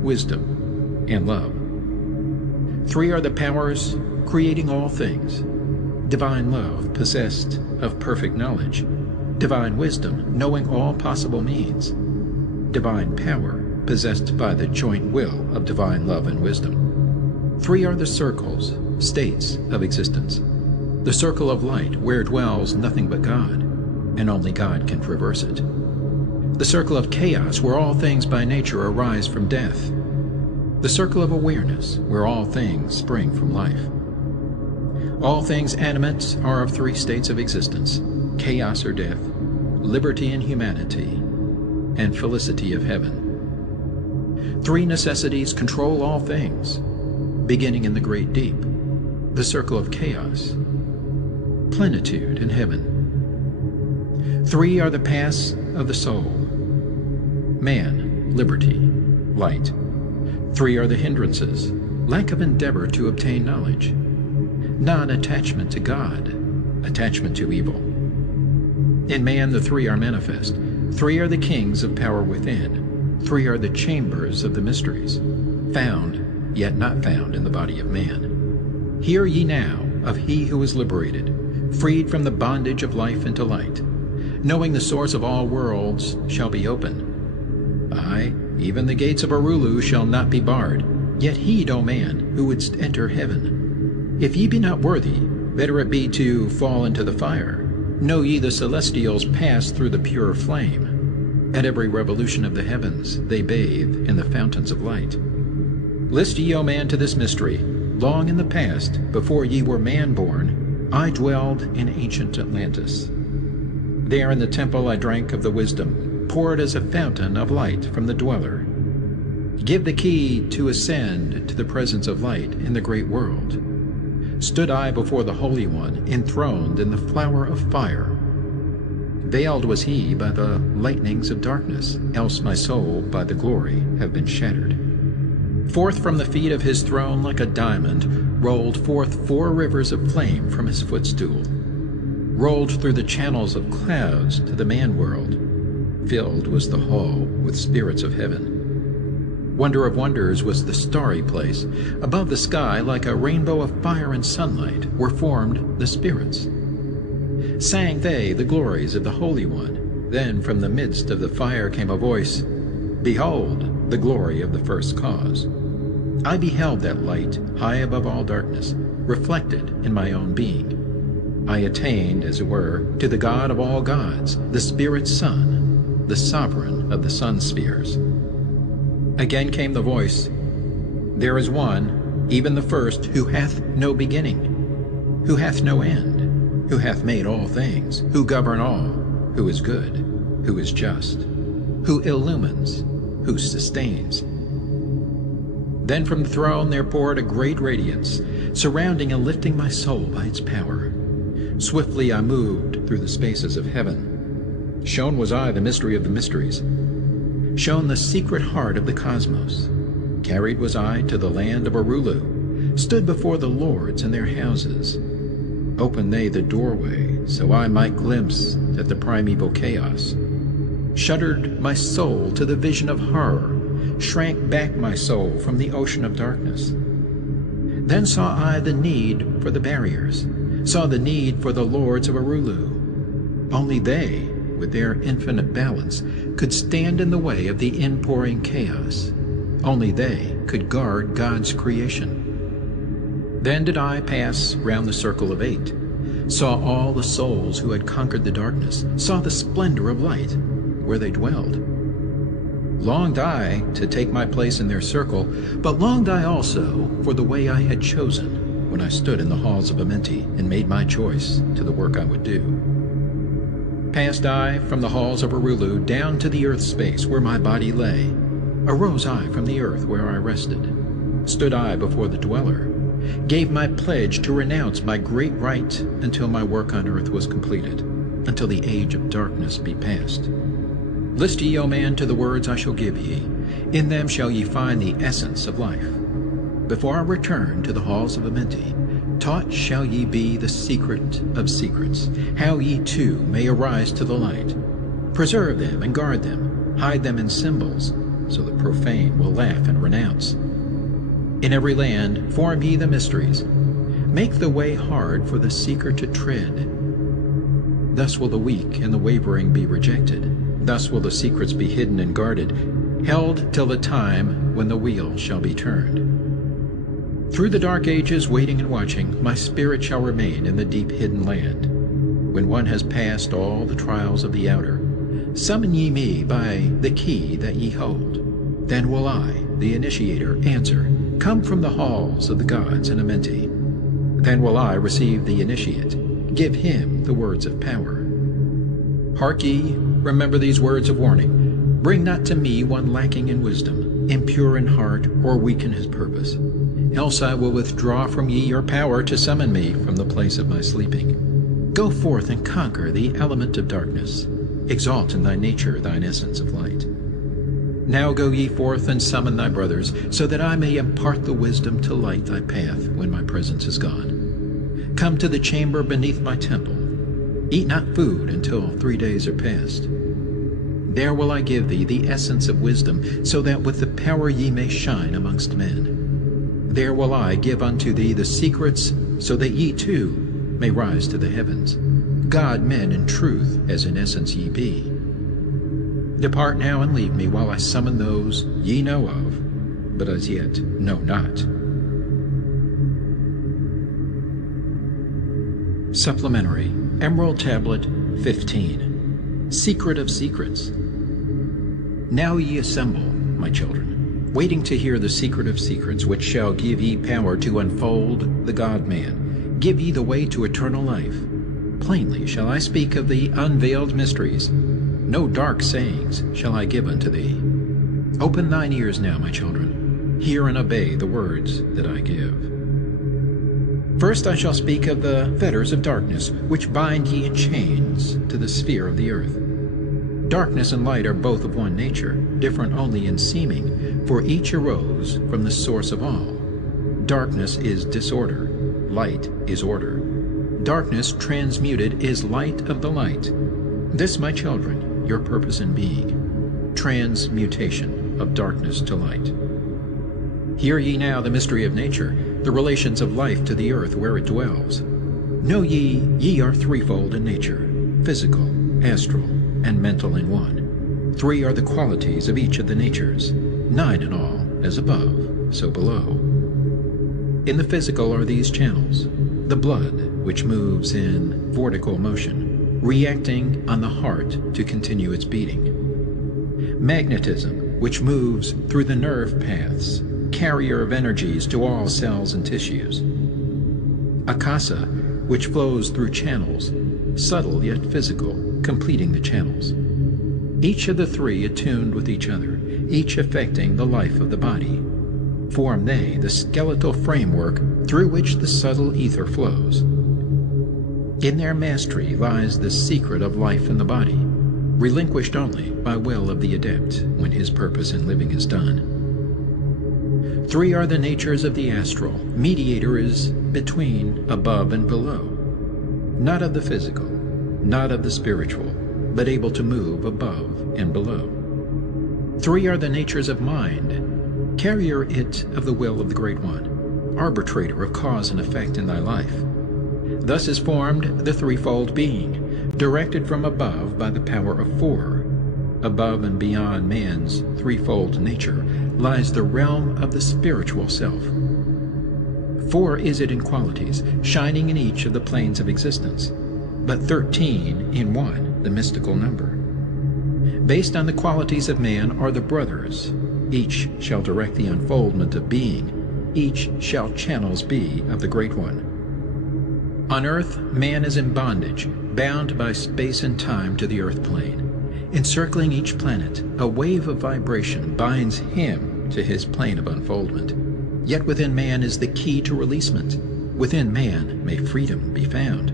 wisdom, and love. 3 are the powers creating all things. Divine love possessed of perfect knowledge. Divine wisdom knowing all possible means. Divine power possessed by the joint will of divine love and wisdom. 3 are the circles, states of existence. The circle of light where dwells nothing but God, and only God can traverse it. The circle of chaos where all things by nature arise from death. The circle of awareness where all things spring from life. All things animate are of 3 states of existence: chaos or death, liberty and humanity, and felicity of heaven. 3 necessities control all things, beginning in the great deep, the circle of chaos, plenitude in heaven. 3 are the paths of the soul: man, liberty, light. 3 are the hindrances: lack of endeavor to obtain knowledge, non-attachment to God, attachment to evil. In man the 3 are manifest. 3 are the kings of power within. 3 are the chambers of the mysteries, found, yet not found in the body of man. Hear ye now of He who is liberated, freed from the bondage of life into light, knowing the source of all worlds shall be open. Aye, even the gates of Arulu shall not be barred, yet heed, O man, who wouldst enter heaven. If ye be not worthy, better it be to fall into the fire. Know ye the celestials pass through the pure flame. At every revolution of the heavens they bathe in the fountains of light. List ye, O man, to this mystery. Long in the past, before ye were man-born, I dwelled in ancient Atlantis. There in the temple I drank of the wisdom, poured as a fountain of light from the dweller. Give the key to ascend to the presence of light in the great world. Stood I before the Holy One, enthroned in the flower of fire. Veiled was He by the lightnings of darkness, else my soul by the glory have been shattered. Forth from the feet of His throne like a diamond rolled forth 4 rivers of flame from His footstool. Rolled through the channels of clouds to the man-world. Filled was the hall with spirits of heaven. Wonder of wonders was the starry place. Above the sky, like a rainbow of fire and sunlight, were formed the spirits. Sang they the glories of the Holy One. Then from the midst of the fire came a voice, Behold, the glory of the first cause. I beheld that light, high above all darkness, reflected in my own being. I attained, as it were, to the God of all gods, the Spirit's Son, the sovereign of the sun spheres. Again came the voice, There is one, even the first, who hath no beginning, who hath no end, who hath made all things, who govern all, who is good, who is just, who illumines, who sustains. Then from the throne there poured a great radiance, surrounding and lifting my soul by its power. Swiftly I moved through the spaces of heaven. Shown was I the mystery of the mysteries. shown the secret heart of the cosmos. Carried was I to the land of Arulu, stood before the lords in their houses. Opened they the doorway, so I might glimpse at the primeval chaos. Shuddered my soul to the vision of horror, shrank back my soul from the ocean of darkness. Then saw I the need for the barriers, saw the need for the lords of Arulu. Only they, with their infinite balance, could stand in the way of the inpouring chaos. Only they could guard God's creation. Then did I pass round the circle of 8, saw all the souls who had conquered the darkness, saw the splendor of light where they dwelled. Longed I to take my place in their circle, but longed I also for the way I had chosen when I stood in the Halls of Amenti and made my choice to the work I would do. Passed I from the halls of Arulu down to the earth space where my body lay. Arose I from the earth where I rested. Stood I before the dweller, gave my pledge to renounce my great right until my work on earth was completed, until the age of darkness be past. List ye, O man, to the words I shall give ye. In them shall ye find the essence of life. Before I return to the halls of Amenti, taught shall ye be the secret of secrets, how ye too may arise to the light. Preserve them and guard them, hide them in symbols, so the profane will laugh and renounce. In every land form ye the mysteries. Make the way hard for the seeker to tread. Thus will the weak and the wavering be rejected. Thus will the secrets be hidden and guarded, held till the time when the wheel shall be turned. Through the dark ages, waiting and watching, my spirit shall remain in the deep hidden land. When one has passed all the trials of the outer, summon ye me by the key that ye hold. Then will I, the initiator, answer, come from the halls of the gods in Amenti. Then will I receive the initiate, give him the words of power. Hark ye, remember these words of warning. Bring not to me one lacking in wisdom, impure in heart, or weak in his purpose. Else I will withdraw from ye your power to summon me from the place of my sleeping. Go forth and conquer the element of darkness. Exalt in thy nature thine essence of light. Now go ye forth and summon thy brothers, so that I may impart the wisdom to light thy path when my presence is gone. Come to the chamber beneath my temple. Eat not food until 3 days are past. There will I give thee the essence of wisdom, so that with the power ye may shine amongst men. There will I give unto thee the secrets, so that ye too may rise to the heavens. God men in truth, as in essence ye be. Depart now and leave me while I summon those ye know of, but as yet know not. Supplementary Emerald Tablet 15. Secret of Secrets. Now ye assemble, my children, waiting to hear the secret of secrets, which shall give ye power to unfold the God-man, give ye the way to eternal life. Plainly shall I speak of the unveiled mysteries. No dark sayings shall I give unto thee. Open thine ears now, my children. Hear and obey the words that I give. First I shall speak of the fetters of darkness, which bind ye in chains to the sphere of the earth. Darkness and light are both of one nature, different only in seeming, for each arose from the source of all. Darkness is disorder, light is order. Darkness transmuted is light of the light. This, my children, your purpose in being, transmutation of darkness to light. Hear ye now the mystery of nature, the relations of life to the earth where it dwells. Know ye are threefold in nature, physical, astral, and mental in one. 3 are the qualities of each of the natures, 9 in all, as above, so below. In the physical are these channels: the blood, which moves in vortical motion, reacting on the heart to continue its beating. Magnetism, which moves through the nerve paths, carrier of energies to all cells and tissues. Akasa, which flows through channels, subtle yet physical, completing the channels. Each of the 3 attuned with each other, each affecting the life of the body. Form they the skeletal framework through which the subtle ether flows. In their mastery lies the secret of life in the body. relinquished only by will of the adept when his purpose in living is done. 3 are the natures of the astral. Mediator is between, above, and below. Not of the physical, not of the spiritual, but able to move above and below. 3 are the natures of mind. Carrier it of the will of the Great One, arbitrator of cause and effect in thy life. Thus is formed the threefold being, directed from above by the power of 4. Above and beyond man's threefold nature lies the realm of the spiritual self. 4 is it in qualities, shining in each of the planes of existence, but 13 in 1, the mystical number. Based on the qualities of man are the brothers. Each shall direct the unfoldment of being. Each shall channels be of the Great One. On earth, man is in bondage, bound by space and time to the earth plane. Encircling each planet, a wave of vibration binds him to his plane of unfoldment. Yet within man is the key to releasement. Within man may freedom be found.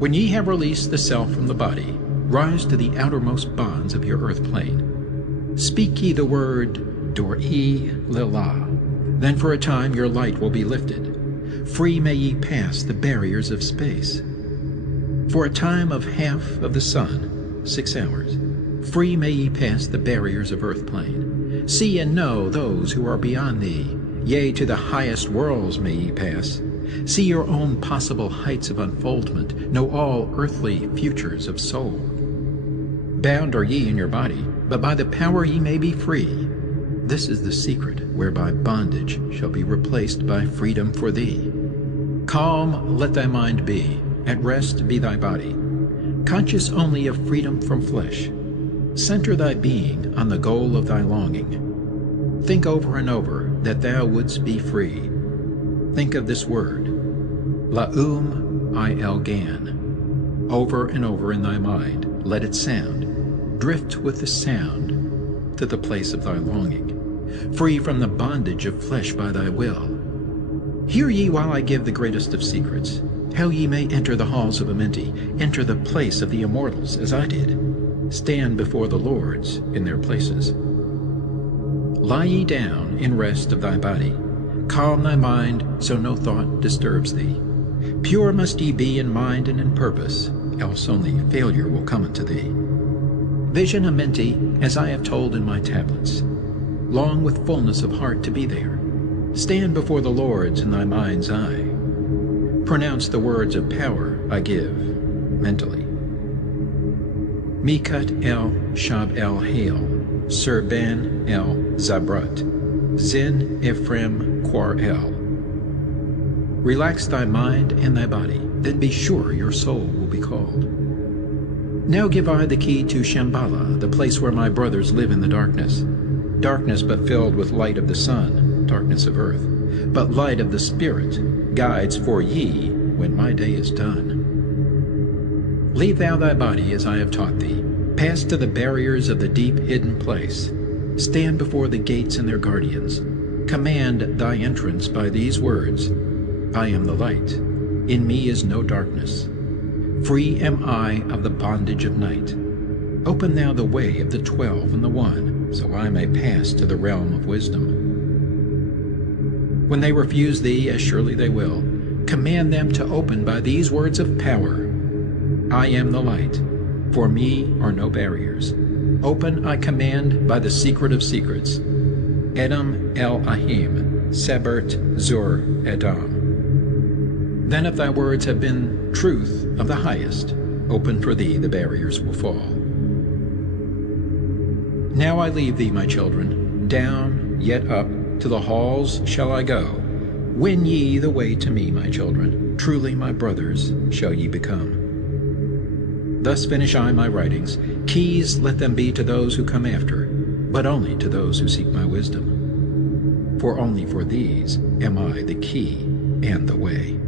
When ye have released the self from the body, rise to the outermost bonds of your earth plane. Speak ye the word Dor-E Lila. Then for a time your light will be lifted. Free may ye pass the barriers of space. For a time of half of the sun, 6 hours, free may ye pass the barriers of earth plane. See and know those who are beyond thee. Yea, to the highest worlds may ye pass. See your own possible heights of unfoldment. Know all earthly futures of soul. Bound are ye in your body, but by the power ye may be free. This is the secret whereby bondage shall be replaced by freedom for thee. Calm let thy mind be, at rest be thy body. Conscious only of freedom from flesh. Center thy being on the goal of thy longing. Think over and over that thou wouldst be free. Think of this word, La'um-I-El-Gan. Over and over in thy mind, let it sound. Drift with the sound to the place of thy longing, free from the bondage of flesh by thy will. Hear ye while I give the greatest of secrets, how ye may enter the halls of Amenti, enter the place of the immortals, as I did. Stand before the lords in their places. Lie ye down in rest of thy body. Calm thy mind, so no thought disturbs thee. Pure must ye be in mind and in purpose, else only failure will come unto thee. Vision Amenti, as I have told in my tablets. Long with fullness of heart to be there. Stand before the lords in thy mind's eye. Pronounce the words of power I give, mentally. Mikut el Shab el Hail, Sir Ben el Zabrat, Zin Ephraim Quar el. Relax thy mind and thy body, then be sure your soul will be called. Now give I the key to Shambhala, the place where my brothers live in the darkness. Darkness but filled with light of the sun, darkness of earth, but light of the Spirit, guides for ye when my day is done. Leave thou thy body as I have taught thee. Pass to the barriers of the deep hidden place. Stand before the gates and their guardians. Command thy entrance by these words, I am the light. In me is no darkness. Free am I of the bondage of night. Open thou the way of the 12 and the 1, so I may pass to the realm of wisdom. When they refuse thee, as surely they will, command them to open by these words of power. I am the light. For me are no barriers. Open I command by the secret of secrets. Edom el Ahim, Sebert Zur Edom. Then if thy words have been truth of the highest, open for thee the barriers will fall. Now I leave thee, my children, down, yet up, to the halls shall I go. Win ye the way to me, my children, truly my brothers shall ye become. Thus finish I my writings. Keys let them be to those who come after, but only to those who seek my wisdom. For only for these am I the key and the way.